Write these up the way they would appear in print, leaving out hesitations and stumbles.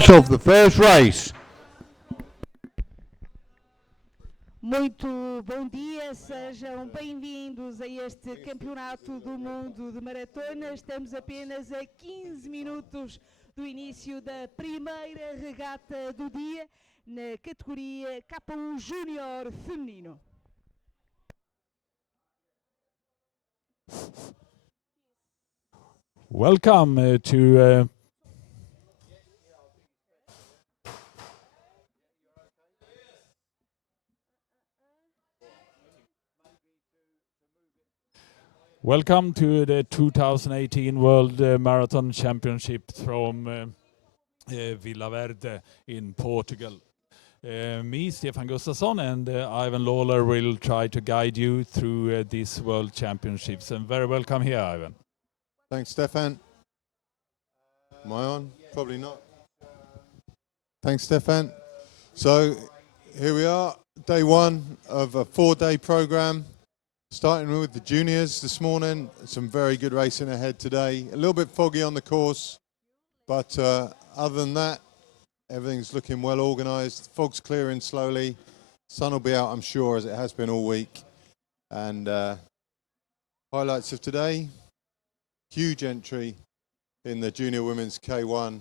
start of the first race. Muito bom dia, sejam bem-vindos a este Campeonato do Mundo de Maratona. Estamos apenas a 15 minutos do início da primeira regata do dia na categoria K1 Júnior Feminino. Welcome to welcome to the 2018 World Marathon Championship from Vila Verde in Portugal. Me, Stefan Gustafsson, and Ivan Lawler will try to guide you through these World Championships. And very welcome here, Ivan. Thanks, Stefan. Am I on? Probably not. Thanks, Stefan. So here we are, day one of a 4-day program, starting with the juniors this morning. Some very good racing ahead today. A little bit foggy on the course, but other than that, everything's looking well organised. Fog's clearing slowly. Sun will be out, I'm sure, as it has been all week. And highlights of today, huge entry in the junior women's K1,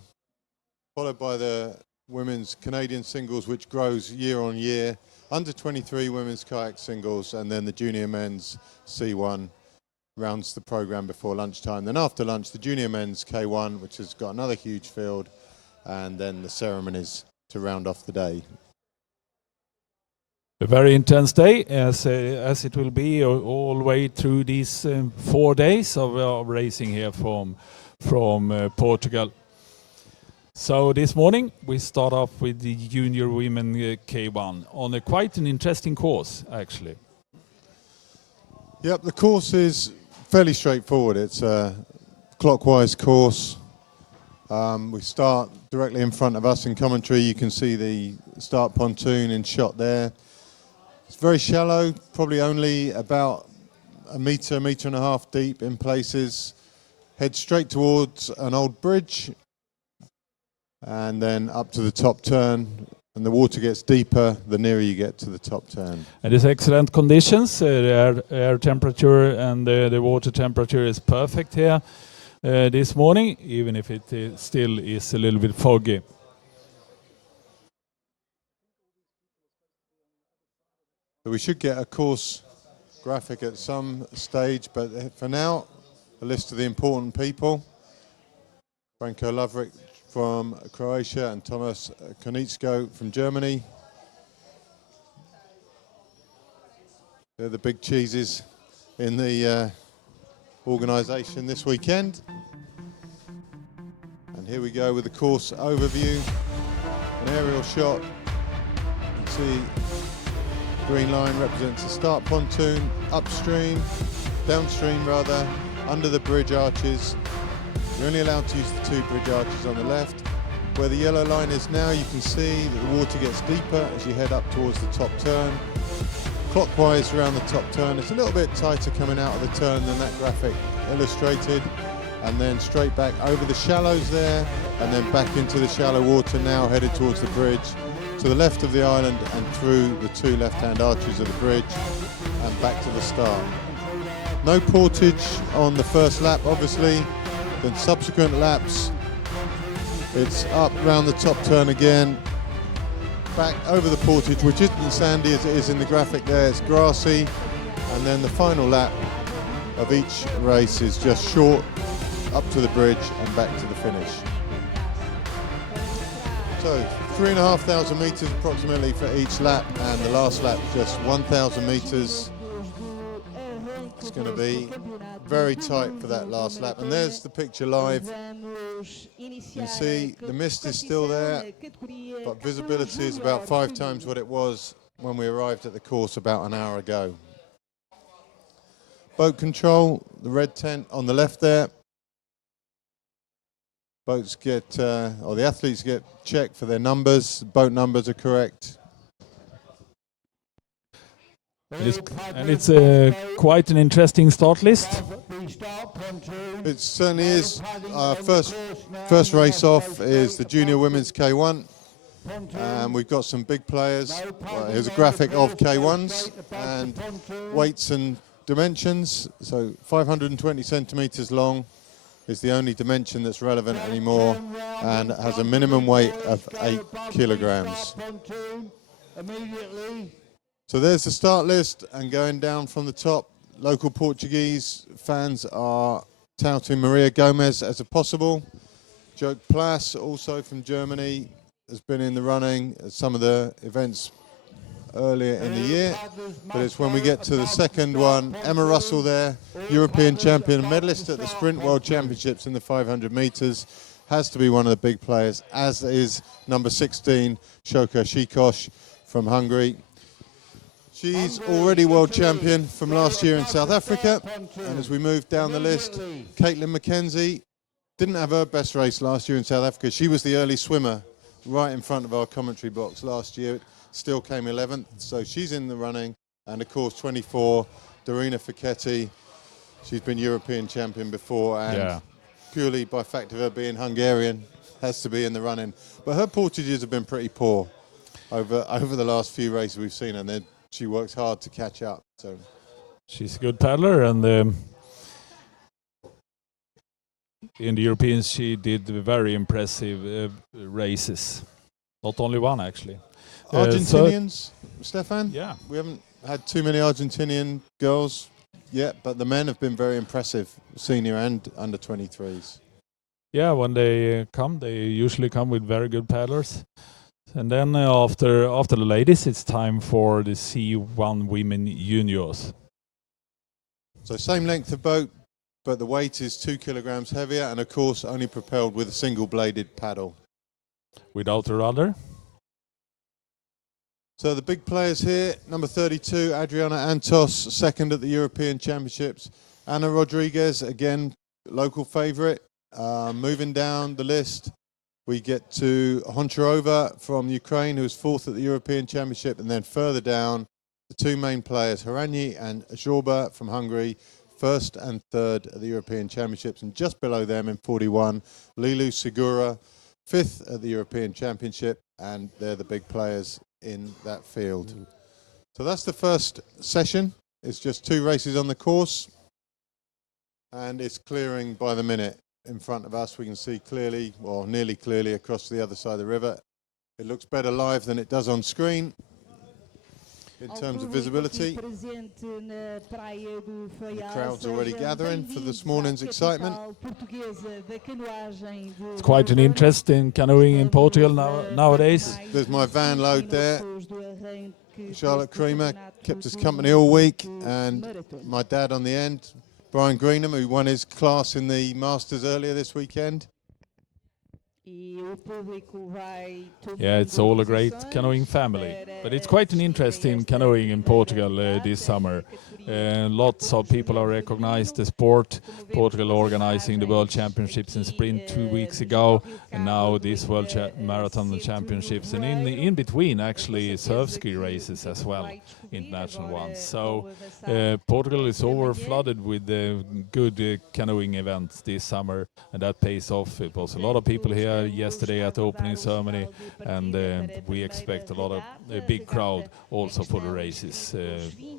followed by the women's Canadian singles, which grows year on year, under 23 women's kayak singles, and then the junior men's C1 rounds the program before lunchtime. Then after lunch, the junior men's K1, which has got another huge field, and then the ceremonies to round off the day. A very intense day, as it will be all the way through these 4 days of racing here from Portugal. So this morning we start off with the junior women K1 on quite an interesting course, actually. Yep, the course is fairly straightforward. It's a clockwise course. We start directly in front of us in commentary. You can see the start pontoon in shot there. It's very shallow, probably only about a metre and a half deep in places. Head straight towards an old bridge and then up to the top turn, and the water gets deeper the nearer you get to the top turn. And it's excellent conditions. The air temperature and the water temperature is perfect here this morning, even if it still is a little bit foggy. So we should get a course graphic at some stage, but for now, a list of the important people. Branko Lovric from Croatia and Thomas Konitsko from Germany. They're the big cheeses in the organisation this weekend. And here we go with the course overview. An aerial shot. You can see green line represents the start pontoon, upstream, downstream rather, under the bridge arches. You're only allowed to use the 2 bridge arches on the left. Where the yellow line is now, you can see that the water gets deeper as you head up towards the top turn. Clockwise around the top turn. It's a little bit tighter coming out of the turn than that graphic illustrated. And then straight back over the shallows there, and then back into the shallow water now, headed towards the bridge. To the left of the island and through the 2 left-hand arches of the bridge and back to the start. No portage on the first lap, obviously. Then subsequent laps, it's up round the top turn again, back over the portage, which isn't sandy as it is in the graphic there, it's grassy, and then the final lap of each race is just short, up to the bridge and back to the finish. So 3,500 metres approximately for each lap, and the last lap just 1,000 metres. It's going to be very tight for that last lap. And there's the picture live. You can see the mist is still there, but visibility is about 5 times what it was when we arrived at the course about an hour ago. Boat control, the red tent on the left there. Boats get, or the athletes get checked for their numbers. Boat numbers are correct. And it's quite an interesting start list. It certainly is. First race off is the Junior Women's K1. And we've got some big players. Here's a graphic of K1s and weights and dimensions. So 520 centimeters long is the only dimension that's relevant anymore, and it has a minimum weight of 8 kilograms. So there's the start list, and going down from the top, local Portuguese fans are touting Maria Gomez as a possible. Joke Plas, also from Germany, has been in the running at some of the events earlier in the year, but it's when we get to the second one. Emma Russell there, European champion and medalist at the Sprint World Championships in the 500 meters, has to be one of the big players, as is number 16, Shoka Shikosh from Hungary. She's already world champion from last year in South Africa. And as we move down the list, Caitlin Mckenzie didn't have her best race last year in South Africa. She was the early swimmer right in front of our commentary box last year. Still came 11th, so she's in the running. And of course, 24, Dorina Ficchetti. She's been European champion before, and purely by fact of her being Hungarian, has to be in the running. But her portages have been pretty poor over the last few races we've seen, and she works hard to catch up. So she's a good paddler, and in the Europeans she did very impressive races. Not only one, actually. Argentinians, Stefan? Yeah. We haven't had too many Argentinian girls yet, but the men have been very impressive, senior and under 23s. Yeah, when they come, they usually come with very good paddlers. And then after the ladies, it's time for the C1 Women Juniors. So same length of boat, but the weight is 2 kilograms heavier, and of course only propelled with a single-bladed paddle. Without a rudder. So the big players here, number 32, Adriana Antos, second at the European Championships. Anna Rodriguez, again, local favourite. Moving down the list, we get to Honcharova from Ukraine, who was fourth at the European Championship. And then further down, the two main players, Haranyi and Zsorba from Hungary, first and third at the European Championships. And just below them in 41, Leeloo Segura, fifth at the European Championship. And they're the big players in that field. So that's the first session. It's just 2 races on the course, and it's clearing by the minute in front of us. We can see clearly, or nearly clearly, across the other side of the river. It looks better live than it does on screen in terms of visibility. The crowd's already gathering for this morning's excitement. It's quite an interest in canoeing in Portugal nowadays. There's my van load there. Charlotte Creamer kept us company all week, and my dad on the end, Brian Greenham, who won his class in the Masters earlier this weekend. Yeah, it's all a great canoeing family. But it's quite an interest in canoeing in Portugal this summer. Lots of people are recognized the sport. Portugal organizing the World Championships in sprint 2 weeks ago, and now this World Marathon Championships. And in between, actually, surf ski races as well, international ones. So Portugal is over-flooded with good canoeing events this summer, and that pays off. It was a lot of people here yesterday at the opening ceremony, and we expect a big crowd also for the races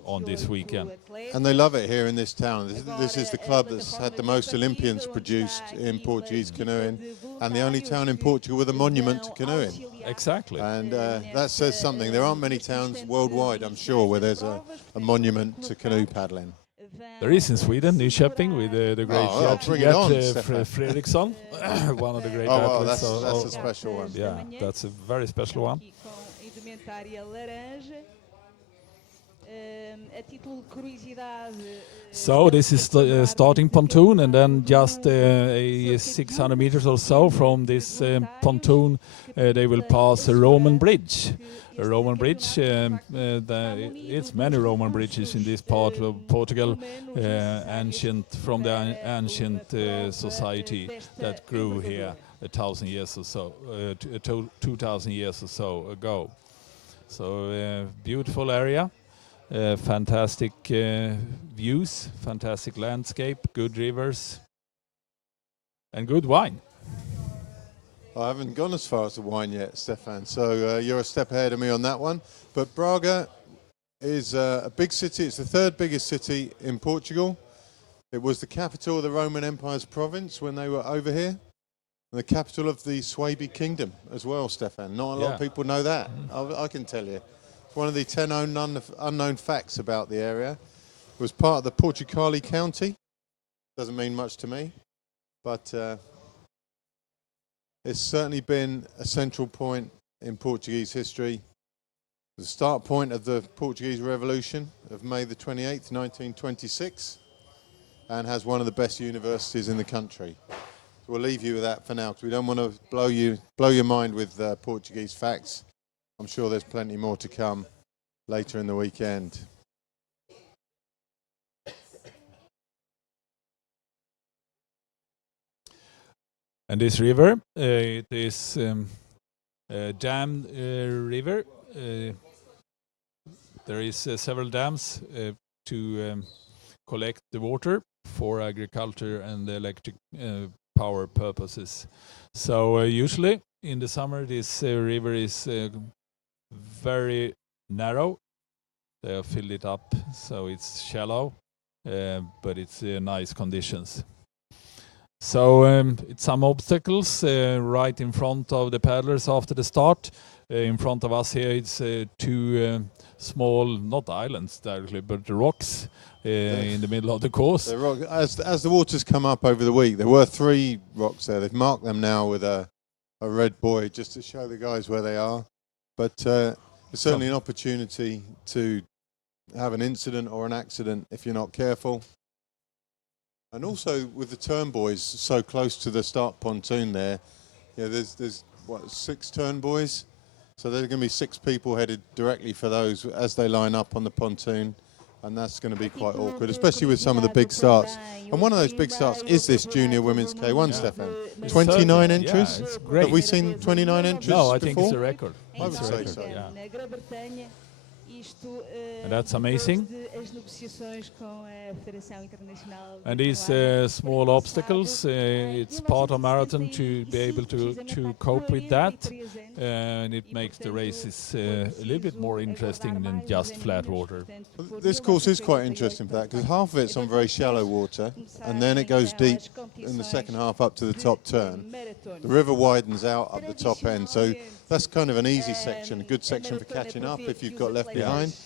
on this weekend. And they love it here in this town. This is the club that's had the most Olympians produced in Portuguese canoeing, and the only town in Portugal with a monument to canoeing. Exactly. And that says something. There aren't many towns worldwide, I'm sure, where there's a monument to canoe paddling. There is in Sweden, Nyköping, with the great Gert Fredriksson, one of the great athletes. That's a special one. Yeah, that's a very special one. So this is starting pontoon, and then just 600 meters or so from this pontoon, they will pass a Roman bridge. A Roman bridge, it's many Roman bridges in this part of Portugal, from the ancient society that grew here 1,000 years or so, 2,000 years or so ago. So beautiful area. fantastic views, fantastic landscape, good rivers, and good wine. I haven't gone as far as the wine yet, Stefan, so you're a step ahead of me on that one. But Braga is a big city. It's the third biggest city in Portugal. It was the capital of the Roman Empire's province when they were over here. And the capital of the Suebi Kingdom as well, Stefan. Not a lot of people know that. I can tell you. It's one of the 10 unknown facts about the area. It was part of the Portugal County. Doesn't mean much to me, but it's certainly been a central point in Portuguese history. The start point of the Portuguese Revolution of May the 28th, 1926, and has one of the best universities in the country. So we'll leave you with that for now, because we don't want to blow your mind with Portuguese facts. I'm sure there's plenty more to come later in the weekend. And this river, it is a dammed river. There is several dams to collect the water for agriculture and electric power purposes. So usually in the summer this river is very narrow. They have filled it up so it's shallow, but it's nice conditions. So it's some obstacles right in front of the paddlers after the start. In front of us here it's two small, not islands directly, but rocks in the middle of the course. As the waters come up over the week, there were 3 rocks there. They've marked them now with a red buoy just to show the guys where they are. But it's certainly an opportunity to have an incident or an accident if you're not careful. And also with the turn buoys so close to the start pontoon there, there's what, 6 turn buoys? So there's going to be 6 people headed directly for those as they line up on the pontoon, and that's going to be quite awkward, especially with some of the big starts. And one of those big starts is this junior women's K1, Stefan. 29 entries? Yeah, it's great. Have we seen 29 entries No, I before? think it's a record. I would say so. Yeah. And that's amazing. And these small obstacles, it's part of marathon to be able to cope with that, and it makes the races a little bit more interesting than just flat water. This course is quite interesting for that, because half of it's on very shallow water, and then it goes deep in the second half up to the top turn. The river widens out up the top end, so that's kind of an easy section, a good section for catching up if you've got left behind.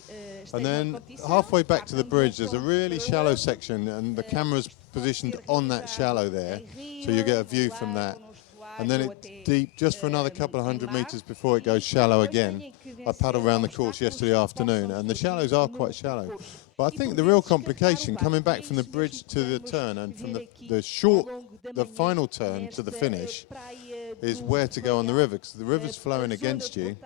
And then halfway back to the bridge, there's a really shallow section, and the camera's positioned on that shallow there, so you get a view from that. And then it's deep just for another couple of 100 meters before it goes shallow again. I paddled around the course yesterday afternoon, and the shallows are quite shallow. But I think the real complication, coming back from the bridge to the turn and from the final turn to the finish, is where to go on the river, because the river's flowing against you.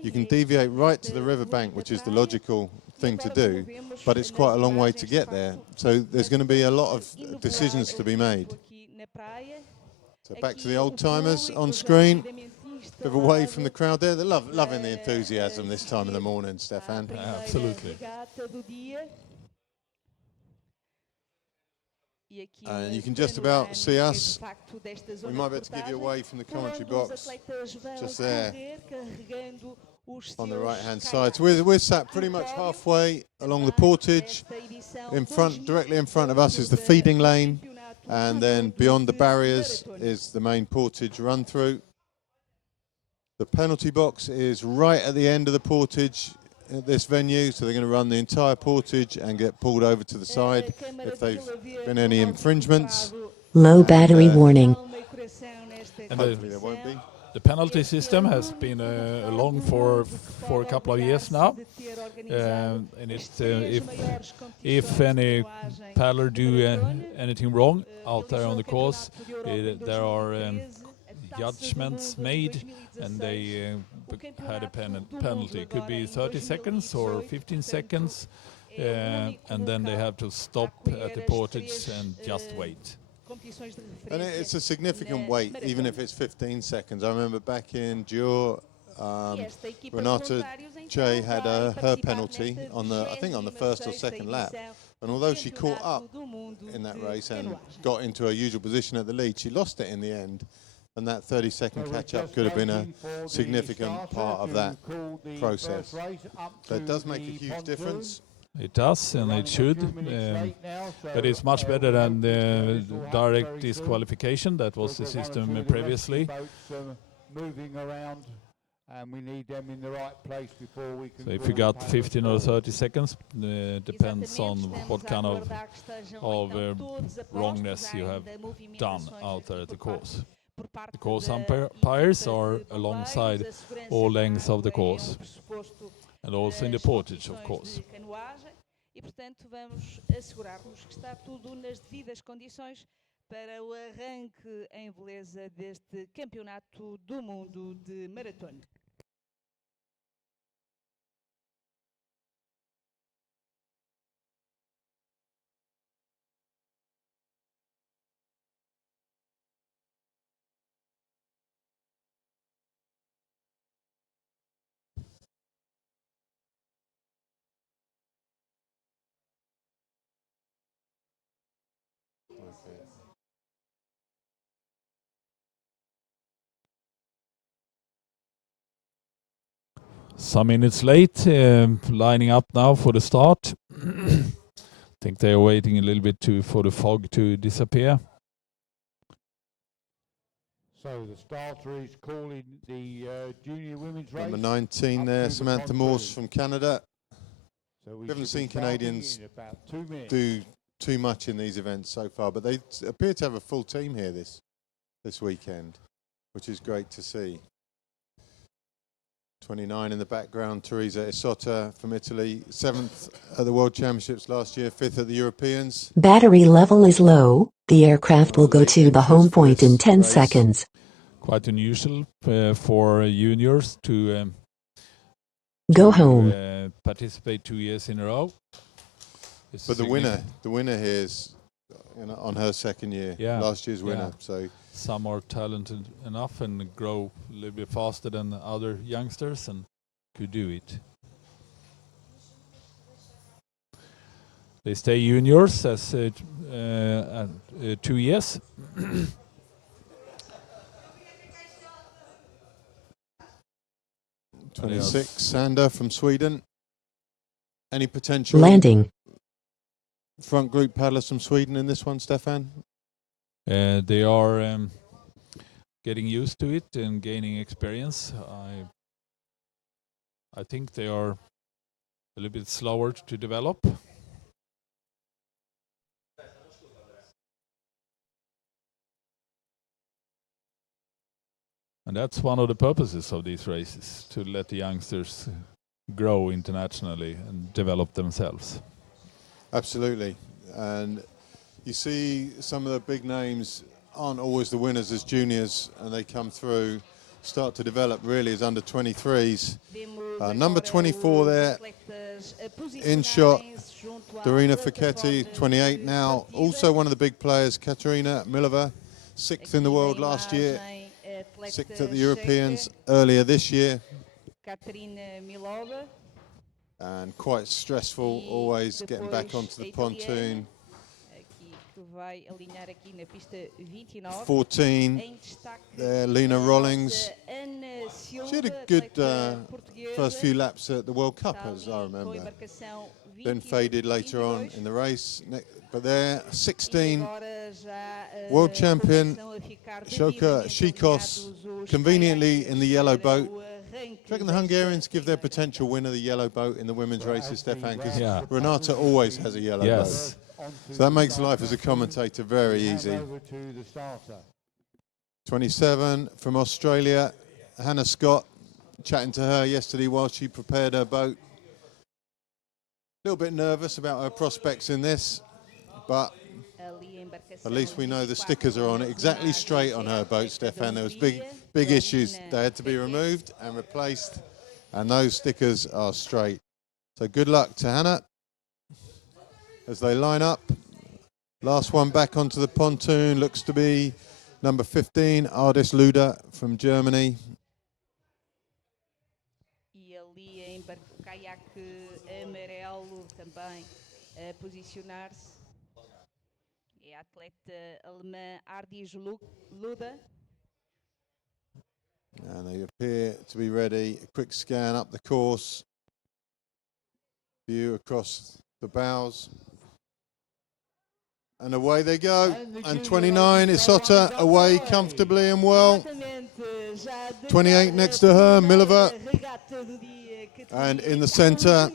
You can deviate right to the riverbank, which is the logical thing to do, but it's quite a long way to get there. So there's going to be a lot of decisions to be made. So back to the old timers on screen. Bit of a wave from the crowd there. They're loving the enthusiasm this time of the morning, Stefan. Absolutely. And you can just about see us. We might be able to give you a wave from the commentary box, just there on the right-hand side. So we're sat pretty much halfway along the portage. In front, directly in front of us, is the feeding lane, and then beyond the barriers is the main portage run-through. The penalty box is right at the end of the portage at this venue, so they're going to run the entire portage and get pulled over to the side if there's been any infringements. Low battery warning. And hopefully there won't be. The penalty system has been along for a couple of years now, and it's, if any paddler do anything wrong out there on the course, there are judgments made, and they had a penalty. It could be 30 seconds or 15 seconds, and then they have to stop at the portage and just wait. And it's a significant wait, even if it's 15 seconds. I remember back in Jure, Renata J had her penalty on the, I think on the first or second lap. And although she caught up in that race and got into her usual position at the lead, she lost it in the end. And that 30-second catch-up could have been a significant part of that process. So it does make a huge difference. It does, and it should. But it's much better than the direct disqualification. That was the system previously. Moving around, and we need them in the right place before we can. So if you got 15 or 30 seconds, depends on what kind of wrongness you have done out there at the course. The course umpires are alongside all lengths of the course, and also in the portage, of course. E, portanto, vamos assegurar-nos que está tudo nas devidas condições para o arranque em beleza deste Campeonato do Mundo de Maratona. Some minutes late, lining up now for the start. I think they are waiting a little bit for the fog to disappear. So the starter is calling the junior women's race. Number 19 there, Samantha Morse from Canada. So we haven't seen Canadians do too much in these events so far, but they appear to have a full team here this weekend, which is great to see. 29 in the background, Teresa Isotta from Italy, 7th at the World Championships last year, 5th at the Europeans. Battery level is low. The aircraft will go to the home point in 10 seconds. Quite unusual for juniors to go home. Participate 2 years in a row. But the winner here is on her second year, last year's winner. So some are talented enough and grow a little bit faster than other youngsters and could do it. They stay juniors as 2 years. 26, Sander from Sweden. Any potential landing front group paddlers from Sweden in this one, Stefan? They are getting used to it and gaining experience. I think they are a little bit slower to develop. And that's one of the purposes of these races, to let the youngsters grow internationally and develop themselves. Absolutely. And you see some of the big names aren't always the winners as juniors, and they come through, start to develop really as under 23s. Number 24 there, in shot, Dorina Ficchetti, 28 now. Also one of the big players, Katarina Milova, 6th in the world last year, 6th at the Europeans earlier this year. And quite stressful, always getting back onto the pontoon. 14 there, Lena Rollings. She had a good first few laps at the World Cup, as I remember. Then faded later on in the race. But there, 16, world champion, Chikos, conveniently in the yellow boat. Do you reckon the Hungarians give their potential winner the yellow boat in the women's races, Stefan? Because Renata always has a yellow boat. So that makes life as a commentator very easy. 27 from Australia, Hannah Scott, chatting to her yesterday while she prepared her boat. A little bit nervous about her prospects in this, but at least we know the stickers are on it exactly straight on her boat, Stefan. There was big issues. They had to be removed and replaced, and those stickers are straight. So good luck to Hannah as they line up. Last one back onto the pontoon looks to be number 15, Ardis Luda from Germany. E ali o caiaque amarelo também a posicionar-se. É a atleta alemã Ardis Luda. And they appear to be ready. A quick scan up the course. View across the bows. And away they go. And 29 Isotta away comfortably and well. 28 next to her, Milova. And in the centre,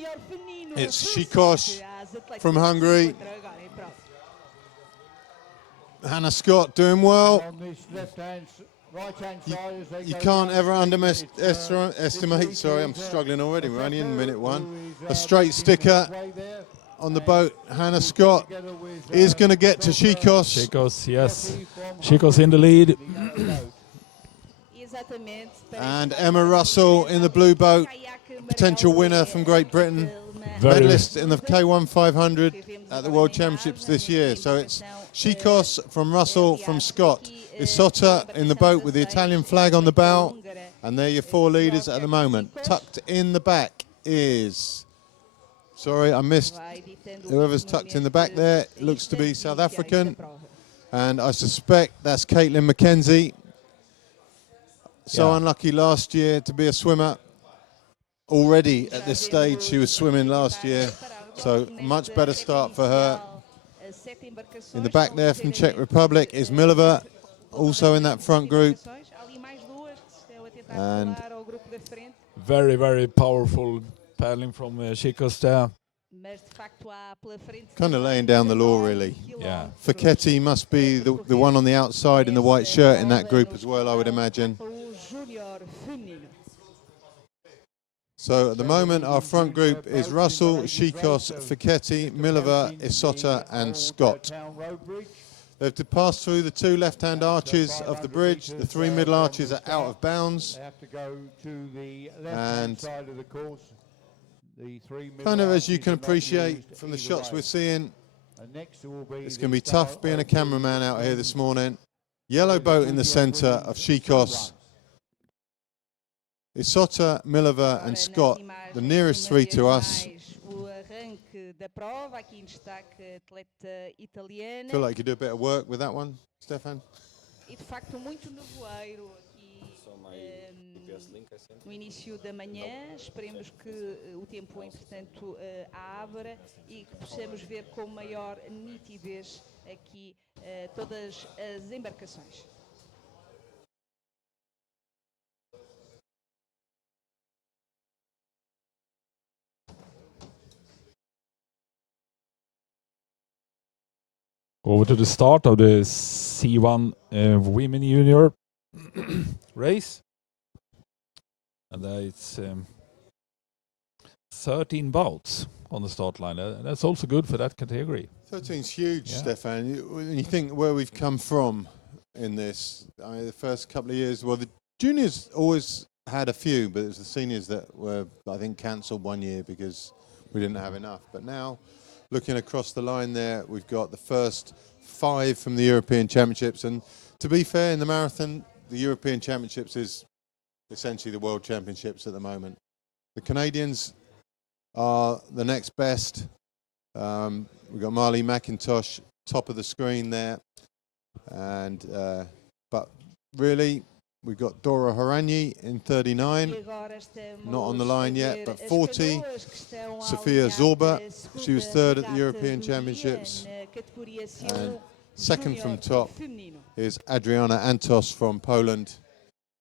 it's Chico from Hungary. Hannah Scott doing well. You can't ever underestimate, sorry, I'm struggling already, we're only in minute one. A straight sticker on the boat. Hannah Scott is going to get to Chicos. Chicos, yes. Chicos in the lead. And Emma Russell in the blue boat, potential winner from Great Britain. Medalist in the K1 500 at the World Championships this year. So it's Chicos from Russell from Scott. Isotta in the boat with the Italian flag on the bow. And they're your four leaders at the moment. Tucked in the back is... Sorry, I missed whoever's tucked in the back there. Looks to be South African. And I suspect that's Caitlin Mckenzie. So unlucky last year to be a swimmer. Already at this stage she was swimming last year. So much better start for her. In the back there from Czech Republic is Milova, also in that front group. And very, very powerful paddling from Chicos there. Kind of laying down the law, really. Yeah. Facchetti must be the one on the outside in the white shirt in that group as well, I would imagine. So at the moment, our front group is Russell, Chicos, Facchetti, Milova, Isotta and Scott. They've to pass through the two left-hand arches of the bridge. The three middle arches are out of bounds. They have to go to the And left-hand side of the course. The three middle kind of as you arches can are not appreciate used from the either shots way. we're seeing, And next will be it's the going to be tough being a cameraman out here this morning. Yellow boat in the centre of Chicos. Isotta, Milova and Scott, the nearest three to us. Feel like you could do a bit of work with that one, Stefan? E de facto muito nevoeiro aqui no início da manhã. Esperemos que o tempo, entretanto, abra e que possamos ver com maior nitidez aqui todas as embarcações. Over to the start of the C1 Women Junior race. And it's 13 boats on the start line. That's also good for that category. 13's huge, Yeah. Stefan. When you think where we've come from in this, I mean, the first couple of years, well, the juniors always had a few, but it was the seniors that were, I think, cancelled one year because we didn't have enough. But now, looking across the line there, we've got the first 5 from the European Championships. And to be fair, in the marathon, the European Championships is essentially the World Championships at the moment. The Canadians are the next best. We've got Marley McIntosh, top of the screen there. And but really, we've got Dora Haranyi in 39, not on the line yet, but 40. Sofia Zorba, she was third at the European Championships. And second from top is Adriana Antos from Poland,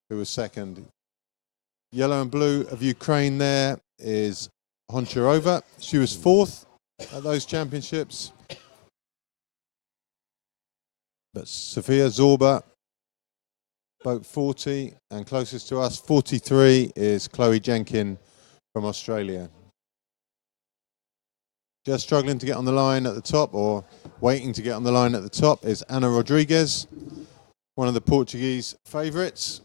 who was second. Yellow and blue of Ukraine there is Honcharova. She was fourth at those championships. But Sofia Zorba, boat 40, and closest to us, 43, is Chloe Jenkin from Australia. Just struggling to get on the line at the top, or waiting to get on the line at the top, is Ana Rodrigues, one of the Portuguese favourites.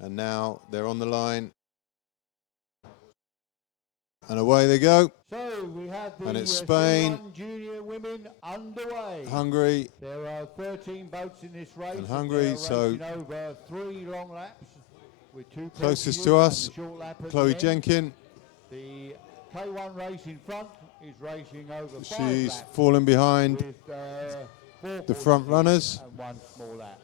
And now they're on the line. And away they go. So we have the And it's Spain, C1 junior women underway. Hungary, There are 13 boats in this race. And Hungary, They're so- racing over 3 long laps. with two Closest Portuguese to on us, the short lap at Chloe the end. Jenkin. The K1 race in front is racing over 5 She's laps falling behind with 4 the front Portuguese runners. and 1 small lap.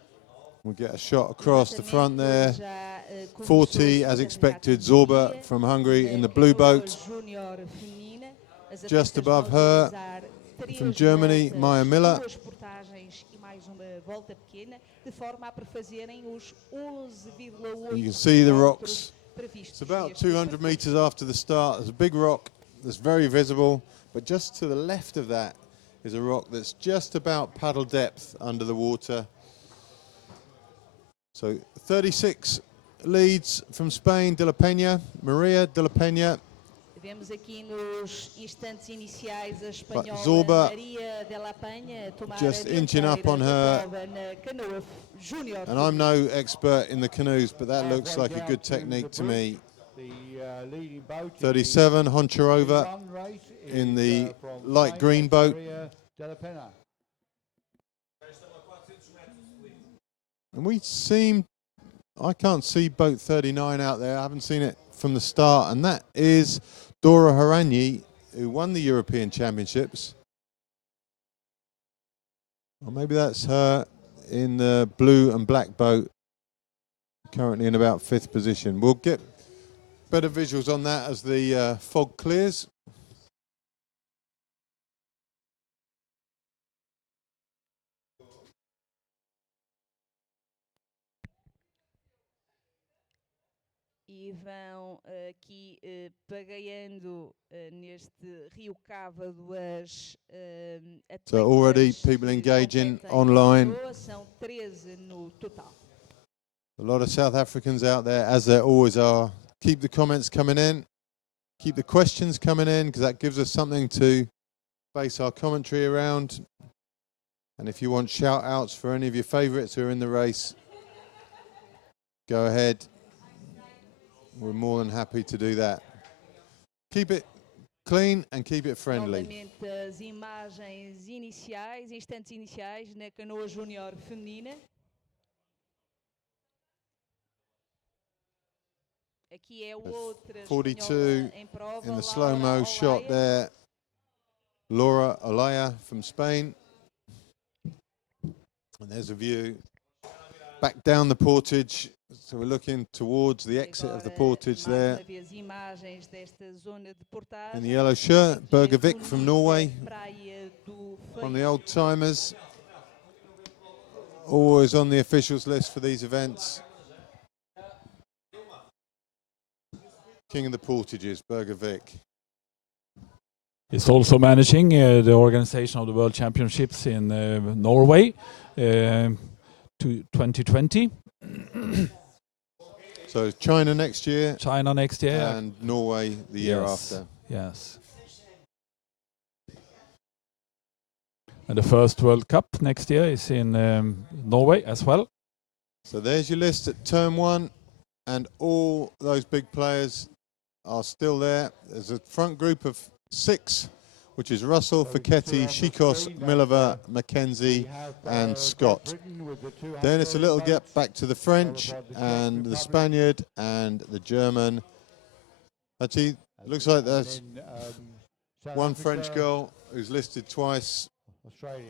We'll get a shot across the front there. Já, 40 as expected, Zorba from Hungary in the blue boat. Júnior feminina. As Just atletas above vão her, realizar from 3 Germany, voltas, Maya Miller. 2 portagens e mais uma volta pequena, de forma a prefazerem os 11,8 You can see the quilómetros rocks. previstos. It's about neste 200 meters after the start. There's a big rock that's very visible, but just to the left of that is a rock that's just about paddle depth under the water. So 36 leads from Spain, De La Peña, Maria De La Peña. Vemos aqui nos instantes iniciais a espanhola Zorba Maria de la Penha tomar just a inching up dianteira on da her. prova na Canoe Júnior. And I'm no expert in the canoes, but that looks like a good technique to me. The leading boat 37, Honcharova K1 race in is, the from light Spain, green boat. Maria de la Peña. And we seem, I can't see boat 39 out there. I haven't seen it from the start. And that is Dora Haranyi, who won the European Championships. Or maybe that's her in the blue and black boat, currently in about 5th position. We'll get better visuals on that as the fog clears. E vão aqui pagaiando neste rio Cávado as atletas. So already people engaging online. São 13 no total. A lot of South Africans out there, as there always are. Keep the comments coming in. Keep the questions coming in, because that gives us something to base our commentary around. And if you want shout outs for any of your favourites who are in the race, go ahead. We're more than happy to do that. Keep it clean and keep it friendly. Novamente as imagens iniciais, instantes iniciais na Canoa Júnior feminina. Aqui é outra 42 em prova, in the Laura slow-mo shot Olaya. there. Laura Olaya from Spain. And there's a view back down the Portage. So we're looking towards the exit of the Portage there. Mais uma vez, imagens desta zona de Portage. In the yellow shirt, Bergevik from Norway. Praia do On the old timers. Always on the officials list for these events. King of the Portages, Bergevik. He's also managing the organization of the World Championships in Norway to 2020. So China next year. China next year. And Norway the year after. Yes. And the first World Cup next year is in Norway as well. So there's your list at turn 1, and all those big players are still there. There's a front group of 6, which is Russell, Facchetti, Chicos, Miller, Mckenzie and Scott. Then it's a little gap back to the French and the Spaniard and the German. Actually, looks like there's one French girl who's listed twice.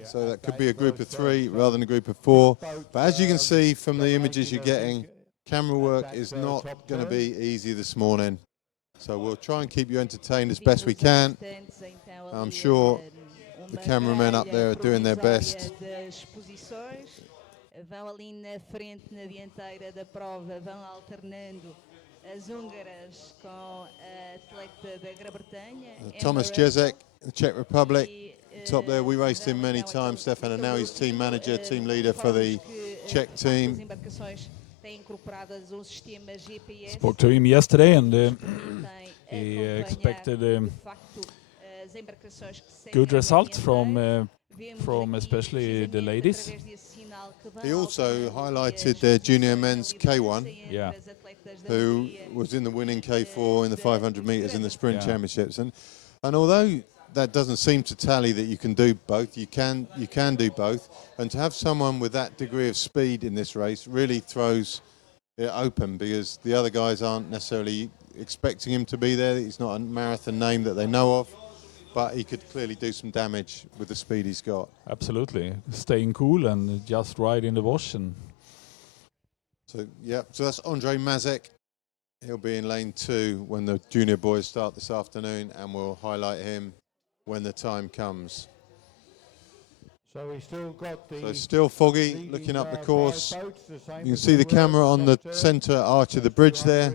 So that could be a group of 3 rather than a group of 4. But as you can see from the images you're getting, camera work is not going to be easy this morning. So we'll try and keep you entertained as best we can. I'm sure the cameramen up there are doing their best. Vão ali na frente, na dianteira da prova, vão alternando as húngaras com a atleta da Grã-Bretanha. Thomas Jezek, the Czech Republic, top there. We raced him many times, Stefan, and now he's team manager, team leader for the Czech team. Spoke to him yesterday, and he expected good results from especially the ladies. He also highlighted their junior men's K1, who was in the winning K4 in the 500 metres in the sprint championships. And although that doesn't seem to tally that you can do both, you can do both. And to have someone with that degree of speed in this race really throws it open, because the other guys aren't necessarily expecting him to be there. He's not a marathon name that they know of, but he could clearly do some damage with the speed he's got. Absolutely, staying cool and just ride in the wash. And So so that's Andre Mazek. He'll be in lane 2 when the junior boys start this afternoon, and we'll highlight him when the time comes. So we still got the. So still foggy, looking up the course. You can see the camera on the centre arch of the bridge there.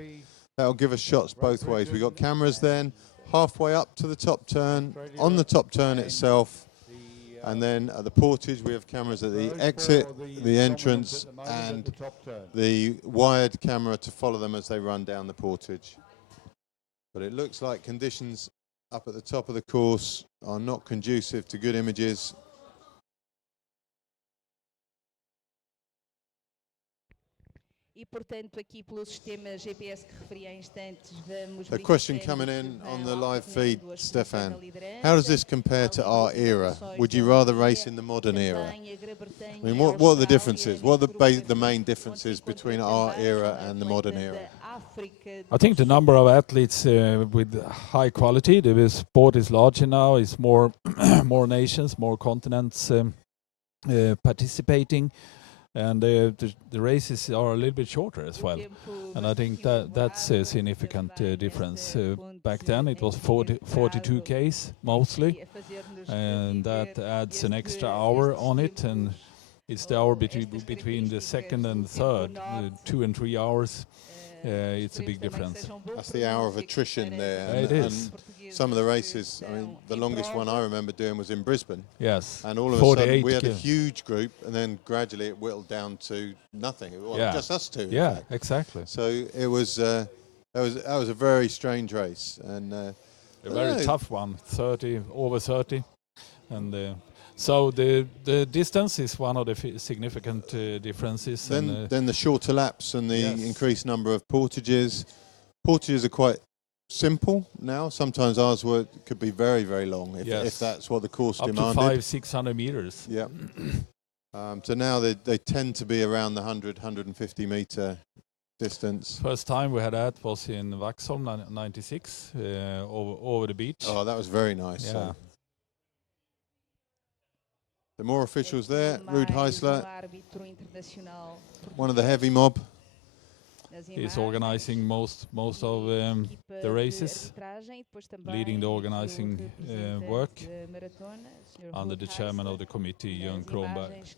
That'll give us shots both ways. We got cameras then halfway up to the top turn, on the top turn itself, and then at the Portage we have cameras at the exit, the entrance, and the wired camera to follow them as they run down the Portage. But it looks like conditions up at the top of the course are not conducive to good images. E, portanto, aqui pelo sistema GPS que referi há instantes, vamos A question coming in on the live feed, Stefan. How does this compare to our era? Would you rather race in the modern era? I mean, what are the differences? What are the main differences between our era and the modern era? I think the number of athletes with high quality, the sport is larger now, it's more more nations, more continents participating. And the races are a little bit shorter as well, and I think that's a significant difference. Back then it was 42 Ks mostly, and that adds an extra hour on it, and it's the hour between the second and third, 2 and 3 hours. It's a big difference. That's the hour of attrition there. It is. And some of the races, I mean, the longest one I remember doing was in Brisbane. Yes. And all of a sudden we had a huge group, and then gradually it whittled down to nothing. It was just us two. Yeah, exactly. So it was that was a very strange race, and a very tough one, over 30, and. So the distance is one of the significant differences. Then the shorter laps and the increased number of portages. Portages are quite simple now. Sometimes ours could be very, very long if that's what the course demanded. Up to 500-600 meters. Yeah. So now they tend to be around the 100-150 meter distance. First time we had that was in Vaxholm, 96, over the beach. Oh, that was very nice. Yeah. So. The more officials there, Ruud Heisler, one of the heavy mob. He's organizing most of the races, leading the organizing work under the chairman of the committee, Jan Kronberg.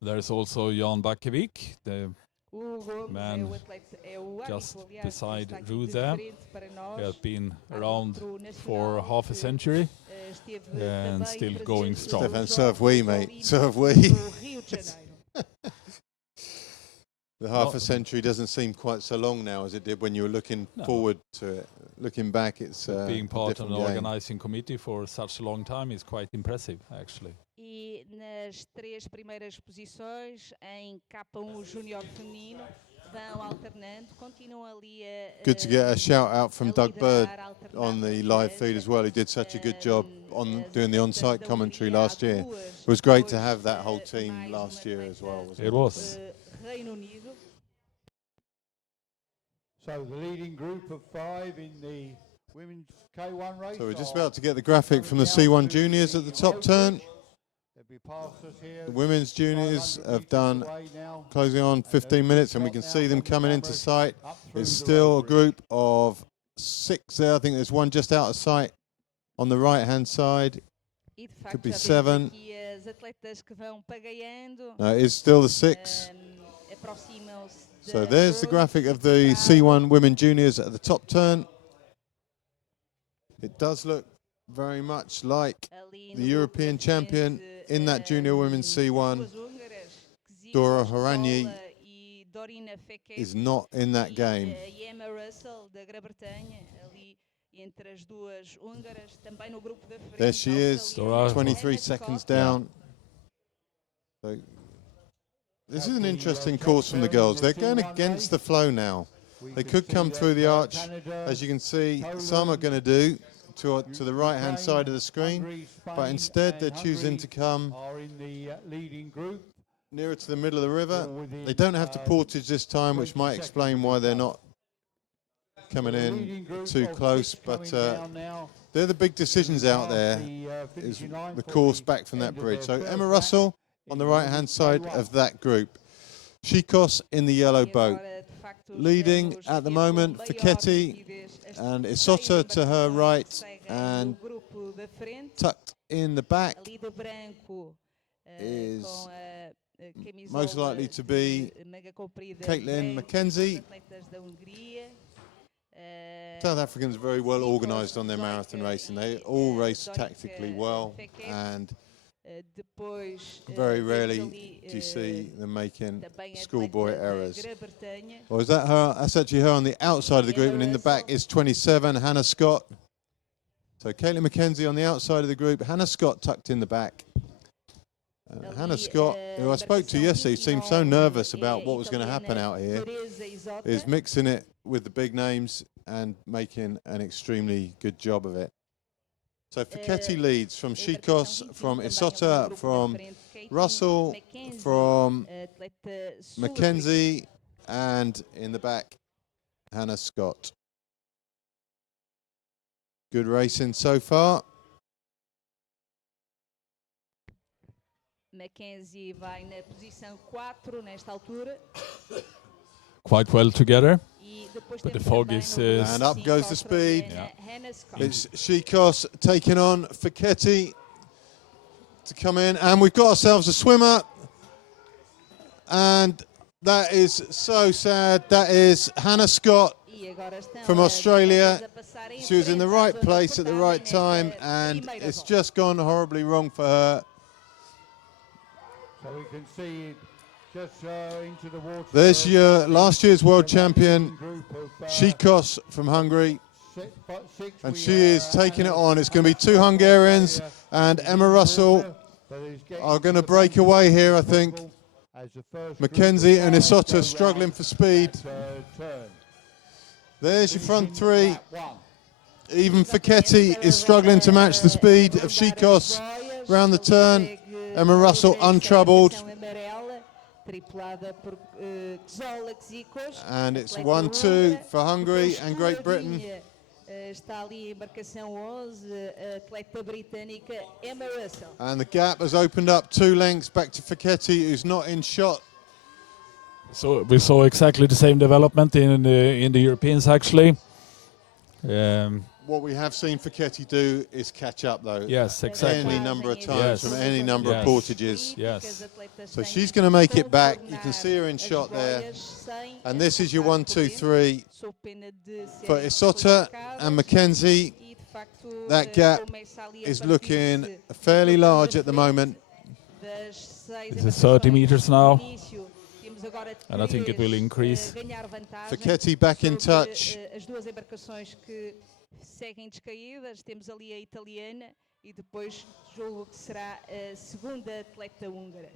There is also Jan Bakkevik, the man just beside Ruud there. He has been around for half a century and still going strong. Stefan, serve we, mate. Serve we. The half a century doesn't seem quite so long now as it did when you were looking forward to it. Looking back, it's being part of the organizing committee for such a long time is quite impressive, actually. E nas 3 primeiras posições em K1 Júnior feminino vão alternando, continuam ali a good to get a shout out from Doug Bird on the live feed as well. He did such a good job on doing the on-site commentary last year. It was great to have that whole team last year as well. It was. So the leading group of 5 in the women's K1 race. So we're just about to get the graphic from the C1 juniors at the top turn. The women's juniors have done closing on 15 minutes, and we can see them coming into sight. It's still a group of 6 there. I think there's one just out of sight on the right-hand side. Could be 7. No, it is still the 6. So there's the graphic of the C1 women juniors at the top turn. It does look very much like the European champion in that junior women's C1. Dora Horanyi is not in that game. There she is, 23 seconds down. So this is an interesting course from the girls. They're going against the flow now. They could come through the arch. As you can see, some are going to do. to the right-hand side of the screen, but instead they're choosing to come are in the leading group. nearer to the middle of the river. They don't have to portage this time, which might explain why they're not coming in too close, but they're the big decisions out there, is the course back from that bridge. So Emma Russell on the right-hand side of that group. Chicos in the yellow boat. Leading at the moment, Fichetti and Isota to her right, and tucked in the back is most likely to be Mckenzie. South Africans are very well organised on their marathon racing. They all race tactically well, and very rarely do you see them making schoolboy errors. Or is that her? That's actually her on the outside of the group, and in the back is 27, Hannah Scott. So Caitlin Mckenzie on the outside of the group, Hannah Scott tucked in the back. Hannah Scott, who I spoke to yesterday, seemed so nervous about what was going to happen out here, is mixing it with the big names and making an extremely good job of it. So Fichetti leads from Chicos, from Isota, from Russell, from Mckenzie, and in the back, Hannah Scott. Good racing so far. Mckenzie vai na posição 4 nesta altura. Quite well together, but the fog is... and up goes the speed. Yeah. It's Chicos taking on Fichetti to come in, and we've got ourselves a swimmer, and that is so sad. That is Hannah Scott from Australia. She was in the right place at the right time, and it's just gone horribly wrong for her. So we can see just into the water. There's your last year's world champion, Chicos from Hungary, and she is taking it on. It's going to be two Hungarians, and Emma Russell are going to break away here, I think. Mckenzie and Isota struggling for speed. There's your front three. Even Fichetti is struggling to match the speed of Chicos round the turn. Emma Russell untroubled. And it's 1-2 for Hungary and Great Britain. And the gap has opened up 2 lengths back to Fichetti, who's not in shot. So we saw exactly the same development in the Europeans, actually. What we have seen Fichetti do is catch up, though. Yes, exactly. Any number of times from any number of portages. Yes. So she's going to make it back. You can see her in shot there. And this is your 1-2-3 for Isota and Mckenzie. That gap is looking fairly large at the moment. This is 30 meters now, and I think it will increase. Fichetti back in touch. Seguem descaídas, temos ali a italiana e depois julgo que será a segunda atleta húngara.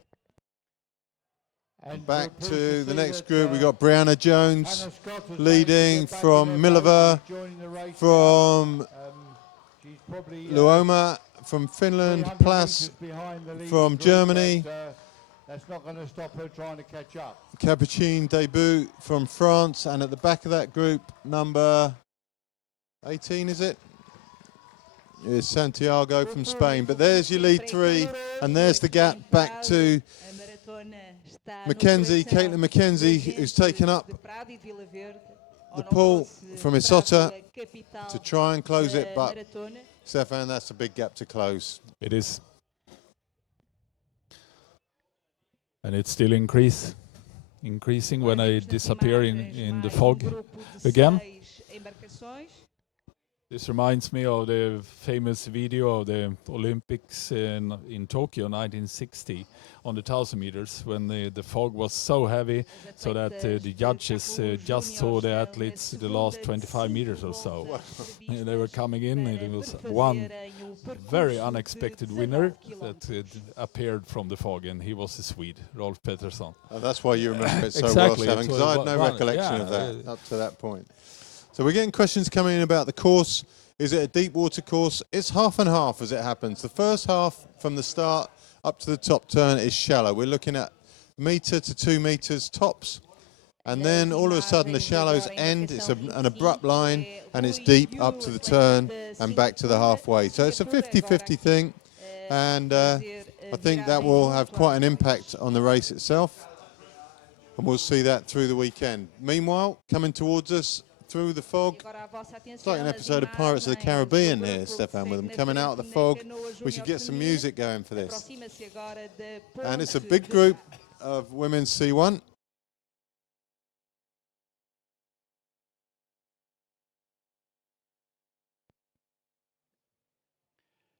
Back to the next group, we've got Brionna Jones leading from Milova, from Luoma, from Finland, Plas from Germany. That's not going to stop her trying to catch up. Capucine debut from France, and at the back of that group, number 18, is it? Is Santiago from Spain. But there's your lead 3, and there's the gap back to Mckenzie, Caitlin Mckenzie, who's taken up the pull from Isota to try and close it, but Stefan, that's a big gap to close. It is. And it's still increasing when I disappear in the fog again. This reminds me of the famous video of the Olympics in Tokyo 1960 on the 1,000 meters, when the fog was so heavy so that the judges just saw the athletes the last 25 meters or so. They were coming in, and it was one very unexpected winner that appeared from the fog, and he was a Swede, Rolf Pettersson. Oh, that's why you remember it so exactly, well, Stefan, because I had no recollection of that up to that point. So we're getting questions coming in about the course. Is it a deep water course? It's half and half as it happens. The first half from the start up to the top turn is shallow. We're looking at metre to 2 metres tops. And then all of a sudden the shallows end. It's an abrupt line and it's deep up to the turn and back to the halfway. So it's a 50-50 thing. And I think that will have quite an impact on the race itself. And we'll see that through the weekend. Meanwhile, coming towards us through the fog, it's like an episode of Pirates of the Caribbean here, Stefan, with them coming out of the fog. We should get some music going for this. And it's a big group of women's C1.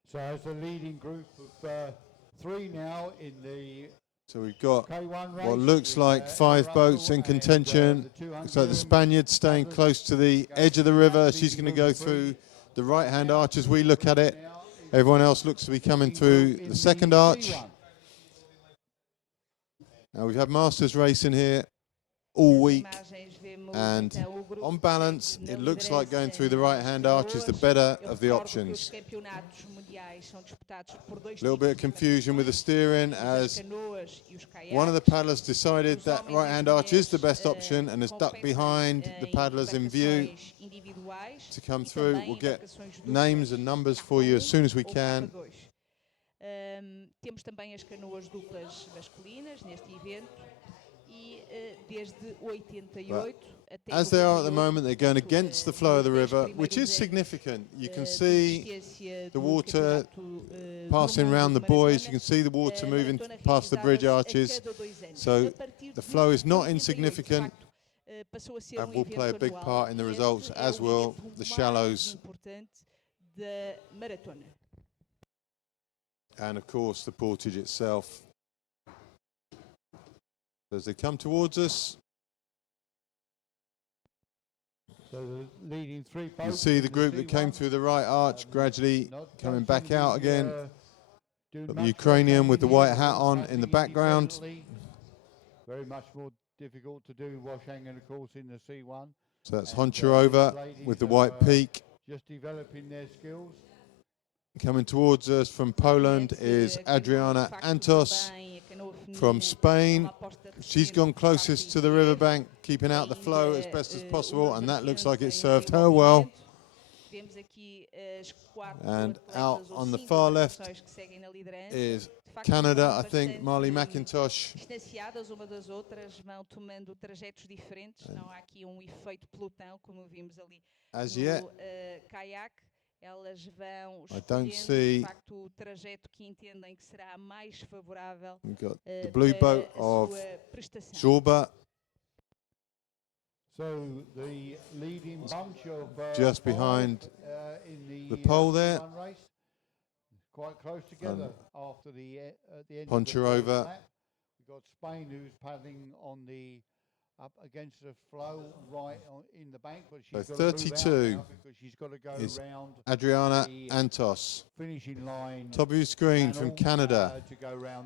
So as the leading group of 3 now in the So we've got K1 race, what looks like 5 boats in contention. Looks like the Spaniard staying close to the edge of the river. She's going to go through the right-hand arch as we look at it. Everyone else looks to be coming through the second arch. Now we've had Masters racing here all week, and on balance it looks like going through the right-hand arch is the better of the options. A little bit of confusion with the steering as one of the paddlers decided that right-hand arch is the best option and has ducked behind the paddlers in view to come through. We'll get names and numbers for you as soon as we can. Temos também as canoas duplas masculinas neste evento e desde 88 até as they are at the moment, they're going against the flow of the river, which is significant. You can see the water passing around the buoys. You can see the water moving past the bridge arches. So the flow is not insignificant and will play a big part in the results, as will the shallows. And of course the portage itself. As they come towards us, so the leading 3 boats, you see the group that came through the right arch gradually coming back out again. Got the Ukrainian with the white hat on in the background. Very much more difficult to do washhang, and of course in the C1. So that's Honcharova with the white peak. Just developing their skills. Coming towards us from Poland is Adriana Antos from Spain. She's gone closest to the riverbank, keeping out the flow as best as possible, and that looks like it served her well. And out on the far left is Canada, I think, Marley McIntosh. Distanciadas uma das outras, vão tomando trajetos diferentes. Não há aqui efeito pelotão, como vimos ali no caiaque. Elas vão escolhendo, de facto, o trajeto que entendem que será mais favorável the blue boat of Zorba. So the leading bunch of just behind the pole there. Quite close together after the end Honcharova. We've got Spain, who's paddling on the up against the flow right in the bank, but she's got 32 she's got to go is round Adriana Antos. Finishing line. Top of your screen from Canada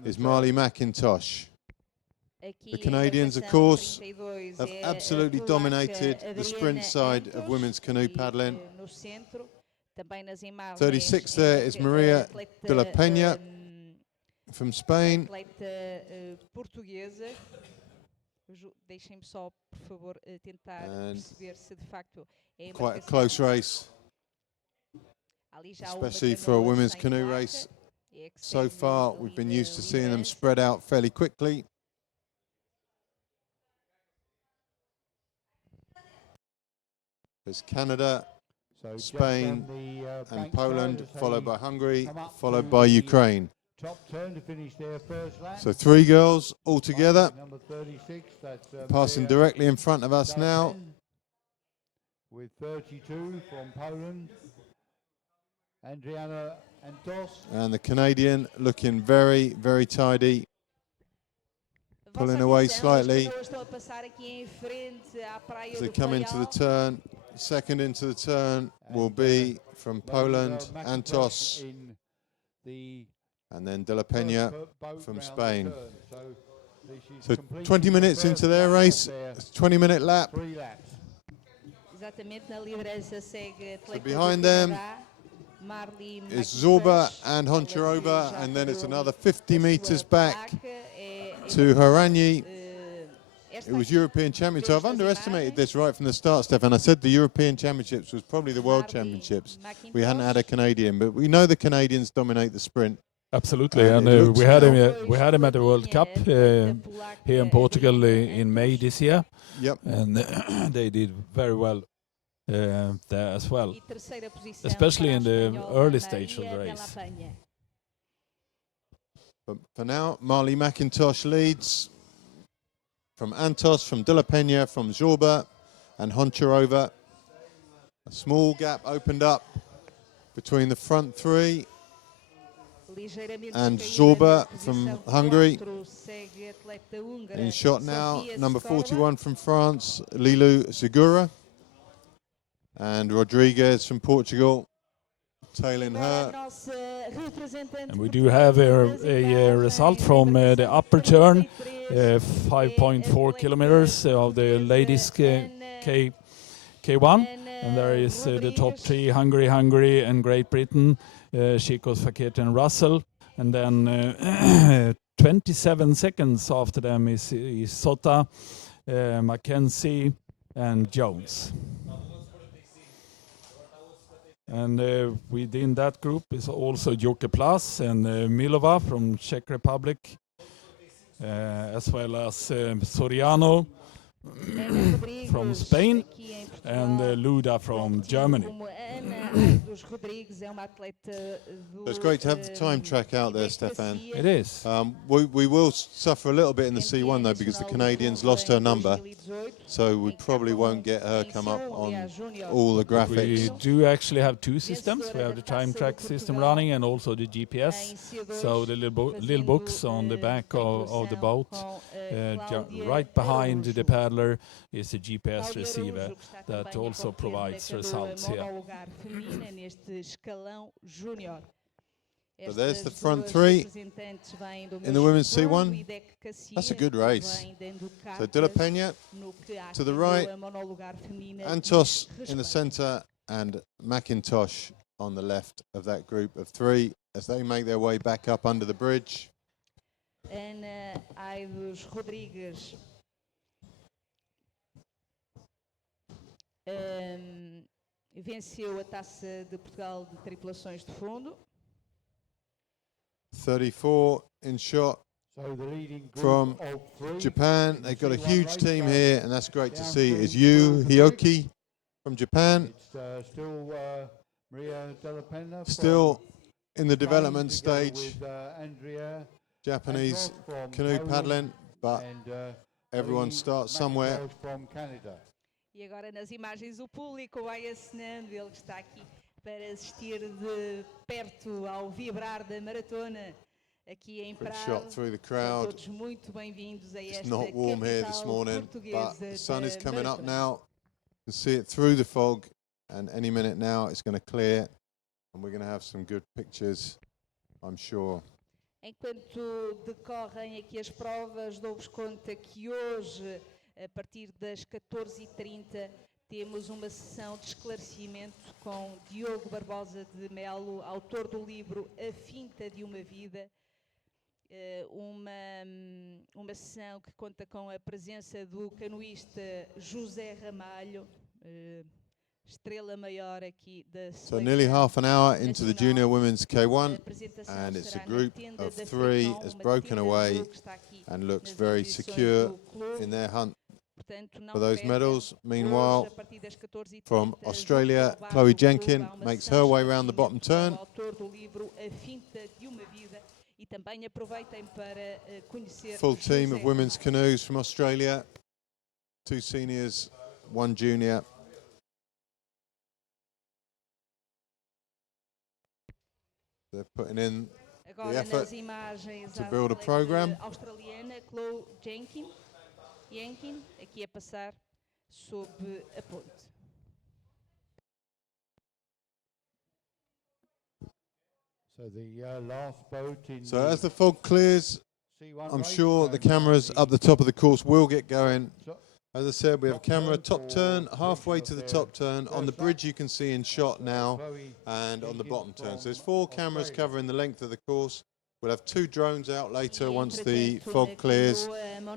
is Marley McIntosh. The Canadians, of course, have absolutely dominated the sprint side of women's canoe paddling. 36 there is Maria de la Peña from Spain. Deixem-me só, por favor, tentar perceber se de facto é quite a close race, especially for a women's canoe race. So far, we've been used to seeing them spread out fairly quickly. There's Canada, Spain, and Poland, followed by Hungary, followed by Ukraine. Top turn to finish their first lap. So 3 girls all together, Number 36, that's passing directly in front of us now. With 32 from Poland, Adriana Antos. And the Canadian looking very, very tidy, pulling away slightly as they come into the turn. Second into the turn will be from Poland, Antos. And then De La Peña from Spain. So 20 minutes into their race, it's a 20-minute lap. Exatamente, na liderança segue atleta behind do them Canadá, Marley It's Zorba McIntosh, and ela que Honcharova, já and then it's parou another ali 50 a metres sua back placa. É to Haranyi. esta It was aqui, European Championships. So I've vemos nas underestimated imagens, this right from the start, Stefan. I said the European Championships was probably the World Marley Championships. We hadn't had a McIntosh. Canadian, but we know the Canadians dominate the sprint. Absolutely, And and it looks we had him. now- We had him at the World Cup here in Portugal in May this year, Yep. and they did very well there as well, E terceira posição especially para a in the espanhola early stage of Maria the de la race. Peña. But for now, Marley McIntosh leads from Antos, from De La Peña, from Zorba and Honcharova. A small gap opened up between the front three. Ligeiramente And descaída Zorba na posição from Hungary. 4, segue a atleta húngara, In shot now, Sofia number Skorba. 41 from France, Leeloo Segura. And Rodriguez from Portugal, tailing Agora a her. nossa representante And we do have a result from the upper turn, 5.4 kilometers of the ladies K1, and there is the top three: Hungary, and Great Britain, Chico, and Russell, and then 27 seconds after them is Sota, Mckenzie, and Jones. And within that group is also Joke Plus and Milova from Czech Republic, as well as Soriano Ana Rodrigues, from Spain aqui em Portugal. and Luda from Germany. Como Ana dos Rodrigues é uma atleta do It's great to have the time track out there, Stefan. It is. We will suffer a little bit in the C1 though, because the Canadians lost her number, so we probably won't get her come up on all the We graphics. do actually have two systems. We have the time track system running and also the GPS. So the little books on the back of the boat, right behind the paddler, is a GPS receiver that also provides results here. So there's the front three in the women's C1. That's a good race. So De La Peña to the right, Antos in the centre, and McIntosh on the left of that group of three as they make their way back up under the bridge. Ana Aidos Rodrigues venceu a Taça de Portugal de Tripulações de Fundo. 34 in shot So the leading group from of three Japan. in They've got a C1 huge race team day. here, and that's great to see. Is Downstream Yu Canoe. Hioki from Japan, It's still Maria de la Peña still in the from development Spain, together stage. with, Andrea Japanese Antos from canoe Poland, paddling, but and everyone Lee starts somewhere. McIntosh from Canada. E agora nas imagens o público vai acenando, ele que está aqui para assistir de perto ao vibrar da maratona aqui em Quick Prado. shot through the São crowd. todos muito bem-vindos a It's esta not warm here this capital morning, but portuguesa the sun is da coming up maratona. now. You can see it through the fog, and any minute now it's going to clear, and we're going to have some good pictures, I'm sure. Enquanto decorrem aqui as provas, dou-vos conta que hoje, a partir das 14h30, temos uma sessão de esclarecimento com Diogo Barbosa de Melo, autor do livro A Finta de uma Vida. Uma sessão que conta com a presença do canoísta José Ramalho, estrela maior aqui da So nearly half an hour into the junior women's K1, apresentação and it's a será na group tenda of da three Fecom, has uma broken tenda away azul que está aqui and looks nas very imediações secure do clube. in their hunt Portanto, não for those percam. medals. Hoje, Meanwhile, a partir das 14h30, from junto Australia, ao bar Chloe do clube, Jenkin há uma makes sessão her de way round the bottom esclarecimento turn. com o autor do livro A Finta de uma Vida, e também aproveitem para conhecer Full team José of women's Ramalho. canoes from Australia, 2 seniors, 1 junior. They're putting in Agora, the effort nas imagens, to a build a atleta program. australiana Chloe Jenkin, aqui a passar sob a ponte. So the last boat in So as the fog clears, C1 I'm race, sure the and, cameras up the top of the course will get going. So As I said, we have a camera top turn, halfway to the top turn. On the bridge you can see in shot now, and on the bottom turn. So there's 4 cameras covering the length of the course. We'll have 2 drones out later once the fog clears.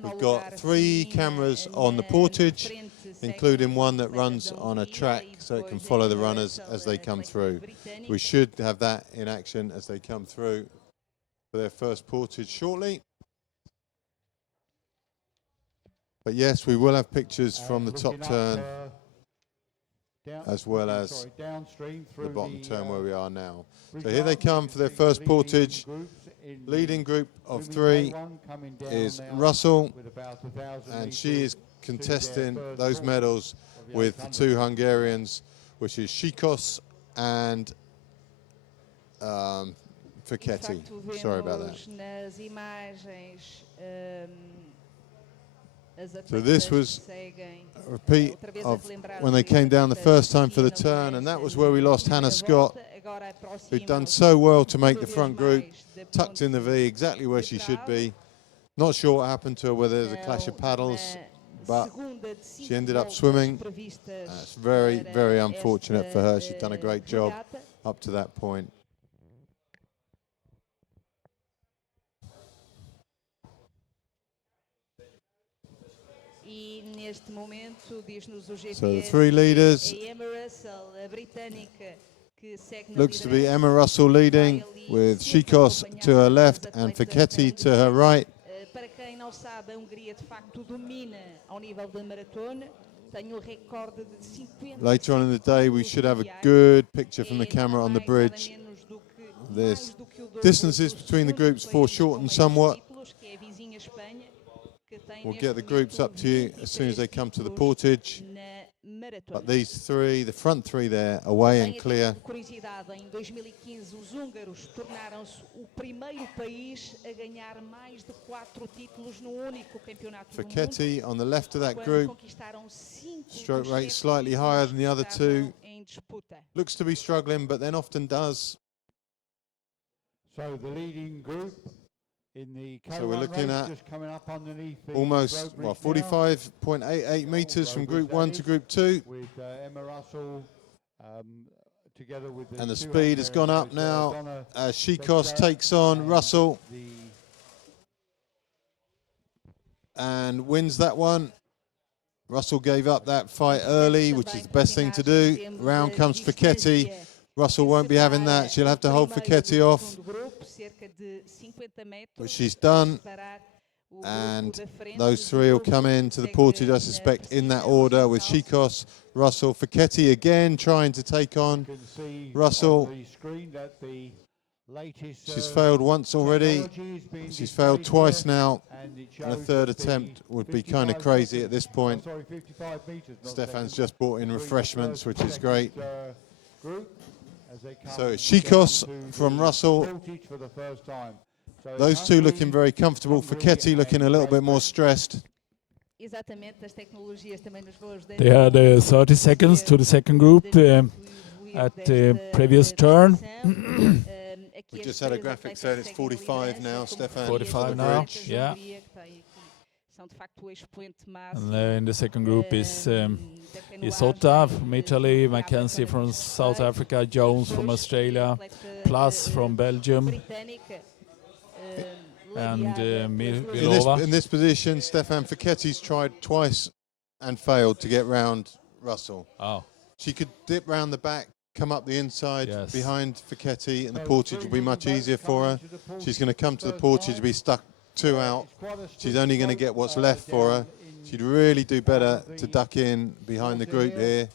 We've got 3 cameras on the Portage, including one that runs on a track so it can follow the runners as they come through. We should have that in action as they come through for their first Portage shortly. But yes, we will have pictures from the top turn as well as the bottom turn where we are now. So here they come for their first Portage. Leading group of 3 is Russell, and she is contesting those medals with the 2 Hungarians, which is Chico and Mccarthy. Sorry about that. So this was a repeat of when they came down the first time for the turn, and that was where we lost Hannah Scott, who'd done so well to make the front group, tucked in the V exactly where she should be. Not sure what happened to her, whether there's a clash of paddles, but she ended up swimming. It's very, very unfortunate for her. She'd done a great job up to that point. So the 3 leaders, looks to be Emma Russell leading with Chico to her left and Mccarthy to her right. Later on in the day we should have a good picture from the camera on the bridge. There's distances between the groups foreshortened somewhat. We'll get the groups up to you as soon as they come to the Portage. But these 3, the front 3 there, away and clear. Mccarthy on the left of that group. Stroke rate slightly higher than the other 2. Looks to be struggling, but then often does. So the leading group. So we're looking at almost 45.88 meters from Group 1 to Group 2. With Emma Russell, together with and the speed has gone up now as Chico takes on Russell and wins that one. Russell gave up that fight early, which is the best thing to do. Round comes Mccarthy. Russell won't be having that. She'll have to hold Mccarthy off, which she's done. And those 3 will come into the Portage, I suspect, in that order, with Chico, Russell, Mccarthy again trying to take on Russell. She's failed once already. She's failed twice now, and a 3rd attempt would be kind of crazy at this point. Stefan's just brought in refreshments, which is great. So it's Chico from Russell. Those 2 looking very comfortable. Mccarthy looking a little bit more stressed. They had 30 seconds to the second group at the previous turn. We just had a graphic saying it's 45 now, Stefan. 45 now, yeah. And in the second group is Isotta from Italy, Mckenzie from South Africa, Jones from Australia, Plus from Belgium, and Vilova. In this position, Stefan, Mccarthy's tried twice and failed to get round Russell. Oh. She could dip round the back, come up the inside behind Mccarthy, and the Portage will be much easier for her. She's going to come to the Portage, be stuck 2 out. She's only going to get what's left for her. She'd really do better to duck in behind the group here.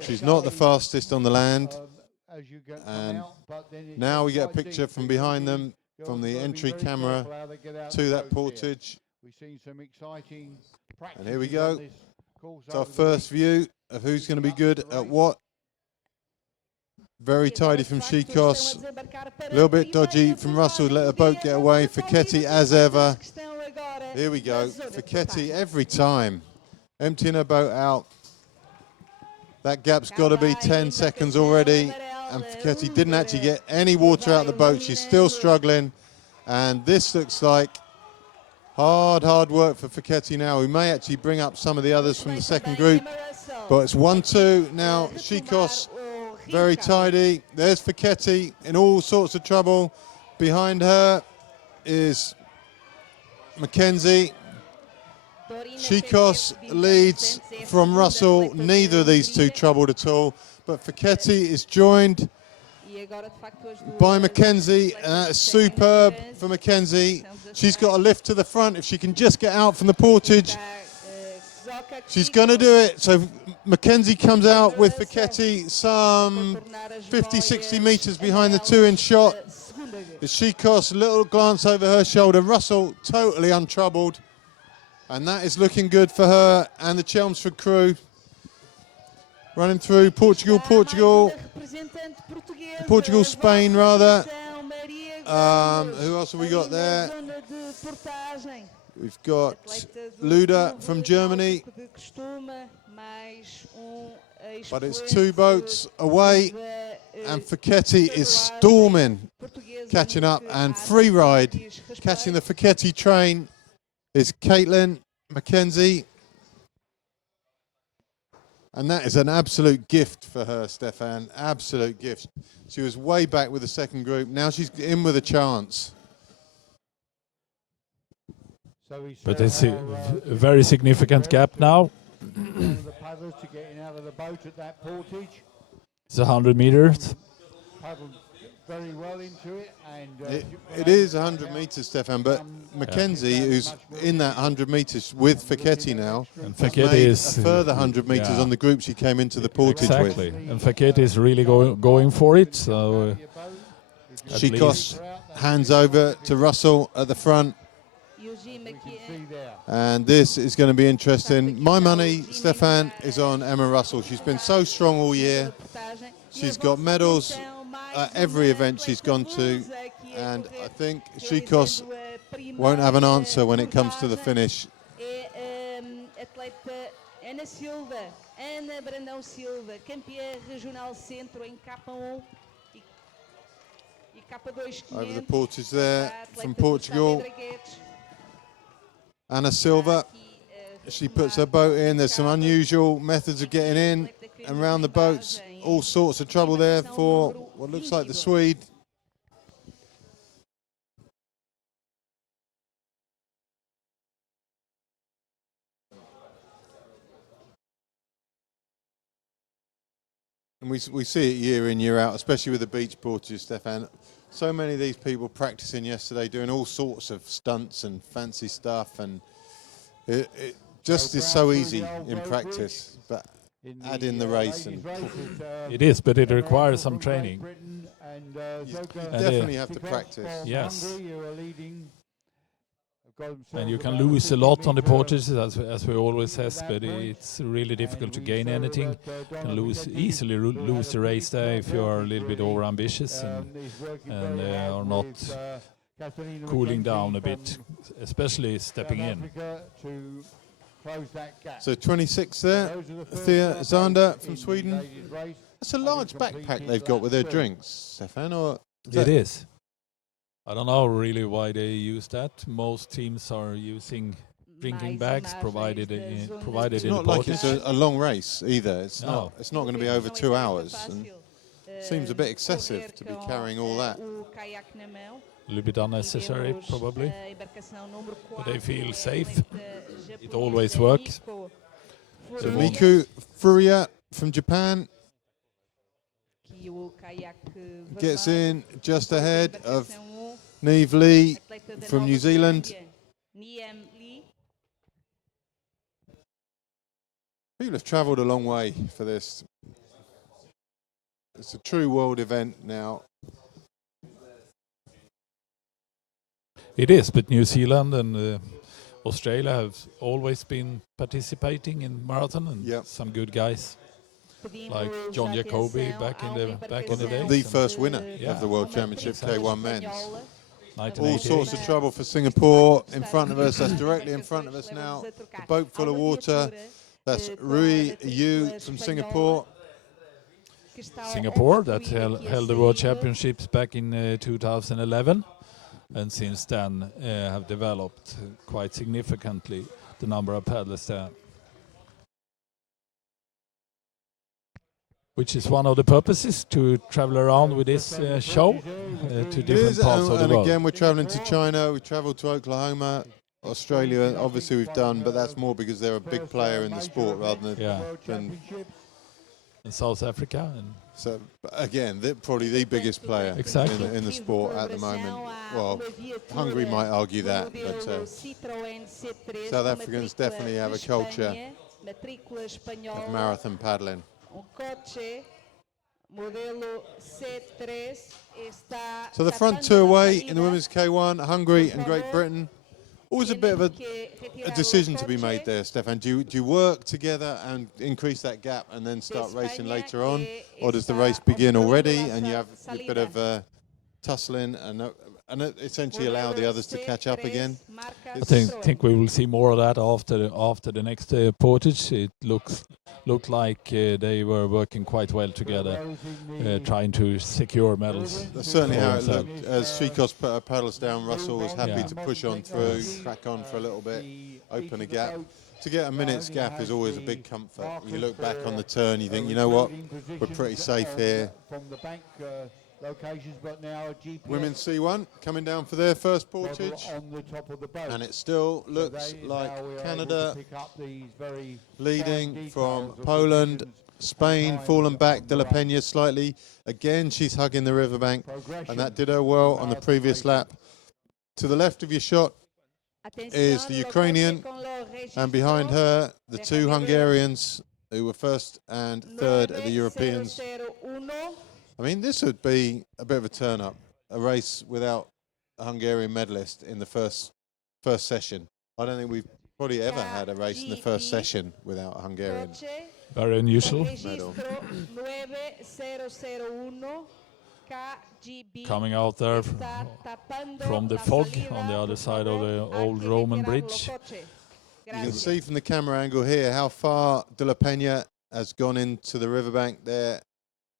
She's not the fastest on the land. And now we get a picture from behind them, from the entry camera to that Portage. And here we go. It's our first view of who's going to be good at what. Very tidy from Chico. A little bit dodgy from Russell, let the boat get away. Mccarthy as ever. Here we go. Mccarthy every time. Emptying her boat out. That gap's got to be 10 seconds already. And Mccarthy didn't actually get any water out of the boat. She's still struggling. And this looks like Hard work for Mckenzie now. We may actually bring up some of the others from the second group. But it's 1-2 now. Chicos very tidy. There's Mckenzie in all sorts of trouble. Behind her is Mckenzie. Chicos leads from Russell. Neither of these two troubled at all. But Mckenzie is joined by Mckenzie. That's superb for Mckenzie. She's got a lift to the front. If she can just get out from the portage, she's going to do it. So Mckenzie comes out with Mckenzie some 50, 60 metres behind the 2-inch shot. It's Chicos, a little glance over her shoulder. Russell totally untroubled. And that is looking good for her and the Chelmsford crew. Running through Portugal, Spain rather. Who else have we got there? We've got Luda from Germany. But it's 2 boats away and Mckenzie is storming, catching up, and free ride, catching the Mckenzie train is Caitlin Mckenzie. And that is an absolute gift for her, Stefan. Absolute gift. She was way back with the second group. Now she's in with a chance. But it's a very significant gap now. It's 100 meters. Very well into it, and it is 100 metres, Stefan, but Mckenzie, who's in that 100 metres with Mckenzie now, and Mckenzie is a further 100 metres on the group she came into the portage with. And Mckenzie is really going for it. So Chicos hands over to Russell at the front. And this is going to be interesting. My money, Stefan, is on Emma Russell. She's been so strong all year. She's got medals at every event she's gone to, and I think Chicos won't have an answer when it comes to the finish. Over the portage there from Portugal. Anna Silva, she puts her boat in. There's some unusual methods of getting in and around the boats. All sorts of trouble there for what looks like the Swede. And we see it year in, year out, especially with the beach portages, Stefan. So many of these people practicing yesterday, doing all sorts of stunts and fancy stuff, and it just is so easy in practice. But add in the race, and it is, but it requires some training. You definitely have to practice. Yes. And you can lose a lot on the portages, as we always says, but it's really difficult to gain anything. You can easily lose the race there if you are a little bit over ambitious and are not cooling down a bit, especially stepping in. So 26 there, Thea Zander from Sweden. That's a large backpack they've got with their drinks, Stefan, or? It is. I don't know really why they use that. Most teams are using drinking bags provided in the portage. It's not like it's a long race either. It's not going to be over 2 hours. And it seems a bit excessive to be carrying all that. A little bit unnecessary, probably. But they feel safe. It always works. So Miku Furuya from Japan gets in just ahead of Neve Lee from New Zealand. People have travelled a long way for this. It's a true world event now. It is, but New Zealand and Australia have always been participating in marathon, and some good guys like John Jacobi back in the day. The first winner of the World Championship, K1 Men's. All sorts of trouble for Singapore in front of us. That's directly in front of us now. A boat full of water. That's Rui Yu from Singapore. Singapore that held the World Championships back in 2011. and since then have developed quite significantly the number of paddlers there. Which is one of the purposes, to travel around with this show to different parts of the and world. again, we're traveling to China, we traveled to Oklahoma, Australia, obviously we've done, but that's more because they're a big player in the sport rather than in South Africa. And so again, probably the biggest player in the sport at the moment. Well, Hungary might argue that, but South Africans definitely have a culture of marathon paddling. So the front two away in the women's K1, Hungary and Great Britain. Always a bit of a decision to be made there, Stefan. Do you work together and increase that gap and then start racing later on? Or does the race begin already and you have a bit of tussling and essentially allow the others to catch up again? I think we will see more of that after the next Portage. It looked like they were working quite well together, trying to secure medals. That's certainly how it looked. As Chico put her paddles down, Russell was happy to push on through, crack on for a little bit, open a gap. To get a minute's gap is always a big comfort. When you look back on the turn, you think, you know what, we're pretty safe here. Women's C1 coming down for their first portage, and it still looks like Canada leading from Poland, Spain fallen back, De La Peña slightly. Again, she's hugging the riverbank, and that did her well on the previous lap. To the left of your shot is the Ukrainian, and behind her, the two Hungarians who were first and third at the Europeans. I mean, this would be a bit of a turn-up, a race without a Hungarian medalist in the first session. I don't think we've probably ever had a race in the first session without a Hungarian. Very unusual. Medal. Coming out there from the fog on the other side of the old Roman bridge. You can see from the camera angle here how far De La Peña has gone into the riverbank there.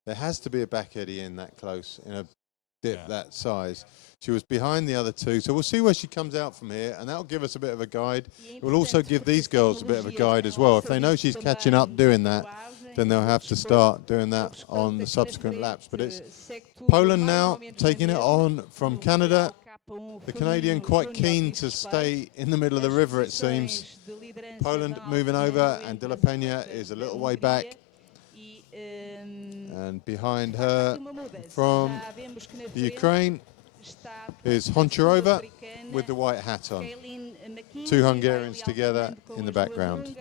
There has to be a back eddy in that close, in a dip that size. She was behind the other two, so we'll see where she comes out from here, and that'll give us a bit of a guide. It will also give these girls a bit of a guide as well. If they know she's catching up doing that, then they'll have to start doing that on the subsequent laps. But it's Poland now taking it on from Canada. The Canadian quite keen to stay in the middle of the river, it seems. Poland moving over, and De La Peña is a little way back. And behind her from the Ukraine is Honcharova with the white hat on. Two Hungarians together in the background.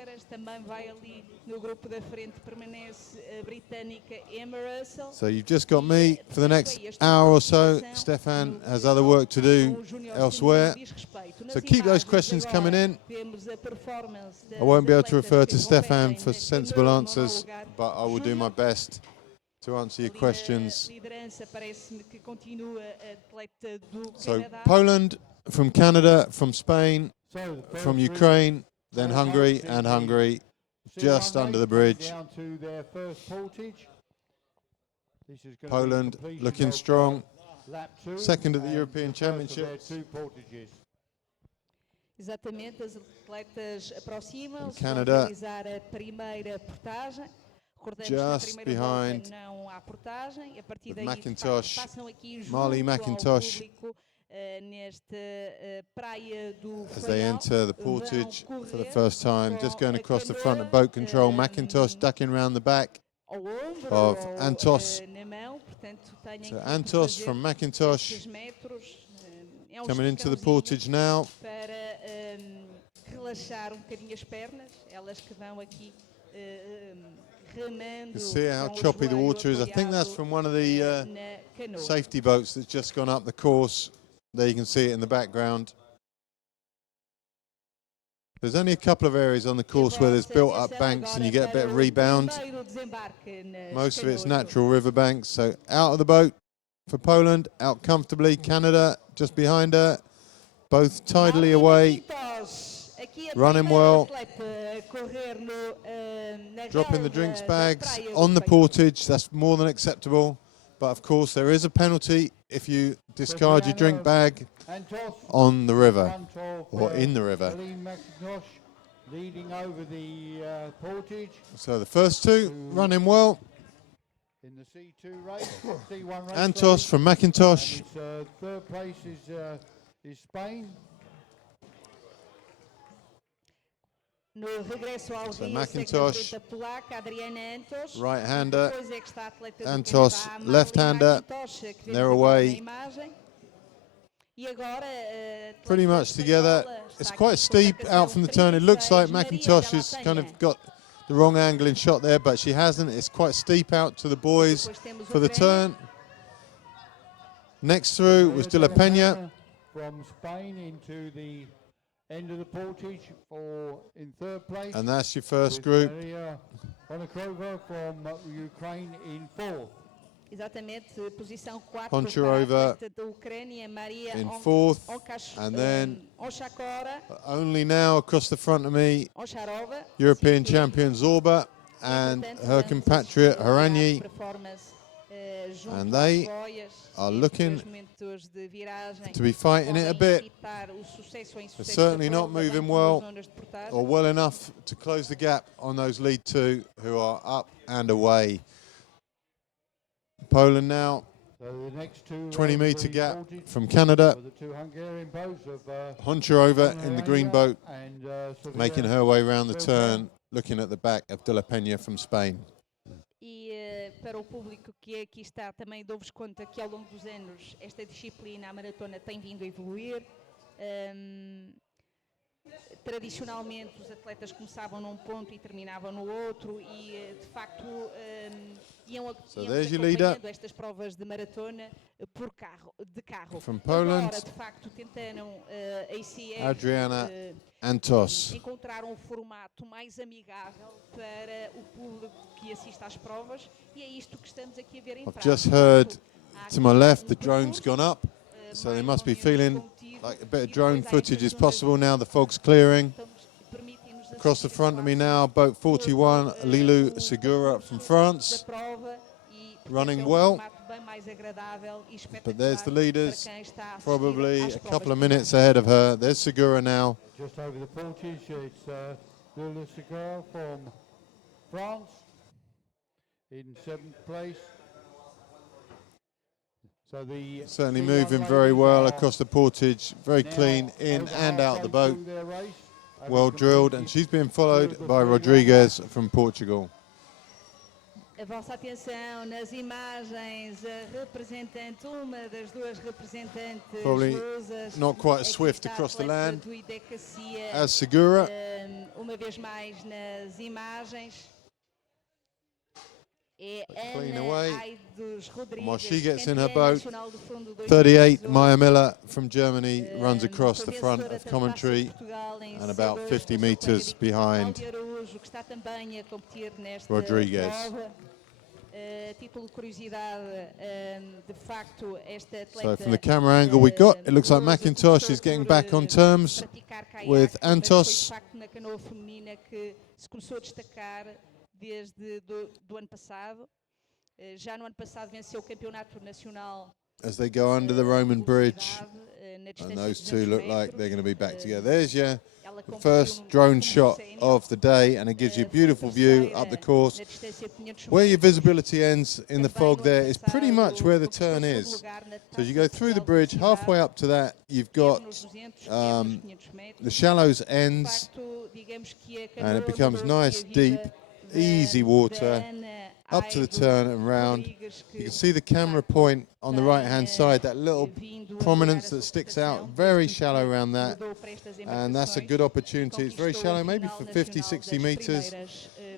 So you've just got me for the next hour or so. Stefan has other work to do elsewhere. So keep those questions coming in. I won't be able to refer to Stefan for sensible answers, but I will do my best to answer your questions. So Poland, from Canada, from Spain, from Ukraine, then Hungary, and Hungary just under the bridge. Poland looking strong, second at the European Championships. Exatamente, as atletas aproximam-se, Canada, realizar a primeira portagem. just behind with McIntosh, Marley McIntosh, as they enter the portage for the first time. Just going across the front of boat control, McIntosh ducking around the back of Antos. So Antos from McIntosh coming into the portage now. You can see how choppy the water is. I think that's from one of the safety boats that's just gone up the course. There you can see it in the background. There's only a couple of areas on the course where there's built up banks and you get a bit of rebound. Most of it's natural riverbanks. So out of the boat for Poland, out comfortably. Canada just behind her, both tidally away, running well. Dropping the drinks bags on the portage, that's more than acceptable. But of course, there is a penalty if you discard your drink bag on the river or in the river. Leading over the Portage. So the first two running well. In the C2 race, C1 race. Antos from Macintosh. Third place is Spain. No regresso ao So Rio, Macintosh, a polaca Adriana Antos. right-hander. Depois é que está a atleta do Antos, Canadá, left-hander. Macintosh, que vemos They're agora away. na imagem. E agora, Pretty much together. It's quite steep out from the turn. It looks like Macintosh has kind of got the wrong angle in shot there, but she hasn't. It's quite steep out to the boys for the turn. Next through was De La Peña. From Spain into the end of the Portage for in third place. And that's your first group. Honokrova from Ukraine in fourth. Exatamente, posição 4 Pontoon da Ucrânia, Maria in fourth, and then only now across the front of me, European champion Zorba and her compatriot Haranyi, and they are looking to be fighting it a bit. They're certainly not moving well or well enough to close the gap on those lead two who are up and away. Poland now, So the next two 20-metre gap from Canada. the two Hungarian boats of Honcherova in the green boat, and making her way around the turn, looking at the back of De La Peña from Spain. E para o público que aqui está, também dou-vos conta que ao longo dos anos esta disciplina, a maratona, tem vindo a evoluir. Tradicionalmente os atletas começavam num ponto e terminavam no outro e de facto iam acompanhando estas provas de maratona de carro. From Poland, agora, de facto, tentaram a ICF Adriana Antos. encontrar um formato mais amigável para o público que assiste às provas e é isto que estamos aqui a ver em I've Prado. just heard to my left the drone's gone up, so they must be feeling like a bit of drone footage is possible now. The fog's clearing. Across the front of me now, boat 41, Leeloo Segura from France, running well. But there's the leaders, probably a couple of minutes ahead of her. There's Segura now. just over the Portage, it's Leeloo Segura from France in seventh place. So the Certainly C1 moving ladies very well are across the Portage, very now clean in over and out the boat. halfway through their race, having Well drilled, and completed she's being followed two of the by three Rodriguez from Portugal. A vossa atenção nas imagens, a representante, uma das duas representantes Probably lusas, not quite as aqui swift está a across the atleta land do IDECACIA, as Segura. uma vez mais nas imagens. É Clean Ana away. Aidos And while Rodrigues, she gets in her campeã boat, nacional do fundo 38, 2018. Maya Miller from Germany runs Foi across the front vencedora of da Taça commentary de Portugal em and about C2, 50 com metres sua colega de behind Cláudia Araújo, que está também a competir nesta Rodrigues. prova. Título de curiosidade, de facto, esta atleta, So from the camera angle we got, it looks like Macintosh is getting back on terms with Antos. Foi, de facto, na canoa feminina que se começou a destacar desde do ano passado. Já no ano passado venceu o campeonato nacional As they go under the Roman bridge, na and distância those de two 200 look like metros. they're going to be back together. There's your Ela competiu first drone shot of the day, and it gives you a beautiful view up the course. na distância de 500 Where your metros. visibility ends in the fog there is pretty much where the turn is. So as you go through the bridge, halfway up to that, you've got the shallows ends, and it becomes nice, deep, easy water up to the turn and round. You can see the camera point on the right-hand side, that little prominence that sticks out, very shallow around that, and that's a good opportunity. It's very shallow, maybe for 50, 60 metres.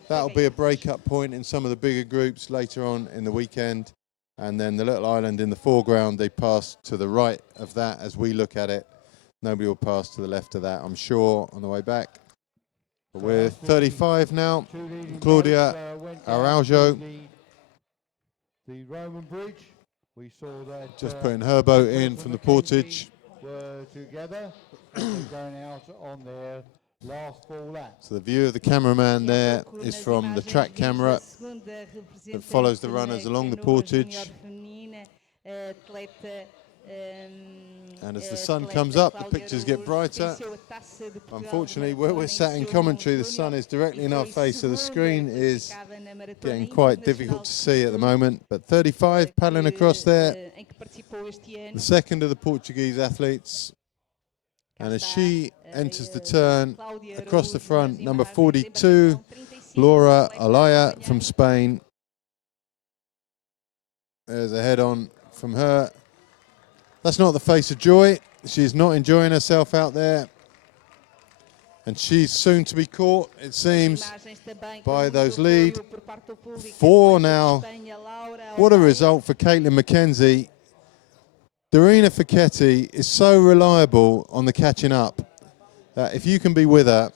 That'll be a break-up point in some of the bigger groups later on in the weekend. And then the little island in the foreground, they pass to the right of that as we look at it. Nobody will pass to the left of that, I'm sure, on the way back. But we're 35 now. Claudia Araujo the Roman Bridge. We saw that just putting her boat in from the Portage. were together. They're going out on their last 4 laps. So the view of the cameraman there is from the track camera that follows the runners along the portage. And as the sun comes up, the pictures get brighter. Unfortunately, where we're sat in commentary, the sun is directly in our face, so the screen is getting quite difficult to see at the moment. But 35 paddling across there, the second of the Portuguese athletes. And as she enters the turn across the front, number 42, Laura Alaya from Spain. There's a head-on from her. That's not the face of joy. She's not enjoying herself out there. And she's soon to be caught, it seems, by those lead. 4 now. What a result for Caitlin Mckenzie. Dorina Ficchetti is so reliable on the catching up that if you can be with her,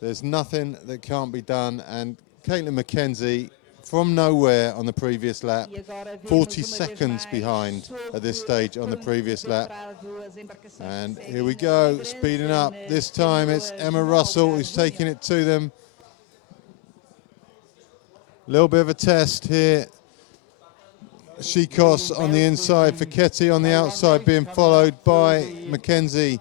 there's nothing that can't be done. And Caitlin Mckenzie, from nowhere on the previous lap, 40 seconds behind at this stage on the previous lap. And here we go, speeding up. This time it's Emma Russell who's taking it to them. A little bit of a test here. Chicos on the inside, Ficchetti on the outside, being followed by Mckenzie.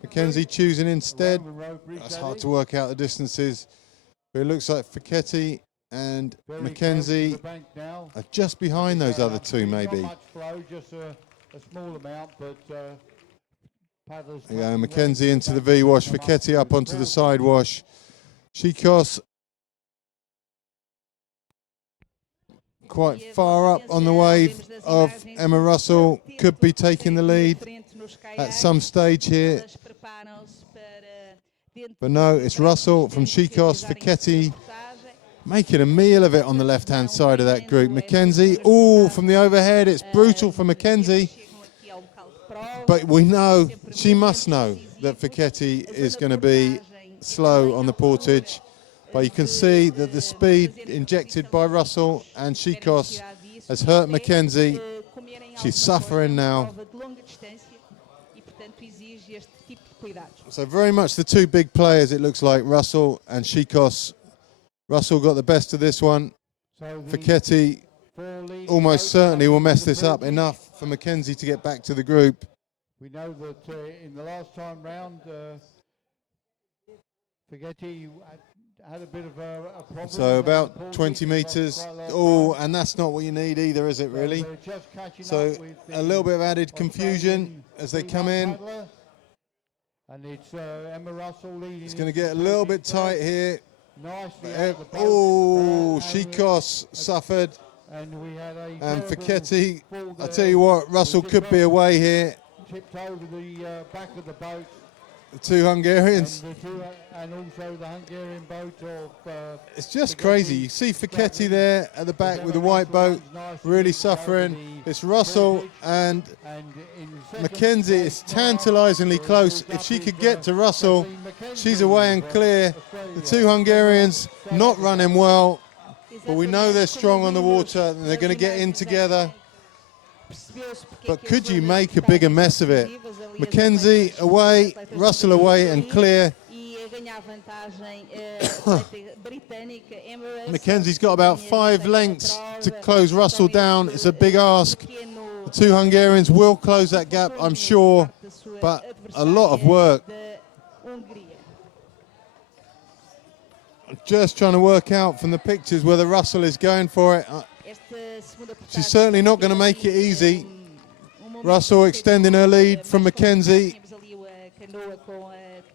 Mckenzie choosing instead. That's hard to work out the distances. But it looks like Ficchetti and Mckenzie are just behind those other two, maybe. Mckenzie into the V-wash, Ficchetti up onto the side wash. Chicos quite far up on the wave of Emma Russell, could be taking the lead at some stage here. But no, it's Russell from Chicos, Ficchetti making a meal of it on the left-hand side of that group. Mckenzie, oh, from the overhead, it's brutal for Mckenzie. But we know, she must know, that Ficchetti is going to be slow on the portage. But you can see that the speed injected by Russell and Chicos has hurt Mckenzie. She's suffering now. So very much the two big players, it looks like, Russell and Chicos. Russell got the best of this one. Ficchetti almost certainly will mess this up enough for Mckenzie to get back to the group. We know that in the last time round, Ficchetti had a bit of a problem. So about 20 metres. Oh, and that's not what you need either, is it, really? So a little bit of added confusion as they come in. And it's Emma Russell leading. It's going to get a little bit tight here. Nicely. Oh, Chicos suffered. And Ficchetti, I tell you what, Russell could be away here. Tipped over the back of the boat. The two Hungarians. And also the Hungarian boat of... it's just crazy. You see Ficchetti there at the back with the white boat, really suffering. It's Russell and Mckenzie is tantalisingly close. If she could get to Russell, she's away and clear. The two Hungarians not running well, but we know they're strong on the water and they're going to get in together. But could you make a bigger mess of it? Mckenzie away, Russell away and clear. Mckenzie's got about 5 lengths to close Russell down. It's a big ask. The two Hungarians will close that gap, I'm sure, but a lot of work. Just trying to work out from the pictures whether Russell is going for it. She's certainly not going to make it easy. Russell extending her lead from Mckenzie.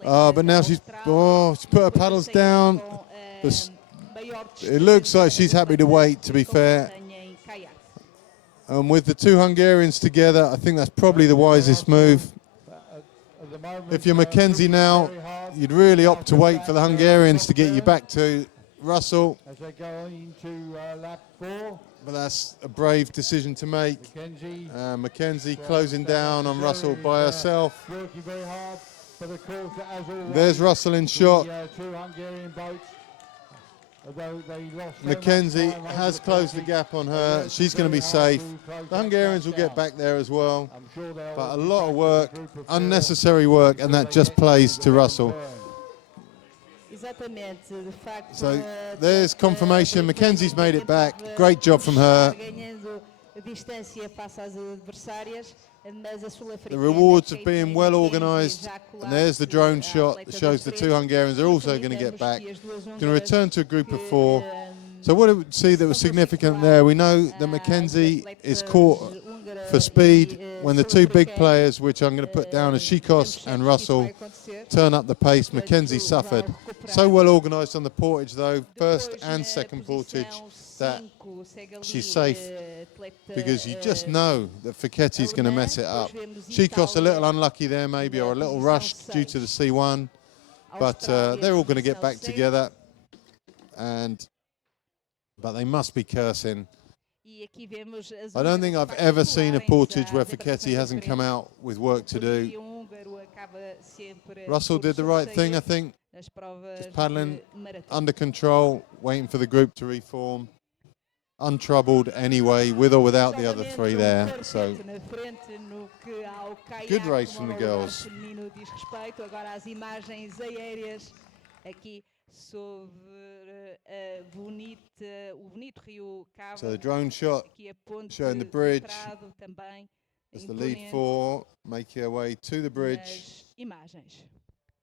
But now she's put her paddles down. It looks like she's happy to wait, to be fair. And with the two Hungarians together, I think that's probably the wisest move. If you're Mckenzie now, you'd really opt to wait for the Hungarians to get you back to Russell. As they go into lap 4. But that's a brave decision to make. Mckenzie closing down on Russell by herself. Working very hard for the course, as always. There's Russell in shot. Two Hungarian boats. Although they lost Mckenzie has closed the gap on her. She's going to be safe. The Hungarians will get back there as well. But a lot of work, unnecessary work, and that just plays to Russell. Exatamente, de facto. So there's confirmation. Mckenzie's made it back. Great job from her. Ganhando distância face às adversárias, mas a The sul-africana rewards have been Mckenzie well já organised. colate, And there's the drone a shot that atleta shows da the frente. two Hungarians are also going to get back. Going to return to a group of 4. So what we see that was significant there, we know that Mckenzie is caught for speed when the two big players, which I'm going to put down as Chico and Russell, turn up the pace. Mckenzie suffered. So well organised on the portage though, first and second portage, that she's safe, because you just know that Fiketti's going to mess it up. Chico's a little unlucky there maybe, or a little rushed due to the C1, but they're all going to get back together. But they must be cursing. I don't think I've ever seen a portage where Mccarthy hasn't come out with work to do. Russell did the right thing, I think. Just paddling, under control, waiting for the group to reform. Untroubled anyway, with or without the other 3 there. So, good race from the girls. So the drone shot showing the bridge as the lead 4 make their way to the bridge.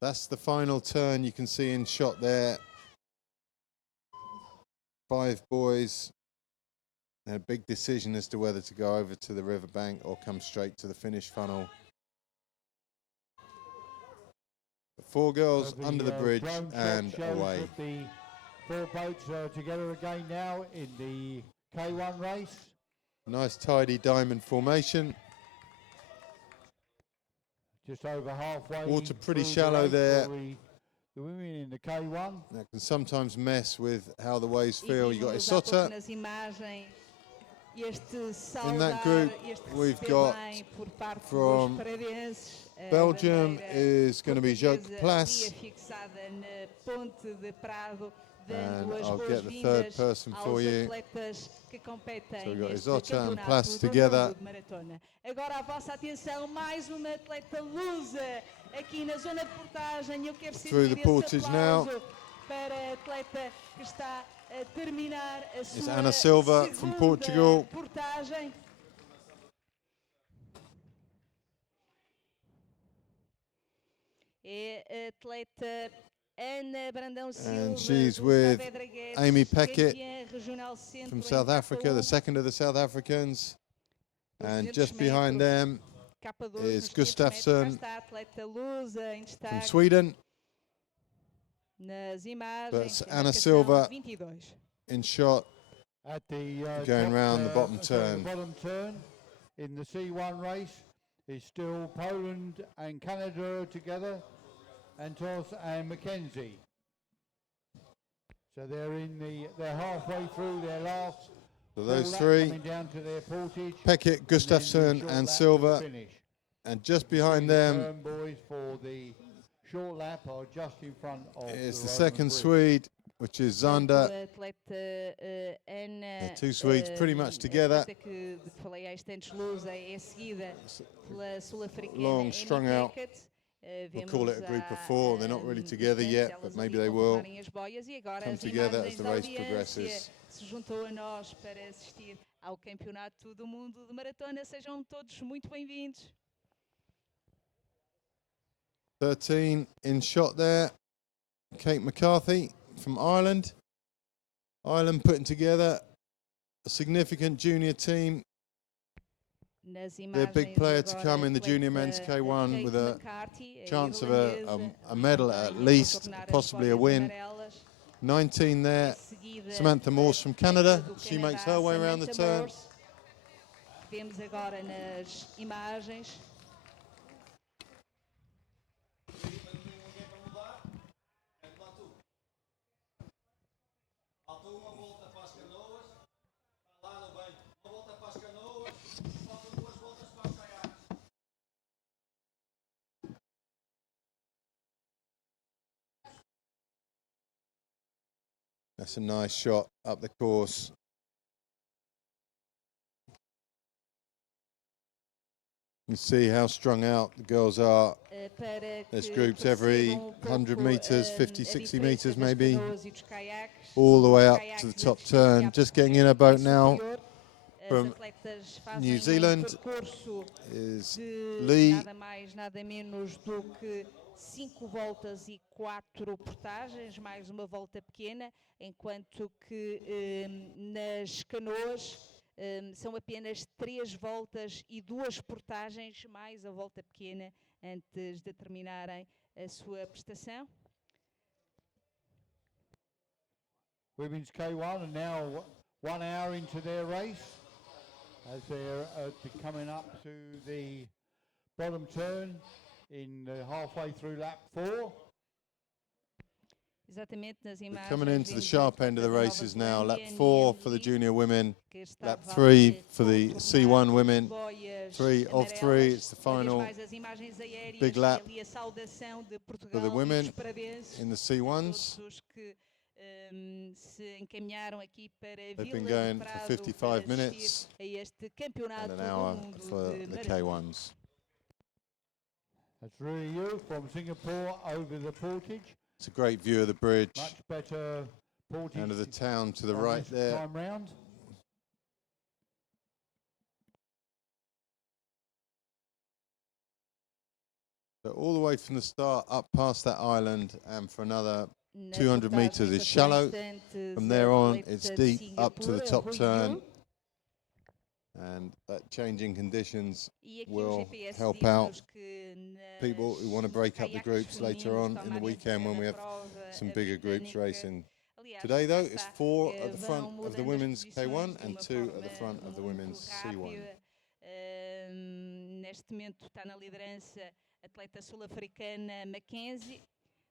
That's the final turn you can see in shot there. 5 boys. And a big decision as to whether to go over to the riverbank or come straight to the finish funnel. 4 girls under the bridge and away. The 4 boats are together again now in the K1 race. Nice tidy diamond formation. Just over halfway. Water pretty shallow there. The women in the K1. That can sometimes mess with how the waves feel. You got Isota. In that group, we've got from Belgium is going to be Jacques Plas. And I'll get the 3rd person for you. So we've got Isota and Plas together. Agora a vossa atenção, mais uma atleta lusa aqui na zona de portagem. Eu quero Through the portage now. Para a atleta que está a terminar a sua It's Ana Silva from Portugal. Portagem. É a atleta Ana Brandão Silva. And she's with Amy Peckett from South Africa, the second of the South Africans. And just behind them is Gustafsson from Sweden. That's Ana Silva in shot, at the going round the bottom turn. The bottom turn in the C1 race is still Poland and Canada together, Antos and Mckenzie. So they're halfway through their last. So those 3, Peckett, Gustafsson and Silva. And just behind them short lap are just in front of is the second Swede, which is Zander. The 2 Swedes pretty much together. Long, strung out. We'll call it a group of 4. They're not really together yet, but maybe they will come together as the race progresses. Se juntou a nós para assistir ao Campeonato do Mundo de Maratona. Sejam todos muito bem-vindos. 13 in shot there. Kate McCarthy from Ireland. Ireland putting together a significant junior team. They're a big player to come in the junior men's K1 with a chance of a medal at least, possibly a win. 19 there. Samantha Morse from Canada. She makes her way around the turn. Vemos agora nas imagens. That's a nice shot up the course. You see how strung out the girls are. para There's que groups every percebam 100 pouco, meters, a 50, 60 diferença meters das maybe, canoas e dos caiaques, all the os way up to caiaques the top a descer e turn. a Just getting in percorrer a boat mais now superior. As from atletas New fazem Zealand percurso is de Lee. nada mais, nada menos do que 5 voltas e 4 portagens, mais uma volta pequena, enquanto que nas canoas são apenas 3 voltas e 2 portagens, mais a volta pequena, antes de terminarem a sua prestação. Women's K1 are now 1 hour into their race as they're coming up to the bottom turn in halfway through lap 4. Exatamente nas We're imagens. coming into the vemos sharp a end of the atleta da races Nova now. Lap Zelândia, 4 for the Lee, junior women, que lap estava 3 for the contornar C1 women, boias 3 of 3, amarelas. it's the Uma vez final mais as imagens aéreas big e lap ali a saudação de for Portugal the e women dos parabéns in the a C1s. todos os que se encaminharam aqui para They've been Vila de going for Prado 55 para minutes assistir a este and campeonato an do hour mundo for de the maratona. K1s. That's really you from Singapore over the Portage. It's a great view of the bridge Much better Portage and of the town to the on right this there. time round. So all the way from the start up past that island and for another Na 200 portagem meters it's passou shallow. instantes From a there on atleta it's de deep up to the Singapura, top Rui turn. Yu. And that changing conditions E aqui o will GPS help out diz-nos que people who want to nos break up the caiaques groups later femininos on está in uma the weekend when we have prova some bigger groups britânica. racing. Aliás, Today lá though it's está, 4 at the front vão of the mudando as women's posições K1 de and uma 2 at the forma front of the muito women's C1. rápida. Neste momento está na liderança a atleta sul-africana Mckenzie,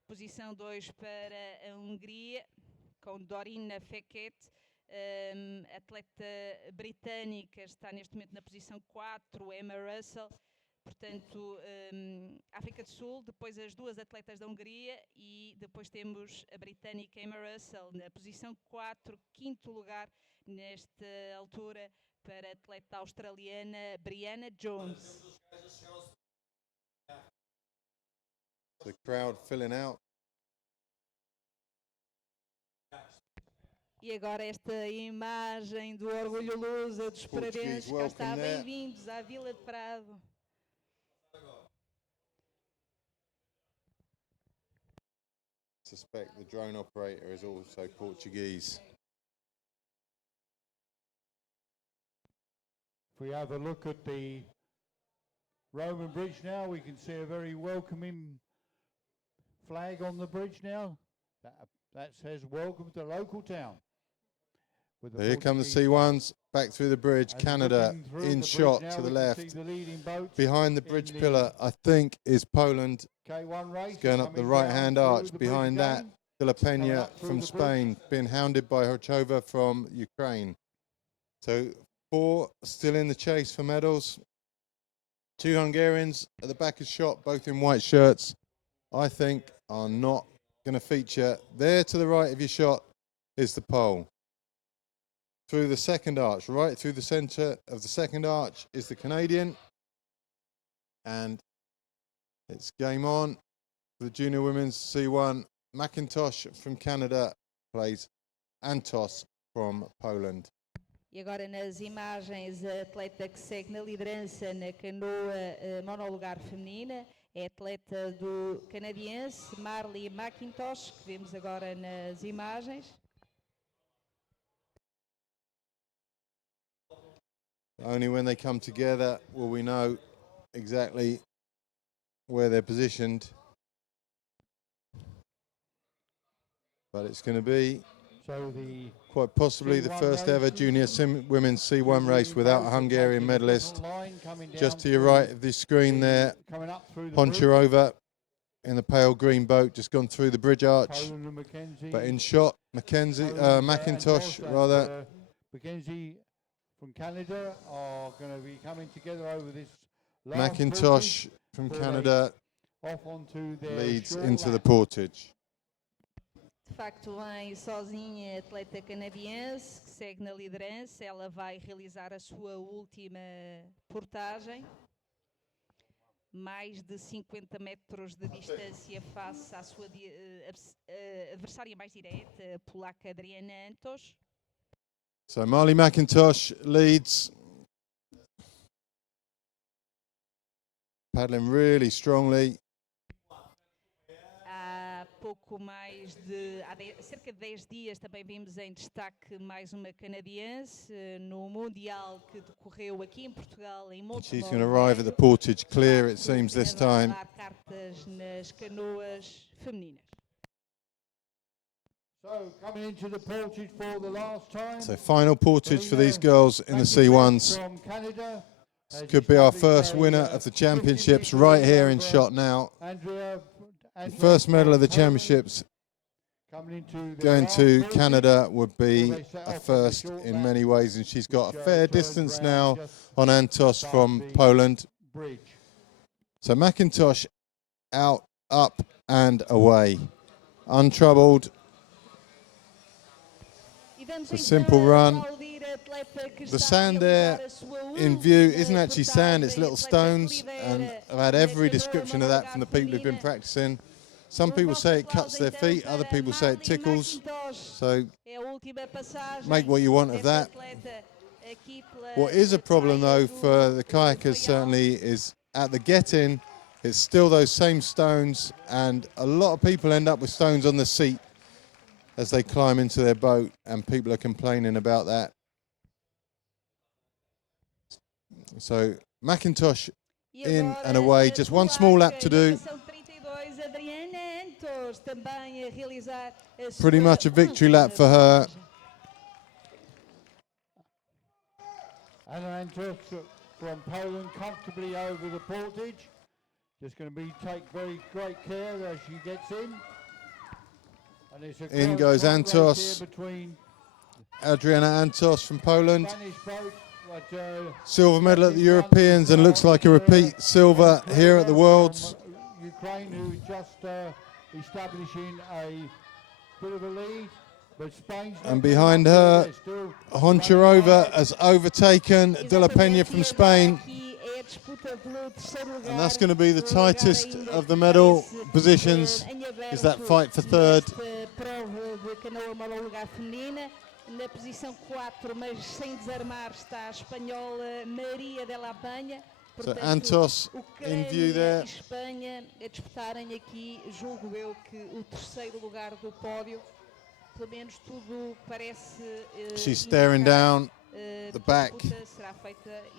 posição 2 para a Hungria, com Dorina Fekete. Atleta britânica está neste momento na posição 4, Emma Russell. Portanto, África do Sul, depois as duas atletas da Hungria e depois temos a britânica Emma Russell na posição 4, quinto lugar nesta altura para a atleta australiana Brionna Jones. The crowd filling out. E agora esta imagem do orgulho luso, dos parabéns, cá está, bem-vindos à Vila de Prado. Suspect the drone operator is also Portuguese. If we have a look at the Roman bridge now, we can see a very welcoming flag on the bridge now. That says welcome to local town. So here come the C1s back through the bridge. Canada in shot to the left. Behind the bridge pillar, I think, is Poland. K1 race Going up the right-hand arch. Behind that, De La Peña from Spain, being hounded by Horchova from Ukraine. So 4 still in the chase for medals. 2 Hungarians at the back of shot, both in white shirts, I think are not going to feature. There to the right of your shot is the pole. Through the second arch, right through the centre of the second arch is the Canadian. And it's game on for the junior women's C1. McIntosh from Canada plays Antos from Poland. E agora nas imagens a atleta que segue na liderança na canoa monolugar feminina é a atleta do canadiense Marley McIntosh, que vemos agora nas imagens. Only when they come together will we know exactly where they're positioned. But it's going to be quite possibly the first ever junior women's C1 race without a Hungarian medalist. Just to your right of this screen there, Poncherova in the pale green boat, just gone through the bridge arch. But in shot, McIntosh rather. Mckenzie from Canada are going to be coming together over this McIntosh from Canada leads into the Portage. De facto, vem sozinha a atleta canadiense que segue na liderança. Ela vai realizar a sua última portagem. mais de 50 metros de distância face à sua adversária mais direta, a polaca Brionna Jones. So Marley McIntosh leads, paddling really strongly. Há pouco mais de, cerca de 10 dias também vimos em destaque mais uma canadiense no Mundial que decorreu aqui em Portugal, em Montemor. She's going to arrive at the Portage clear, it seems, this time. Dar cartas nas canoas femininas. So coming into the Portage for the last time. So final Portage for these girls in the C1s. From Canada. This could be our first winner of the championships right here in shot now. The first medal of the championships going to Canada would be a first in many ways, and she's got a fair distance now on Antos from Poland. So McIntosh out, up and away, untroubled. It's a simple run. The sand there in view isn't actually sand, it's little stones, and I've had every description of that from the people who've been practicing. Some people say it cuts their feet, other people say it tickles, so make what you want of that. What is a problem though for the kayakers certainly is at the get-in, it's still those same stones, and a lot of people end up with stones on the seat as they climb into their boat, and people are complaining about that. So McIntosh in and away, just one small lap to do. Pretty much a victory lap for her. Anna Antos from Poland comfortably over the Portage. Just going to take very great care as she gets in. And it's a in goes Antos. Adriana Antos from Poland. Silver medal at the Europeans and looks like a repeat silver here at the Worlds. Ukraine, who just establishing a bit of a lead, but Spain's and behind her, Honcharova has overtaken De La Peña from Spain, and that's going to be the tightest of the medal positions, is that fight for third. Na posição 4, mas sem desarmar, está a espanhola Maria de la Peña. So Antos in view there. Espanha a disputarem aqui, julgo eu que o terceiro lugar do pódio. Pelo menos tudo parece. She's staring down the back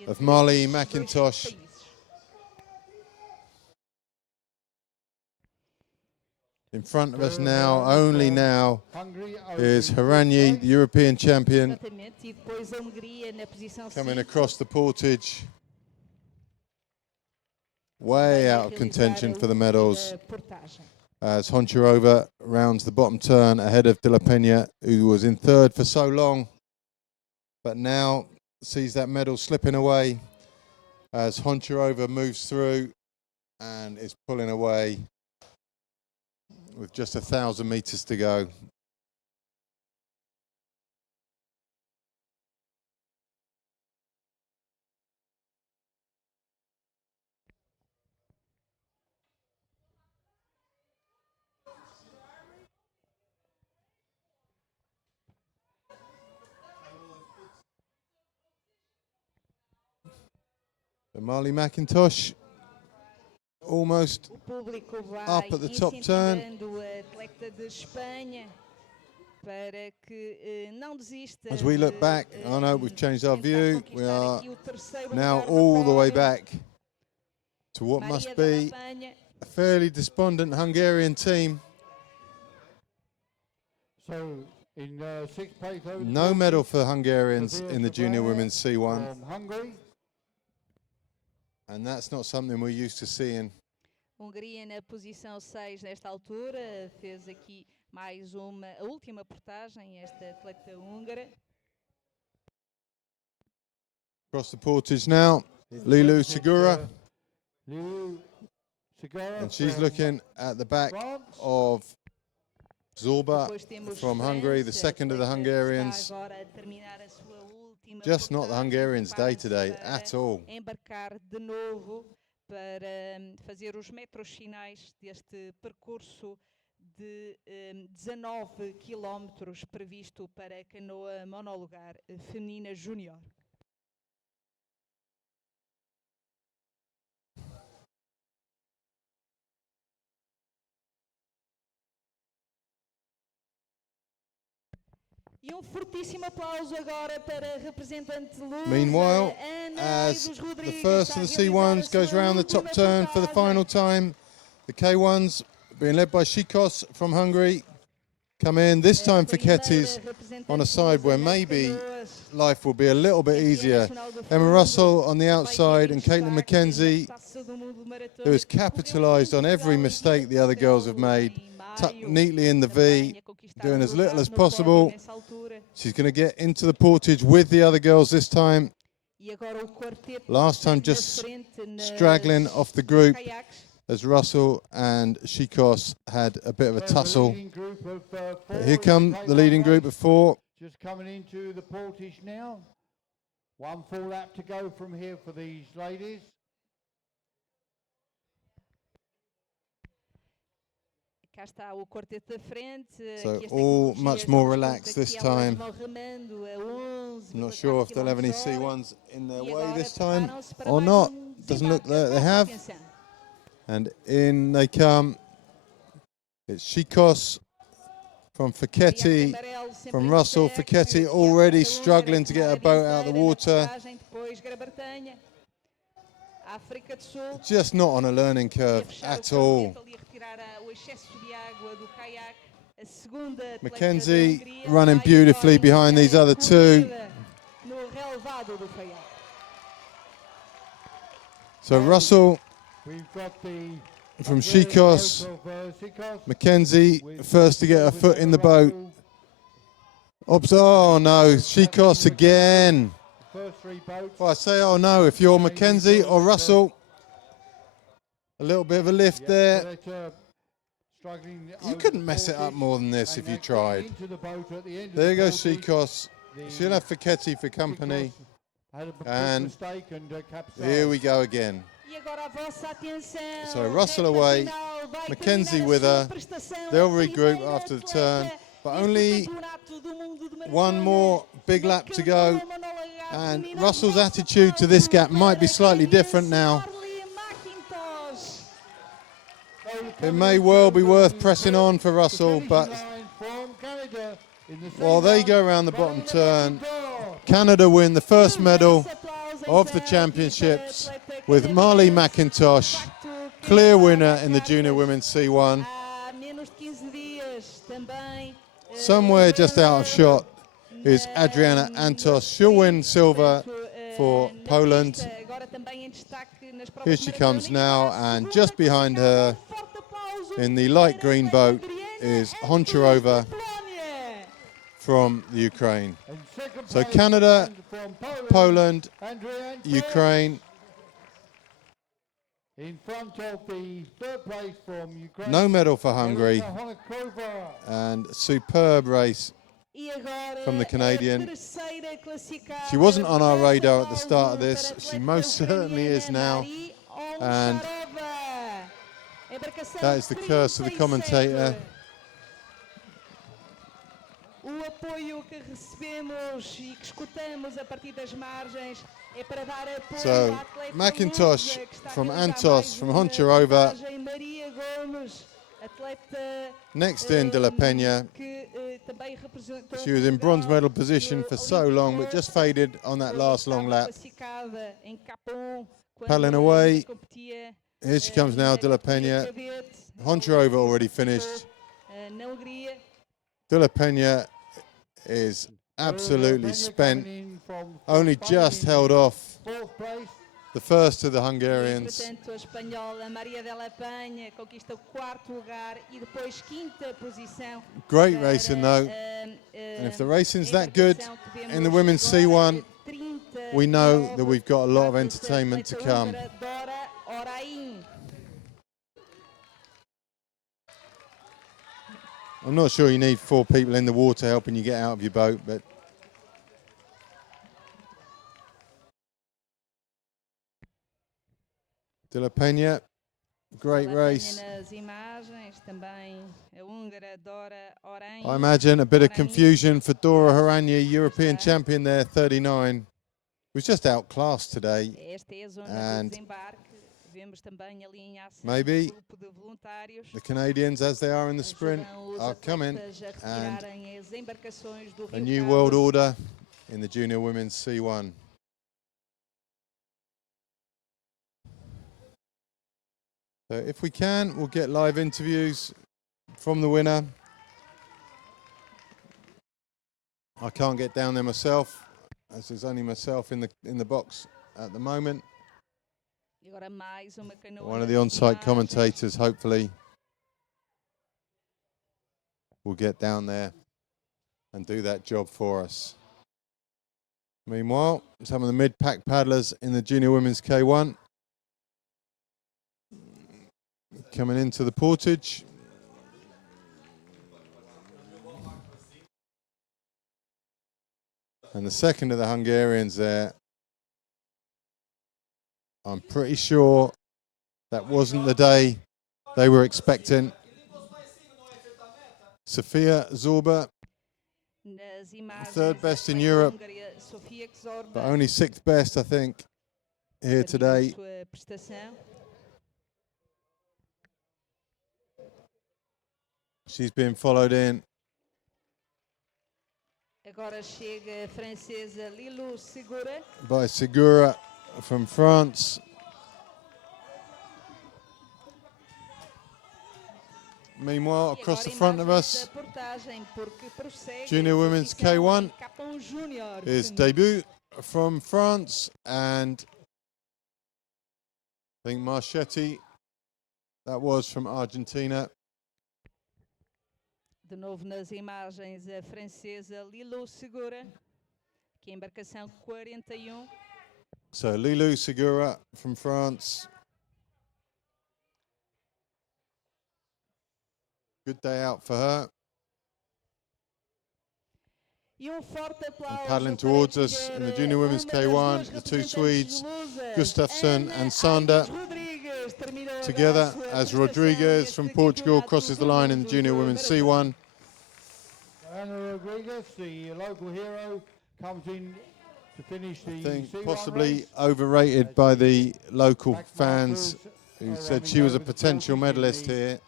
of Marley McIntosh. In front of us now, only now, is Hungary, the European champion, coming across the Portage. Way out of contention for the medals, as Honcharova rounds the bottom turn ahead of De La Peña, who was in third for so long, but now sees that medal slipping away as Honcharova moves through and is pulling away with just 1,000 meters to go. So Marley McIntosh almost up at the top turn. As we look back, I know we've changed our view. We are now all the way back to what must be a fairly despondent Hungarian team. So in sixth place, no medal for Hungarians in the junior women's C1. And that's not something we're used to seeing. Hungria na posição 6 nesta altura, fez aqui mais a última portagem, esta atleta húngara. Across the Portage now, Leeloo Segura. And she's looking at the back of Zorba from Hungary, the second of the Hungarians. Just not the Hungarians' day today at all. Embarcar de novo para fazer os metros finais deste percurso de 19 quilómetros previsto para a canoa monolugar feminina júnior. E fortíssimo aplauso agora para a representante lusa. Meanwhile, as the first of the C1s goes round the top turn for the final time, the K1s, being led by Chico from Hungary, come in. This time Feketi's on a side where maybe life will be a little bit easier. Emma Russell on the outside and Caitlin Mckenzie, who has capitalised on every mistake the other girls have made, tucked neatly in the V, doing as little as possible. She's going to get into the portage with the other girls this time. Last time just straggling off the group as Russell and Chicos had a bit of a tussle. But here come the leading group of 4. Just coming into the portage now. 1 full lap to go from here for these ladies. So all much more relaxed this time. I'm not sure if they'll have any C1s in their way this time or not. Doesn't look like they have. And in they come. It's Chicos from Feketi, from Russell. Feketi already struggling to get a boat out of the water. Just not on a learning curve at all. Mckenzie running beautifully behind these other 2. So Russell from Chicos, Mckenzie first to get her foot in the boat. Oh no, Chicos again. Well, I say oh no if you're Mckenzie or Russell. A little bit of a lift there. You couldn't mess it up more than this if you tried. There goes Chicos. She'll have Feketi for company. And here we go again. So Russell away, Mckenzie with her. They'll regroup after the turn. But only one more big lap to go. And Russell's attitude to this gap might be slightly different now. It may well be worth pressing on for Russell, but while they go around the bottom turn, Canada win the first medal of the championships with Marley McIntosh, clear winner in the junior women's C1. Somewhere just out of shot is Adriana Antos. She'll win silver for Poland. Here she comes now, and just behind her in the light green boat is Honcharova from the Ukraine. So Canada, Poland, Ukraine. In front of the 3rd place from Ukraine. No medal for Hungary. And superb race from the Canadian. She wasn't on our radar at the start of this. She most certainly is now. And that is the curse of the commentator. So McIntosh from Antos from Honcharova. Next in De La Peña. She was in bronze medal position for so long, but just faded on that last long lap. Paddling away. Here she comes now, De La Peña. Honcharova already finished. De La Peña is absolutely spent. Only just held off the first of the Hungarians. Great racing though. And if the racing's that good in the women's C1, we know that we've got a lot of entertainment to come. I'm not sure you need 4 people in the water helping you get out of your boat, but De La Peña, great race. Nas imagens, também a húngara Dora Orange. I imagine a bit of confusion for Dora Haranya, European champion there, 39. Was just outclassed today. Esta é a zona And de desembarque. Vemos também ali em ação maybe grupo de voluntários. the Canadians, as they are in the sprint, Ajudam os are coming. atletas a And retirarem as embarcações do a Rio new Prado. world order in the junior women's C1. So if we can, we'll get live interviews from the winner. I can't get down there myself, as there's only myself in the box at the moment. E agora mais uma canoa One of the nas on-site imagens. commentators, hopefully, will get down there and do that job for us. Meanwhile, some of the mid-pack paddlers in the junior women's K1 coming into the Portage. And the second of the Hungarians there, I'm pretty sure that wasn't the day they were expecting. Sofia Zorba, Nas imagens, third best in a Europe, húngara Sofia Zorba, but only sixth best, I think, here today. sua prestação. She's been followed in Agora chega a francesa Leeloo Segura. by Segura from France. Meanwhile, across the front of us, junior women's K1 is debut from France, and I think Marchetti, that was from Argentina. De novo nas imagens a francesa Leeloo Segura, que é embarcação 41. So Leeloo Segura from France. Good day out for her. E forte aplauso Paddling para towards que us in the ver junior women's uma das K1, duas the two representantes Swedes, lusas, Gustafsson Ana and Sander, Rodrigues, terminou agora together a sua as prestação Rodriguez neste from Portugal campeonato crosses the do line in the mundo junior de women's maratona. C1. Ana Rodriguez, the local hero, comes in to finish the I think C1 possibly race. overrated by the local Back fans markers who are said running she was a over the potential Portage in medalist the here.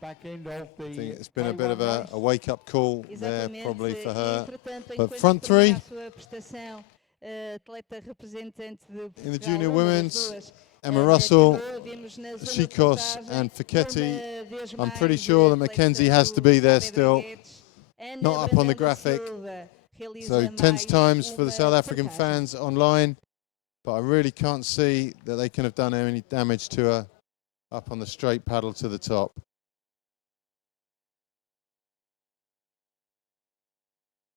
back end of the I think it's been a bit K1 of a race. wake-up call there Exatamente, probably for e her. entretanto, But enquanto front termina three a sua prestação, atleta representante de Portugal, in the junior uma das women's, duas, Emma da Russell, canoa, vimos na zona de Chicos portagem, and Ficchetti. uma vez I'm pretty mais, sure that atleta Mckenzie has to be do there Cabo still. Breguetes, Ana Not up on the Brandão da graphic. Silva, realiza So tense mais times for the uma South African portagem. fans online, but I really can't see that they can have done any damage to her up on the straight paddle to the top.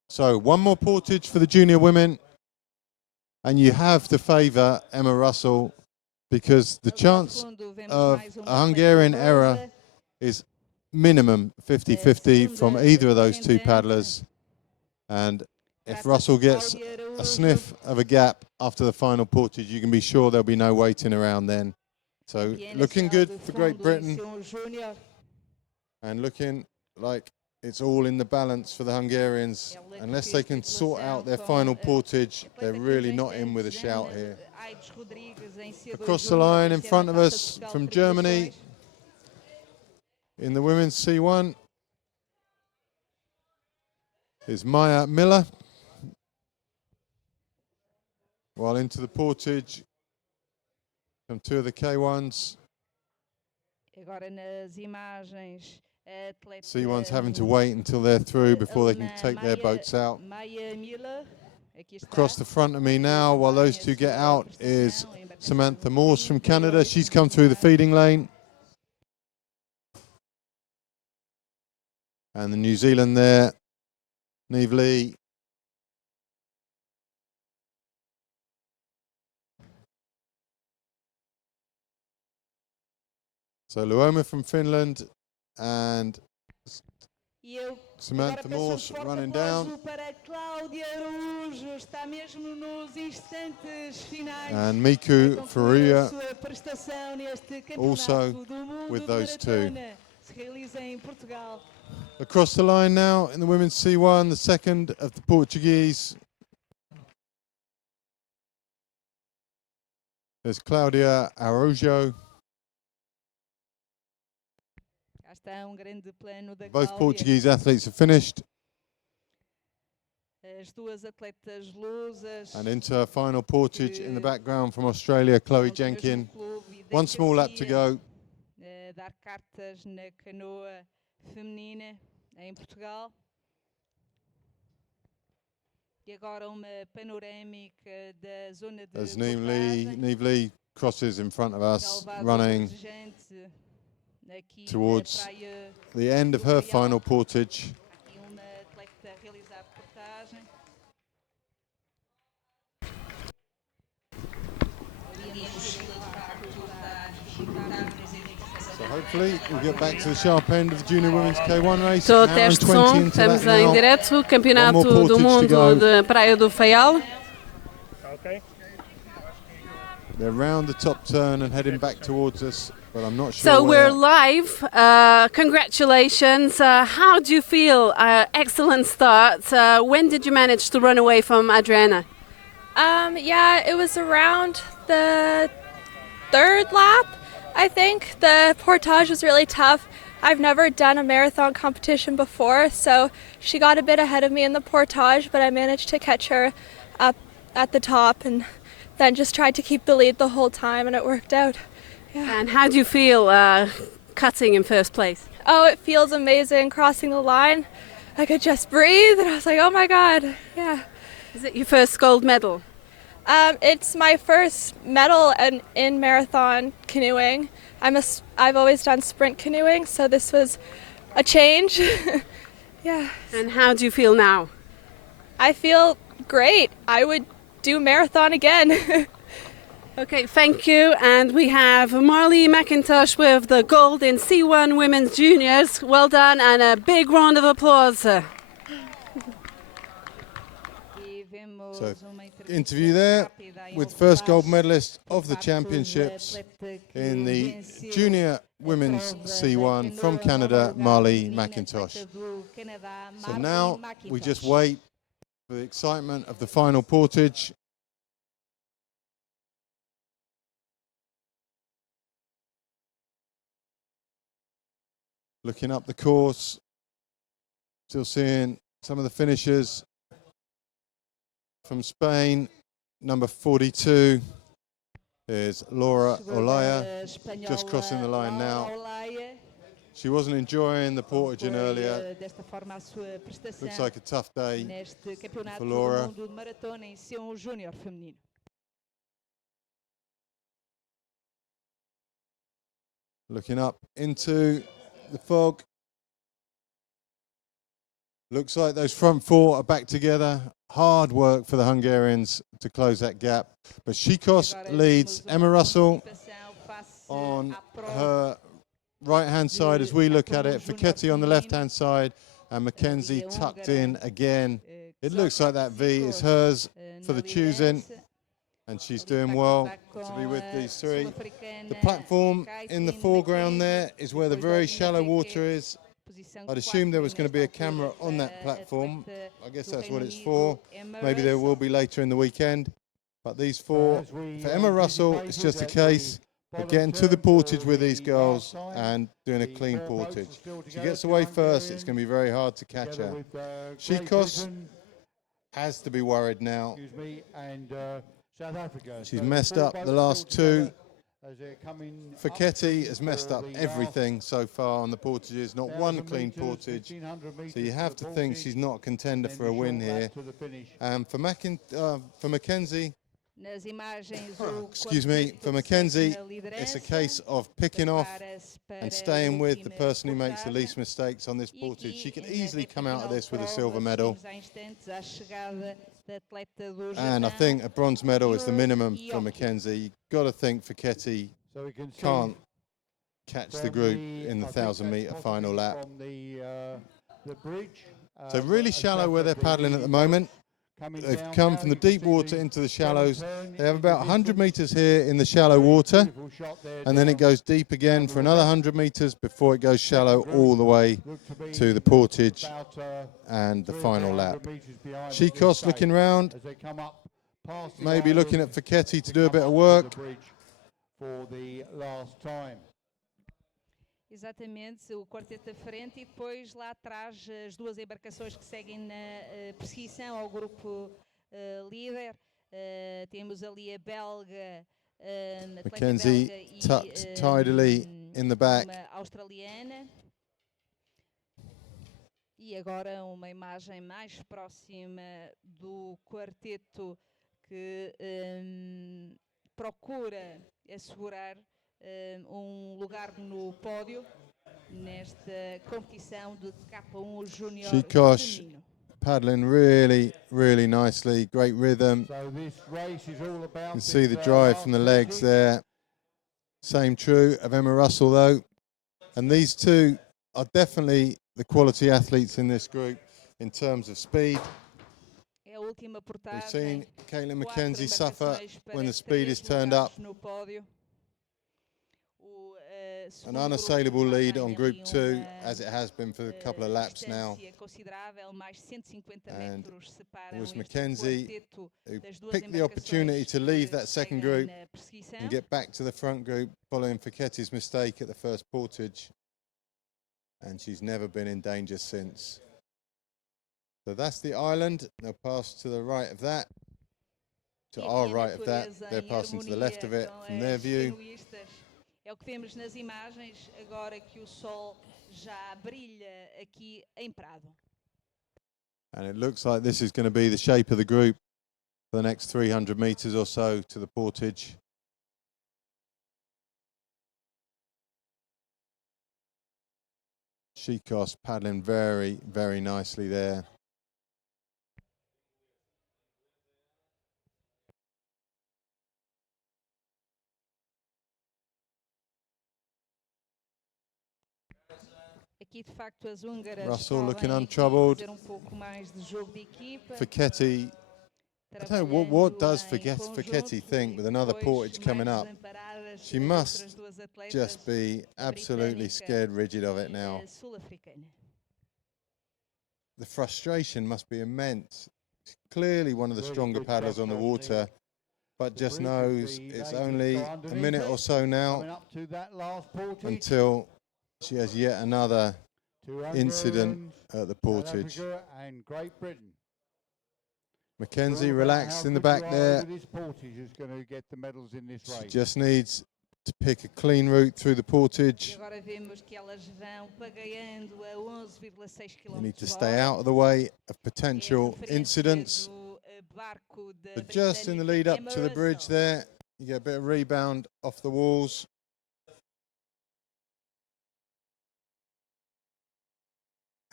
So one more portage for the junior women, and you have to favour Emma Russell because the chance of a Hungarian error is minimum 50-50 from either of those two paddlers. And if Russell gets a sniff of a gap after the final portage, you can be sure there'll be no waiting around then. So looking good for Great Britain, and looking like it's all in the balance for the Hungarians. Unless they can sort out their final portage, they're really not in with a shout here. Across the line in front of us from Germany in the women's C1 is Maya Miller. While into the portage come two of the K1s. Agora nas imagens, a atleta C1's having to wait until they're through before they can take their boats out. Maya Miller, aqui está. Across the front of me now, while those two get out, is Samantha Morse from Canada. She's come through the feeding lane. And the New Zealand there, Neve Lee. So Luoma from Finland and E eu Samantha agora peço Morse forte running aplauso down. para Cláudia Araújo, está mesmo nos instantes finais. And a Miku concluir a Furuya sua prestação neste also campeonato do mundo with de those two. maratona. Se realiza em Portugal. Across the line now in the women's C1, the second of the Portuguese. There's Claudia Araújo. Cá está grande plano da Both Cláudia. Portuguese athletes have finished. As duas atletas lusas. And into her final portage in the background from Australia, Chloe Jenkin. One small lap to go. Dar cartas na canoa feminina em Portugal. E agora uma panorâmica da zona de As Portage. Neve Lee crosses in front of us, running towards the end of her final portage. So hopefully we'll get back to the sharp end of the junior women's K1 race. Estou teste de som, estamos em direto, campeonato do mundo de Praia do Faial. They're round the top turn and heading back towards us, but I'm not sure. So we're live. Congratulations. How do you feel? Excellent start. When did you manage to run away from Adriana? Yeah, it was around the third lap, I think. The Portage was really tough. I've never done a marathon competition before, so she got a bit ahead of me in the Portage, but I managed to catch her up at the top and then just tried to keep the lead the whole time, and it worked out. Yeah. And how do you feel cutting in first place? Oh, it feels amazing crossing the line. I could just breathe, and I was like, oh my God, yeah. Is it your first gold medal? It's my first medal in marathon canoeing. I've always done sprint canoeing, so this was a change. Yeah. And how do you feel now? I feel great. I would do marathon again. Okay, thank you. And we have Marley McIntosh with the gold in C1 Women's Juniors. Well done, and a big round of applause. So, interview there with first gold medalist of the championships in the junior women's C1 from Canada, Marley McIntosh. So now we just wait for the excitement of the final portage. Looking up the course, still seeing some of the finishers. From Spain, number 42 is Laura Olaya, just crossing the line now. She wasn't enjoying the portage earlier. Looks like a tough day for Laura. Looking up into the fog. Looks like those front four are back together. Hard work for the Hungarians to close that gap. But Chico leads Emma Russell on her right-hand side as we look at it. Mccarthy on the left-hand side and Mckenzie tucked in again. It looks like that V is hers for the choosing. And she's doing well to be with these three. The platform in the foreground there is where the very shallow water is. I'd assume there was going to be a camera on that platform. I guess that's what it's for. Maybe there will be later in the weekend. But these four, for Emma Russell, it's just a case of getting to the portage with these girls and doing a clean portage. If she gets away first, it's going to be very hard to catch her. Chicos has to be worried now. She's messed up the last two. Faketi has messed up everything so far on the portages, not one clean portage. So you have to think she's not a contender for a win here. And for Mckenzie, for Mckenzie, it's a case of picking off and staying with the person who makes the least mistakes on this portage. She can easily come out of this with a silver medal. And I think a bronze medal is the minimum for Mckenzie. You've got to think Faketi can't catch the group in the 1,000-metre final lap. the bridge. So really shallow where they're paddling at the moment. They've come from the deep water into the shallows. They have about 100 metres here in the shallow water, and then it goes deep again for another 100 metres before it goes shallow all the way to the Portage and the final lap. Chico's looking round, maybe looking at Mccarthy to do a bit of work. For the last time. Exatamente, o quarteto da frente e depois lá atrás as duas embarcações que seguem na perseguição ao grupo líder. Temos ali a belga, Mckenzie tucked tidily in the back. Uma australiana. E agora uma imagem mais próxima do quarteto que procura assegurar lugar no pódio nesta competição de K1 Júnior feminino. Paddling really nicely, great rhythm. You can see the drive from the legs there. Same true of Emma Russell though. And these two are definitely the quality athletes in this group in terms of speed. We've seen Caitlin Mckenzie suffer when the speed is turned up. An unassailable lead on Group 2, as it has been for a couple of laps now. And it was Mckenzie who picked the opportunity to leave that second group and get back to the front group following Mccarthy's mistake at the first Portage. And she's never been in danger since. So that's the island. They'll pass to the right of that, to our right of that. They're passing to the left of it from their view. É o que vemos nas imagens agora que o sol já brilha aqui em Prado. And it looks like this is going to be the shape of the group for the next 300 metres or so to the Portage. Chico's paddling very nicely there. Aqui de facto as húngaras Russell looking untroubled. Mccarthy, I don't know what does Mccarthy think with another Portage coming up. She must just be absolutely scared rigid of it now. The frustration must be immense. She's clearly one of the stronger paddlers on the water, but just knows it's only a minute or so now until she has yet another incident at the Portage. Mckenzie relaxed in the back there. She just needs to pick a clean route through the Portage. You need to stay out of the way of potential incidents. But just in the lead up to the bridge there, you get a bit of rebound off the walls.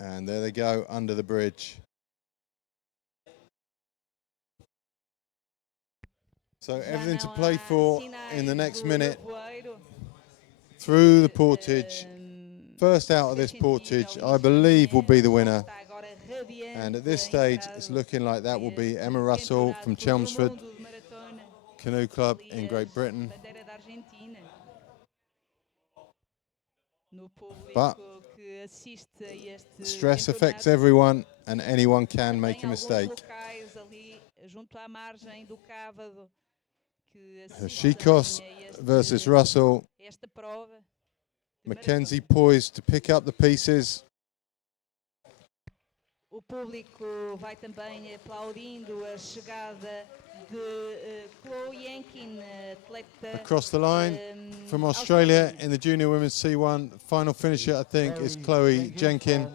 And there they go, under the bridge. So everything to play for in the next minute. Through the Portage. First out of this Portage, I believe, will be the winner. And at this stage, it's looking like that will be Emma Russell from Chelmsford Canoe Club in Great Britain. But stress affects everyone, and anyone can make a mistake. Chico versus Russell. Mckenzie poised to pick up the pieces. O público vai também aplaudindo a chegada de Chloe Yankin, atleta. Across the line from Australia in the Junior Women's C1. Final finisher, I think, is Chloe Jenkin.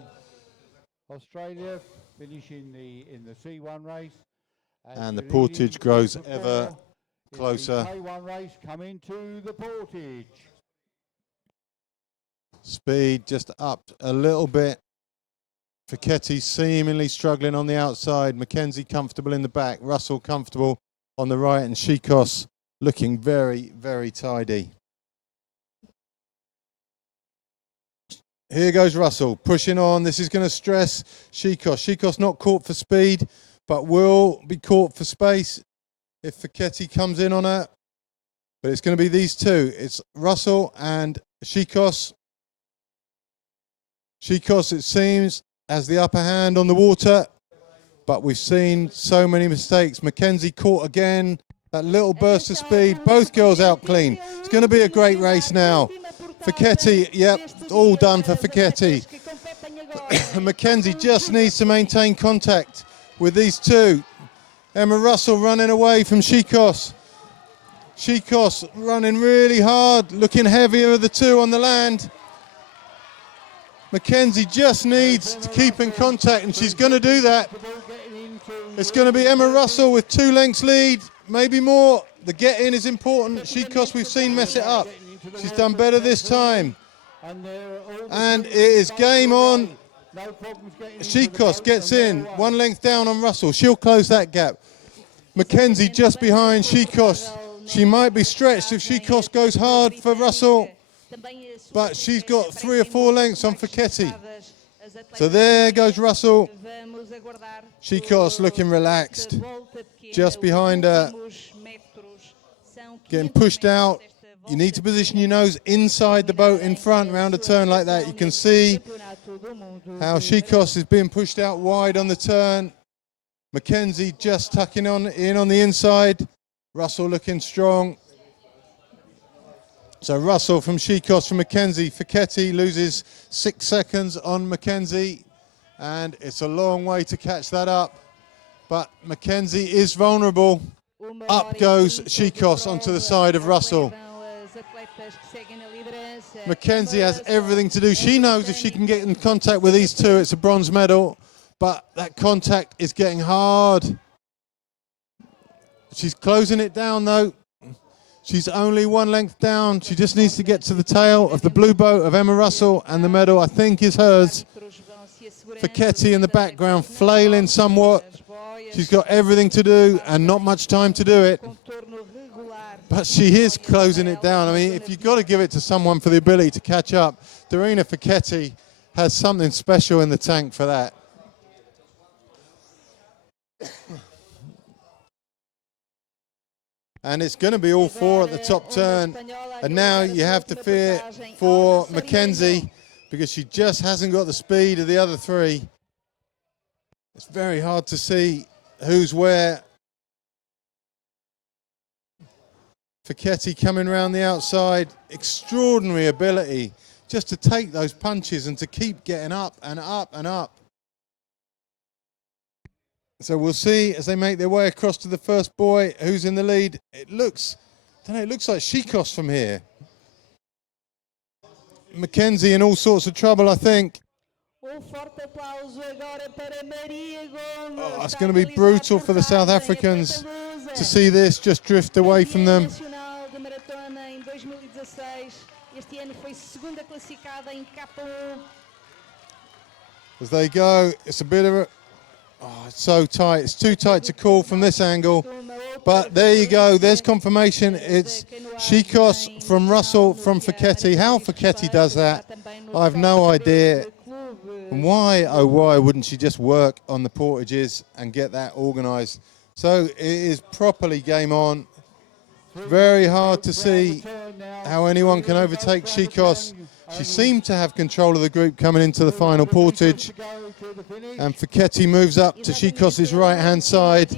Australia finishing in the C1 race. And the Portage grows ever closer. K1 race coming to the Portage. Speed just up a little bit. Mccarthy seemingly struggling on the outside. Mckenzie comfortable in the back. Russell comfortable on the right. And Chicos looking very tidy. Here goes Russell, pushing on. This is going to stress Chico. Chico's not caught for speed, but will be caught for space if Fiketti comes in on her. But it's going to be these two. It's Russell and Chicos. Chicos, it seems, has the upper hand on the water, but we've seen so many mistakes. Mckenzie caught again. That little burst of speed. Both girls out clean. It's going to be a great race now. Fiketti, yep, all done for Fiketti. Mckenzie just needs to maintain contact with these two. Emma Russell running away from Chicos. Chicos running really hard, looking heavier of the two on the land. Mckenzie just needs to keep in contact, and she's going to do that. It's going to be Emma Russell with 2 lengths lead, maybe more. The get-in is important. Chicos, we've seen mess it up. She's done better this time. And it is game on. Chicos gets in, 1 length down on Russell. She'll close that gap. Mckenzie just behind Chicos. She might be stretched if Chicos goes hard for Russell, but she's got 3 or 4 lengths on Fiketti. So there goes Russell. Chicos looking relaxed. Just behind her, getting pushed out. You need to position your nose inside the boat in front, round a turn like that. You can see how Chicos is being pushed out wide on the turn. Mckenzie just tucking in on the inside. Russell looking strong. So Russell from Chicos from Mckenzie. Fiketti loses 6 seconds on Mckenzie, and it's a long way to catch that up. But Mckenzie is vulnerable. Up goes Chicos onto the side of Russell. Mckenzie has everything to do. She knows if she can get in contact with these two, it's a bronze medal, but that contact is getting hard. She's closing it down though. She's only 1 length down. She just needs to get to the tail of the blue boat of Emma Russell, and the medal I think is hers. Fiketti in the background flailing somewhat. She's got everything to do and not much time to do it. But she is closing it down. I mean, if you've got to give it to someone for the ability to catch up, Dorina Fiketti has something special in the tank for that. And it's going to be all 4 at the top turn. And now you have to fear for Mckenzie because she just hasn't got the speed of the other 3. It's very hard to see who's where. Fiketti coming around the outside. Extraordinary ability just to take those punches and to keep getting up and up and up. So we'll see as they make their way across to the first buoy who's in the lead. It looks, I don't know, it looks like Chicos from here. Mckenzie in all sorts of trouble, I think. Oh, it's going to be brutal for the South Africans to see this just drift away from them. As they go, it's a bit of a... Oh, it's so tight. It's too tight to call from this angle. But there you go. There's confirmation. It's Chicos from Russell from Fiketti. How Fiketti does that, I have no idea. And why, oh why, wouldn't she just work on the portages and get that organised? So it is properly game on. Very hard to see how anyone can overtake Chicos. She seemed to have control of the group coming into the final portage. And Fiketti moves up to Chicos' right-hand side.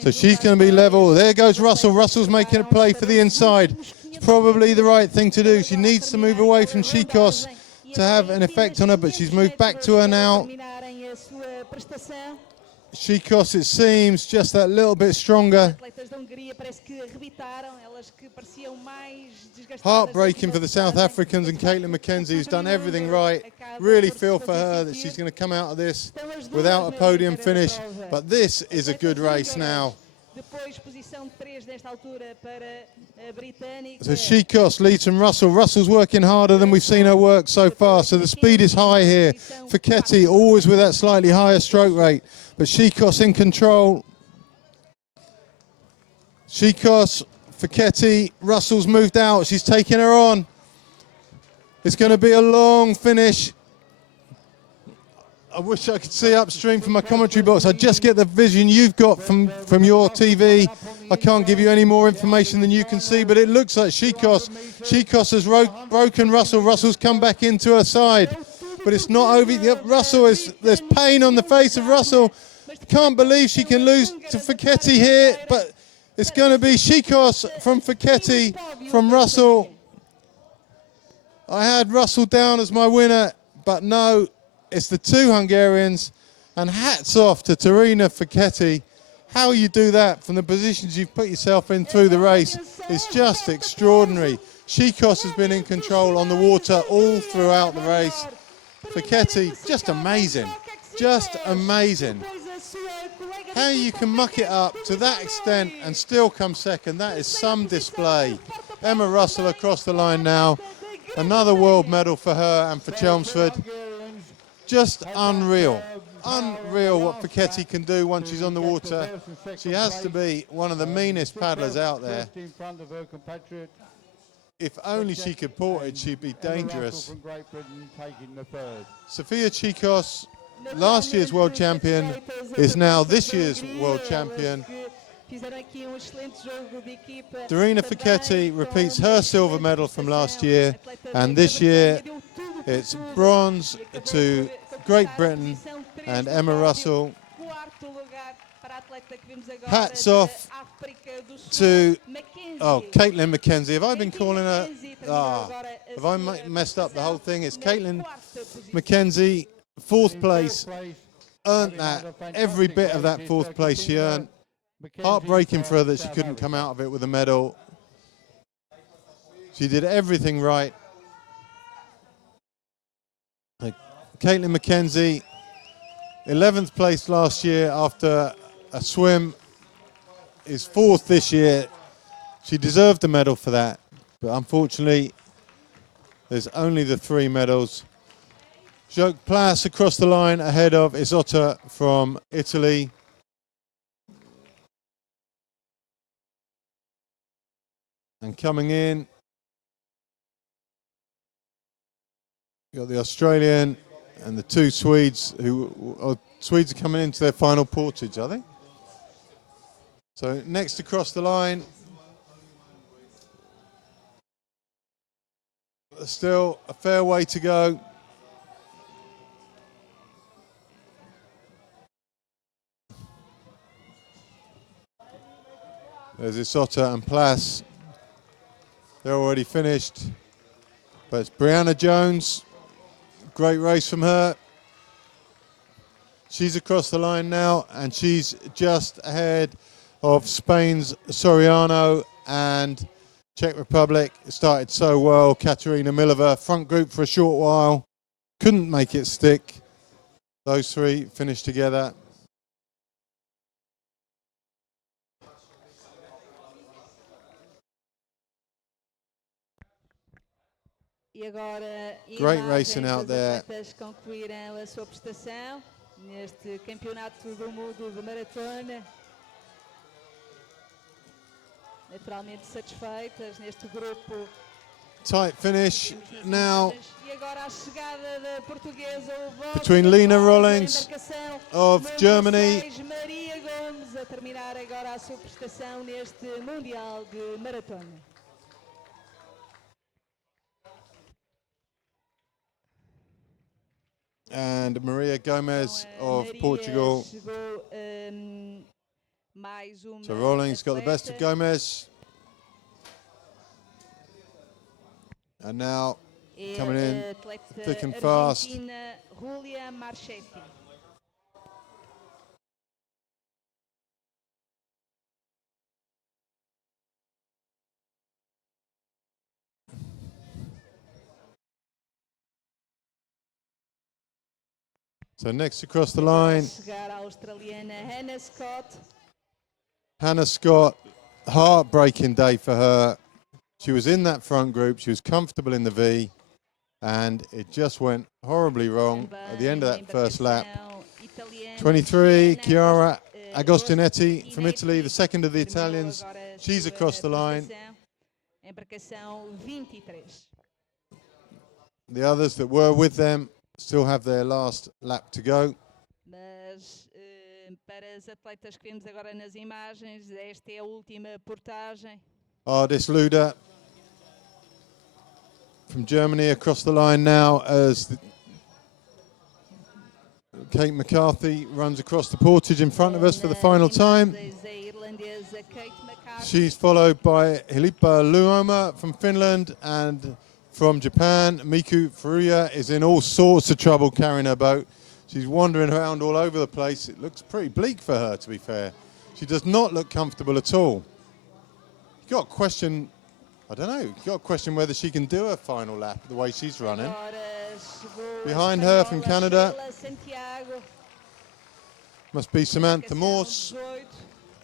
So she's going to be level. There goes Russell. Russell's making a play for the inside. It's probably the right thing to do. She needs to move away from Chicos to have an effect on her, but she's moved back to her now. Chicos, it seems, just that little bit stronger. Heartbreaking for the South Africans and Caitlin Mckenzie, who's done everything right. Really feel for her that she's going to come out of this without a podium finish. But this is a good race now. So Chicos leads from Russell. Russell's working harder than we've seen her work so far, so the speed is high here. Fiketti always with that slightly higher stroke rate, but Chicos in control. Chicos, Fiketti, Russell's moved out. She's taking her on. It's going to be a long finish. I wish I could see Upstream from my commentary box. I just get the vision you've got from your TV. I can't give you any more information than you can see, but it looks like Chicos has broken Russell. Russell's come back into her side, but it's not over. Yep, there's pain on the face of Russell. Can't believe she can lose to Facchetti here, but it's going to be Chicos from Facchetti from Russell. I had Russell down as my winner, but no, it's the two Hungarians, and hats off to Terina Facchetti. How you do that from the positions you've put yourself in through the race is just extraordinary. Chicos has been in control on the water all throughout the race. Facchetti, just amazing, just amazing. How you can muck it up to that extent and still come second, that is some display. Emma Russell across the line now. Another world medal for her and for Chelmsford. Just unreal. Unreal what Facchetti can do once she's on the water. She has to be one of the meanest paddlers out there. If only she could portage, she'd be dangerous. Sophia Chicos, last year's world champion, is now this year's world champion. Terina Facchetti repeats her silver medal from last year, and this year it's bronze to Great Britain and Emma Russell. Hats off to Caitlin Mckenzie. Have I been calling her? Have I messed up the whole thing? It's Caitlin Mckenzie, fourth place, earned that, every bit of that fourth place she earned. Heartbreaking for her that she couldn't come out of it with a medal. She did everything right. Caitlin Mckenzie, 11th place last year after a swim, is fourth this year. She deserved a medal for that, but unfortunately there's only the 3 medals. Jacques Plas across the line ahead of Isotta from Italy. And coming in, you got the Australian and the 2 Swedes Swedes are coming into their final portage, are they? So next across the line, still a fair way to go. There's Isotta and Plas. They're already finished. But it's Brionna Jones. Great race from her. She's across the line now, and she's just ahead of Spain's Soriano and Czech Republic. It started so well. Katerina Milova, front group for a short while. Couldn't make it stick. Those 3 finished together. Great racing out there. Concluíram a sua prestação neste campeonato do mundo de maratona. Naturalmente satisfeitas neste grupo. Tight finish now E agora a chegada da portuguesa between Lena Rollings of Germany Maria Gomes a terminar agora a sua prestação neste mundial de maratona. and Maria Gomez of Portugal. So Rolling's got the best of Gomez. And now coming in thick and fast. So next across the line, Hannah Scott, heartbreaking day for her. She was in that front group, she was comfortable in the V, and it just went horribly wrong at the end of that first lap. 23, Chiara Agostinetti from Italy, the second of the Italians. She's across the line. The others that were with them still have their last lap to go. Mas para as atletas que vemos agora nas imagens, esta é a última portagem. Ardis Luda from Germany across the line now as Kate McCarthy runs across the portage in front of us for the final time. She's followed by Hilipa Luoma from Finland, and from Japan, Miku Furuya is in all sorts of trouble carrying her boat. She's wandering around all over the place. It looks pretty bleak for her, to be fair. She does not look comfortable at all. You've got to question, I don't know, you've got to question whether she can do a final lap the way she's running. Behind her from Canada must be Samantha Morse.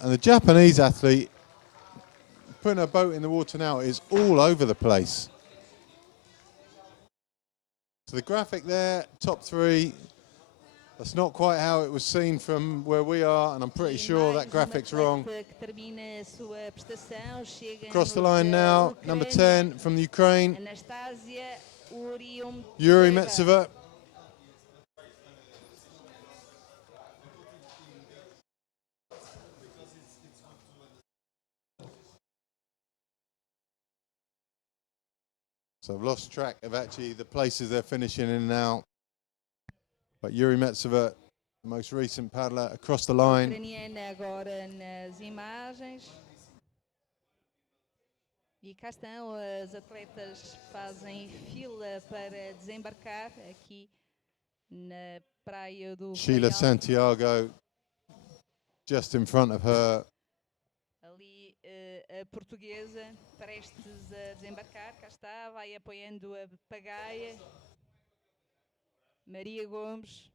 And the Japanese athlete, putting her boat in the water now, is all over the place. So the graphic there, top three, that's not quite how it was seen from where we are, and I'm pretty sure that graphic's wrong. Across the line now, number 10 from the Ukraine, Yuri Metseva. So I've lost track of actually the places they're finishing in now. But Yuri Metseva, the most recent paddler, across the line. Agora nas imagens. E cá estão, as atletas fazem fila para desembarcar aqui na praia do Sheila Santiago just in front of her. Ali a portuguesa prestes a desembarcar, cá está, vai apoiando a pagaia. Maria Gomes.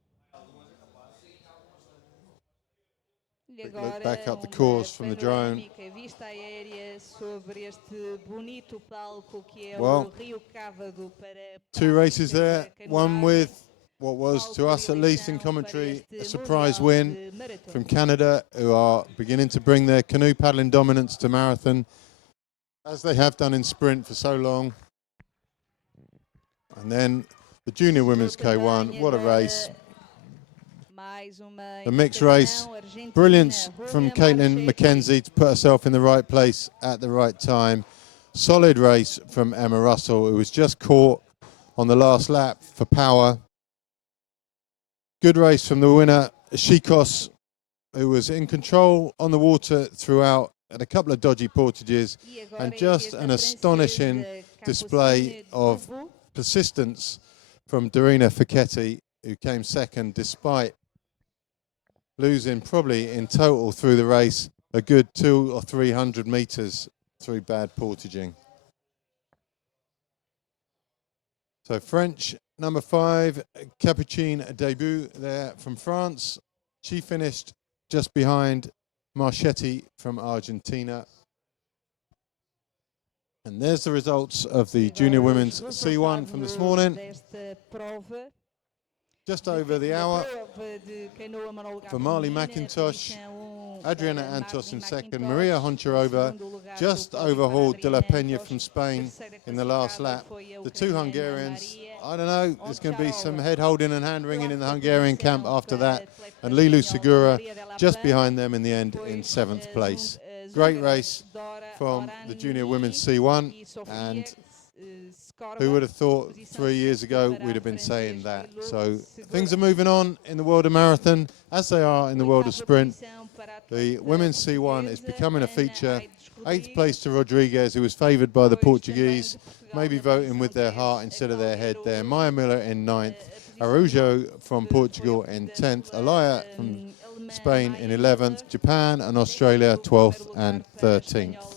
Look back up the course from the drone. Well, two races there, one with what was to us at least in commentary a surprise win from Canada, who are beginning to bring their canoe paddling dominance to marathon as they have done in sprint for so long. And then the junior women's K1, what a race. A mixed race, brilliance from Caitlin Mckenzie to put herself in the right place at the right time. Solid race from Emma Russell, who was just caught on the last lap for power. Good race from the winner, Chico, who was in control on the water throughout at a couple of dodgy portages, and just an astonishing display of persistence from Dorina Ficchetti, who came second despite losing probably in total through the race a good 200 or 300 meters through bad portaging. So French number 5, Capucine Debut there from France. She finished just behind Marchetti from Argentina. And there's the results of the junior women's C1 from this morning. Just over the hour for Marley McIntosh, Adriana Antos in second, Maria Honcharova just overhauled De La Peña from Spain in the last lap. The two Hungarians, I don't know, there's going to be some head holding and hand wringing in the Hungarian camp after that. And Leeloo Segura just behind them in the end in 7th place. Great race from the junior women's C1, and who would have thought 3 years ago we'd have been saying that. So things are moving on in the world of marathon as they are in the world of sprint. The women's C1 is becoming a feature. 8th place to Rodriguez, who was favoured by the Portuguese, maybe voting with their heart instead of their head there. Maya Miller in 9th, Arujo from Portugal in 10th, Alaya from Spain in 11th, Japan and Australia 12th and 13th.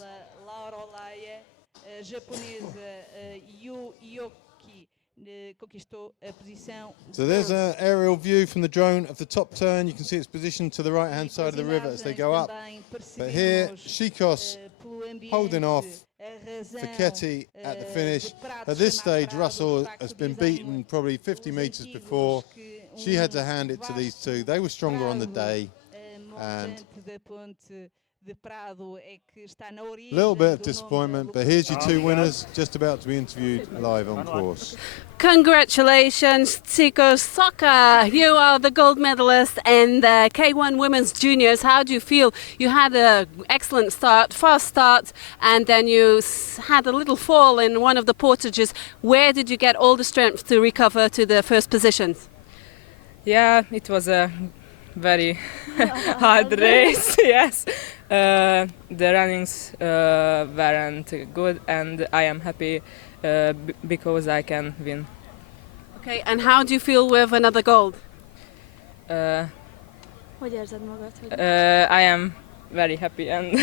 So there's an aerial view from the drone of the top turn. You can see it's positioned to the right hand side of the river as they go up. But here, Chico holding off Ficchetti at the finish. At this stage, Russell has been beaten probably 50 metres before. She had to hand it to these two. They were stronger on the day. And de Prado é que está na origem Little bit of do nome disappointment, da but here's your two Obrigado. winners, just about to be interviewed live on course. Congratulations, Chico Soccer. You are the gold medalist in the K1 Women's Juniors. How do you feel? You had an excellent start, fast start, and then you had a little fall in one of the portages. Where did you get all the strength to recover to the first positions? Yeah, it was a very hard race, yes. The runnings weren't good, and I am happy because I can win. Okay, and how do you feel with another gold? Hogy érzed magad? I am very happy, and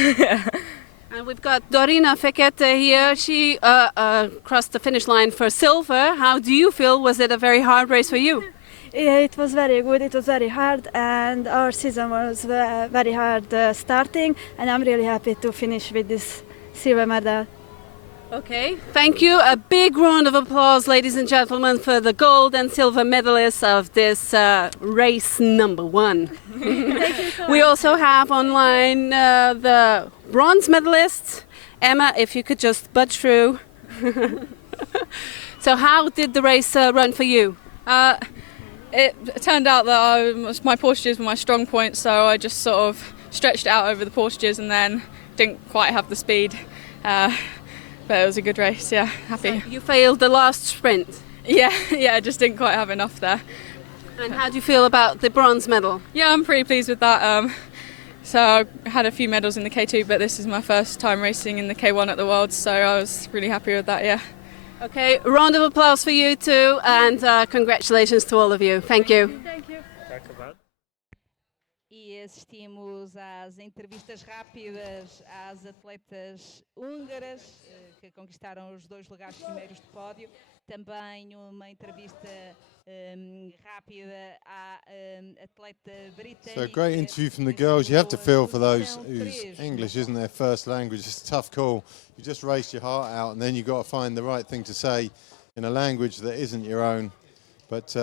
And we've got Dorina Fekete here. She crossed the finish line for silver. How do you feel? Was it a very hard race for you? Yeah, it was very good. It was very hard, and our season was very hard starting. And I'm really happy to finish with this silver medal. Okay, thank you. A big round of applause, ladies and gentlemen, for the gold and silver medalists of this race number 1. We also have online the bronze medalists. Emma, if you could just budge through. So how did the race run for you? it turned out that my portages were my strong point, so I just sort of stretched out over the portages and then didn't quite have the speed. But it was a good race, yeah, happy. So you failed the last sprint. Yeah, I just didn't quite have enough there. And how do you feel about the bronze medal? Yeah, I'm pretty pleased with that. So I had a few medals in the K2, but this is my first time racing in the K1 at the Worlds, so I was really happy with that, yeah. Okay, round of applause for you too, and congratulations to all of you. Thank you. Thank you. E assistimos às entrevistas rápidas às atletas húngaras que conquistaram os 2 lugares primeiros de pódio. Também uma entrevista rápida à atleta britânica. So great interview from the girls. You have to feel for those whose English isn't their first language. It's a tough call. You just race your heart out, and then you've got to find the right thing to say in a language that isn't your own. But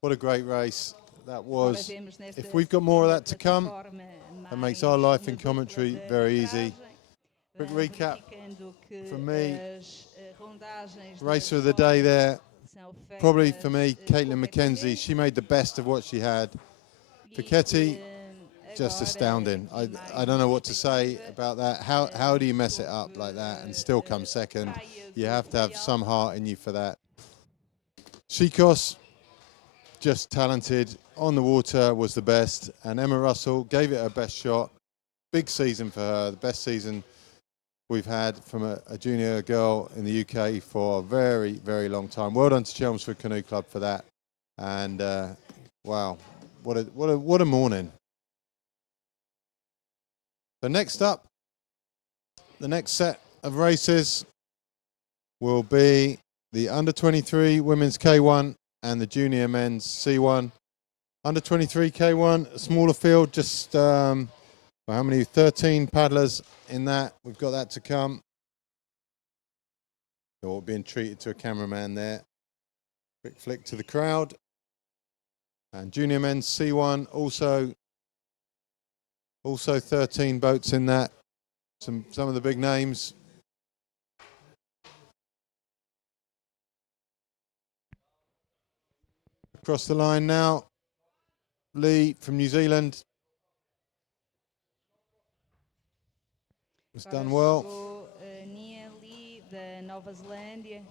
what a great race that was. If we've got more of that to come, that makes our life in commentary very easy. Quick recap from me. Racer of the day there, probably for me, Mckenzie. She made the best of what she had. Fekete, just astounding. I don't know what to say about that. How do you mess it up like that and still come second? You have to have some heart in you for that. Chico, just talented, on the water was the best, and Emma Russell gave it her best shot. Big season for her, the best season we've had from a junior girl in the UK for a very, very long time. Well done to Chelmsford Canoe Club for that. And wow, what a morning. So next up, the next set of races will be the under-23 women's K1 and the junior men's C1. Under-23 K1, a smaller field, just how many? 13 paddlers in that. We've got that to come. Or being treated to a cameraman there. Quick flick to the crowd. And junior men's C1 also 13 boats in that. Some of the big names. Across the line now. Lee from New Zealand. It's done well. Nia Lee da Nova Zelândia.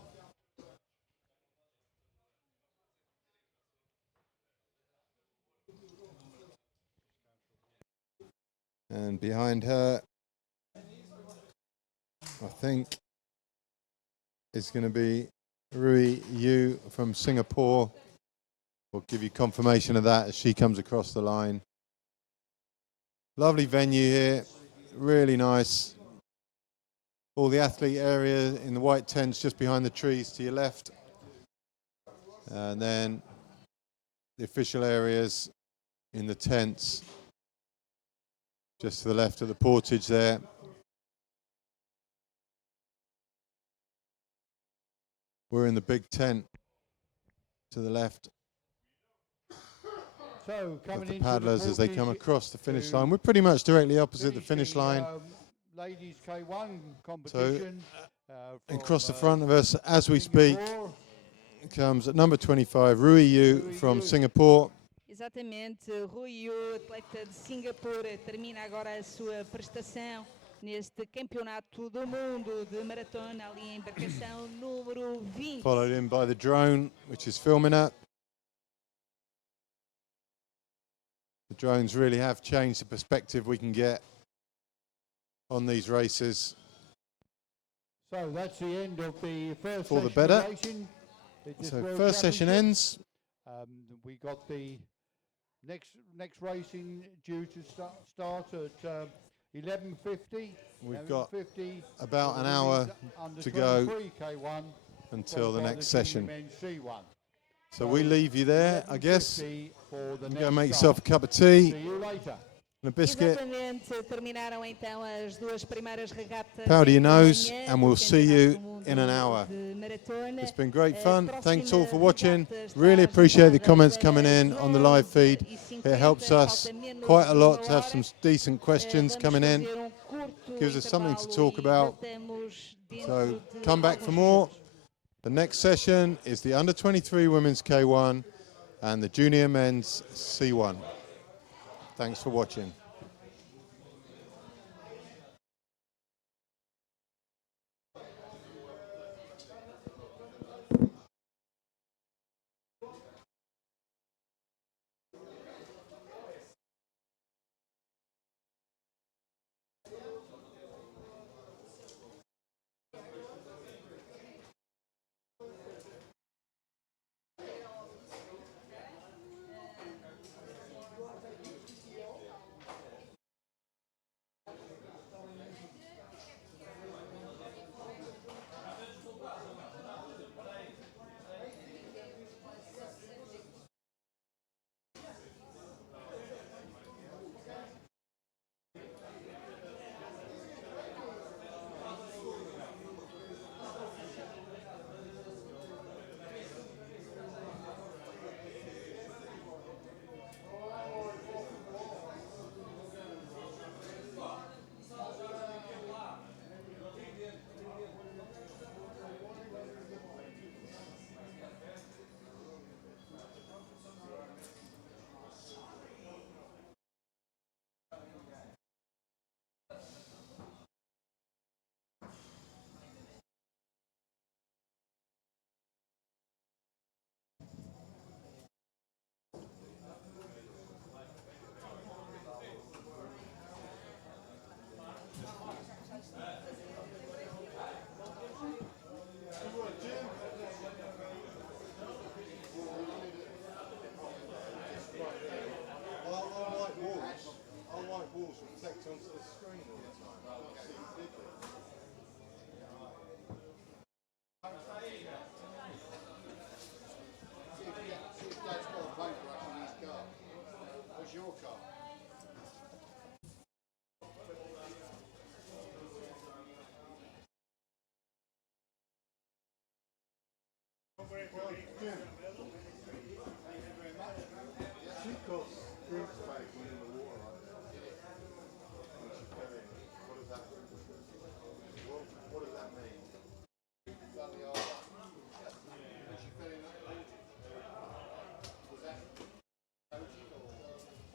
And behind her, I think, is going to be Rui Yu from Singapore. We'll give you confirmation of that as she comes across the line. Lovely venue here, really nice. All the athlete area in the white tents just behind the trees to your left. And then the official areas in the tents just to the left of the portage there. We're in the big tent to the left. So coming of the into paddlers as they come Portage across the finish to line. We're pretty much directly opposite the finish finish line. Ladies K1 competition. And from, across the front of us, as we speak, Singapore. comes at number 25, Rui Yu from Singapore. Exatamente, Rui Yu, atleta de Singapura, termina agora a sua prestação neste campeonato do mundo de maratona ali em embarcação número 20. Followed in by the drone, which is filming that. The drones really have changed the perspective we can get on these races. So that's the end of the first For the session better. of racing. This So World first session Championship. ends. We got the next racing due to start at 11:50. We've got 11:50 about for an the hour women's under to go 23 K1, until the followed by next junior session. men's C1. So we leave you there, I guess. 11:50 for the You next go make start. yourself a cup of tea See you later. and a biscuit. Exatamente, terminaram então as duas primeiras regatas. Powder your desta nose, manhã and do we'll see you Campeonato do Mundo in an hour. de maratona. It's been great A fun. próxima Thanks all for watching. regata está Really appreciate the agendada comments para coming in on the live feed. 12:50. It helps us Falta menos quite a de lot uma to have hora. some decent questions Vamos coming in. fazer curto Gives us something to intervalo talk e about. voltamos dentro So de come back for alguns more. minutos. The next session is the under 23 women's K1 and the junior men's C1. Thanks for watching.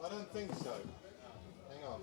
I don't think so. Hang on.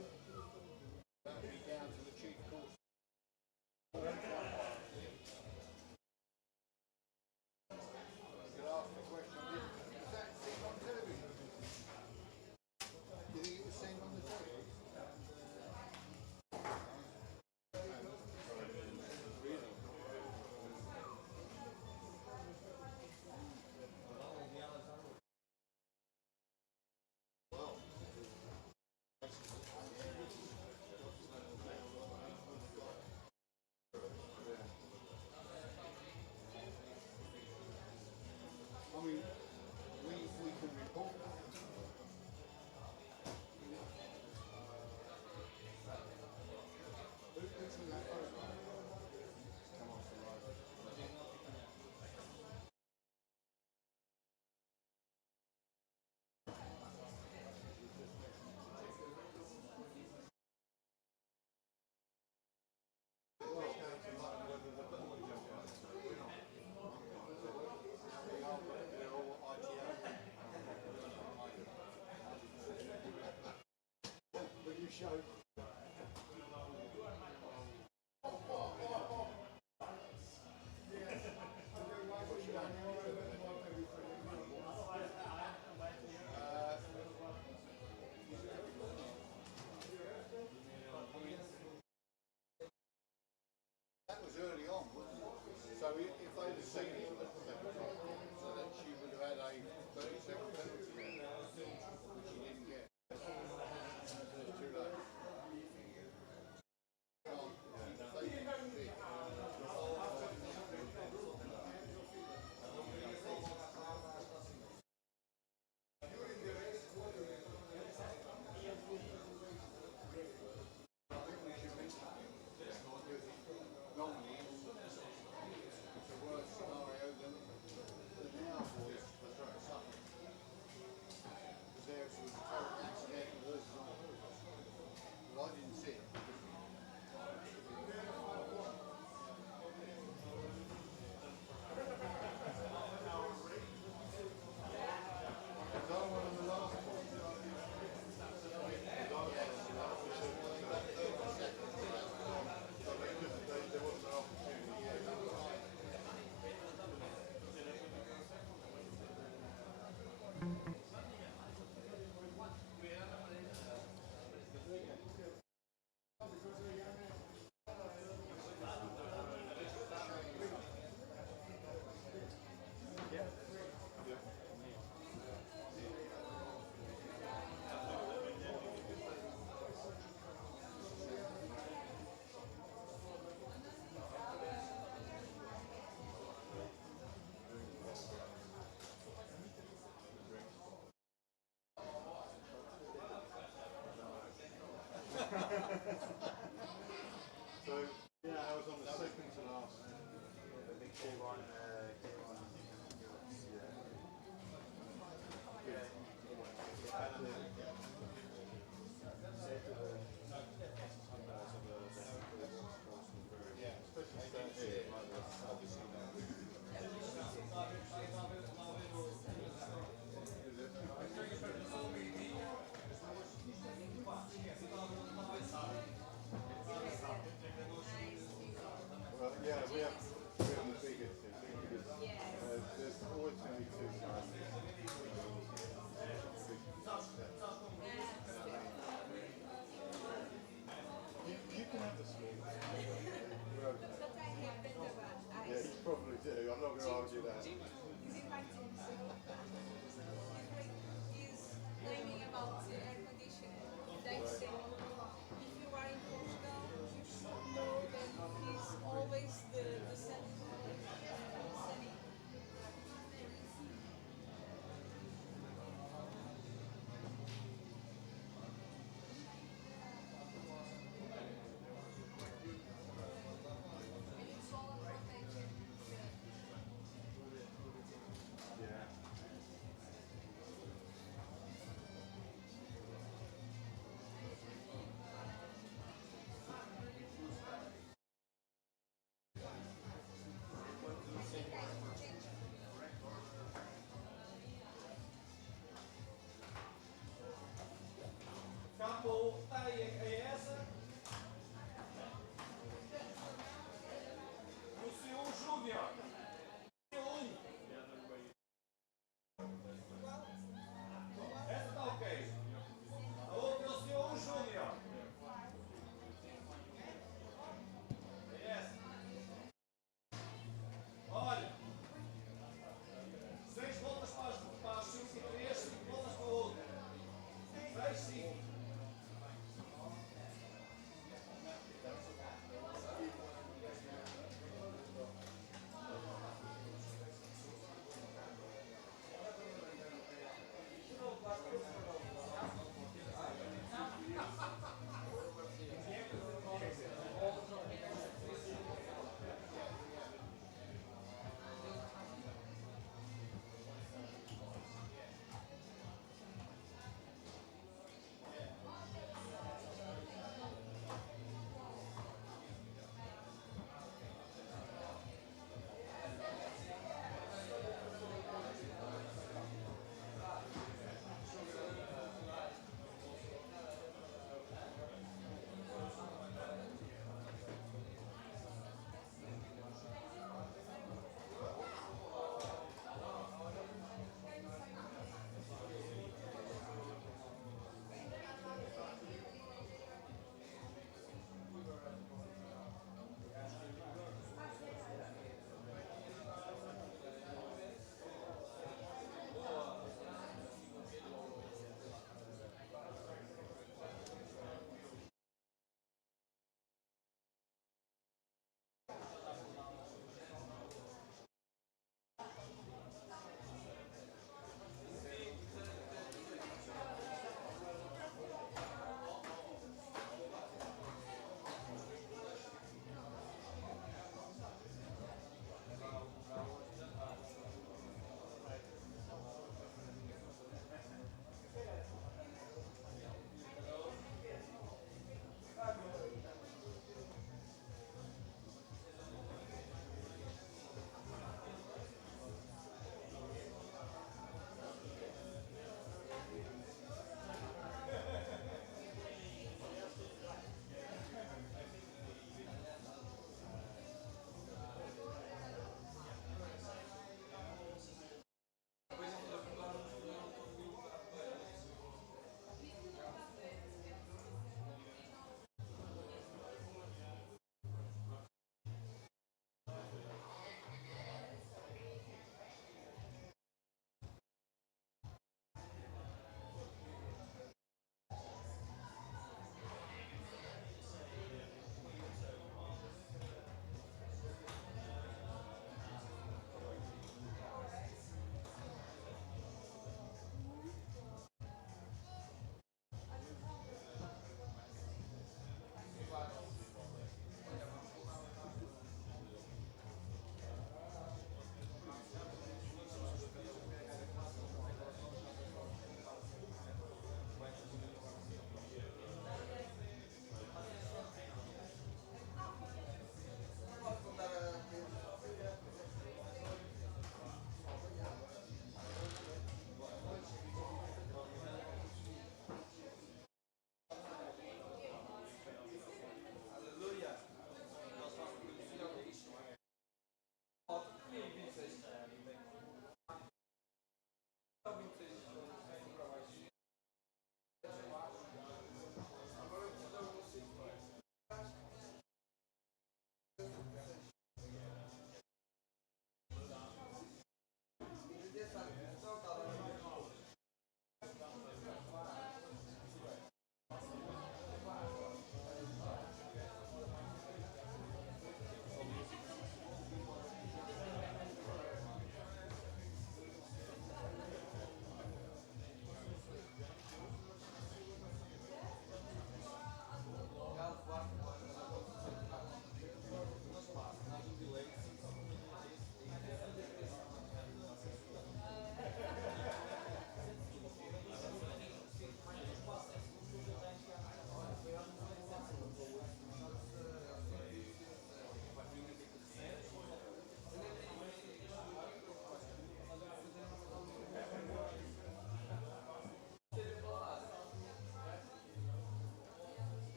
show.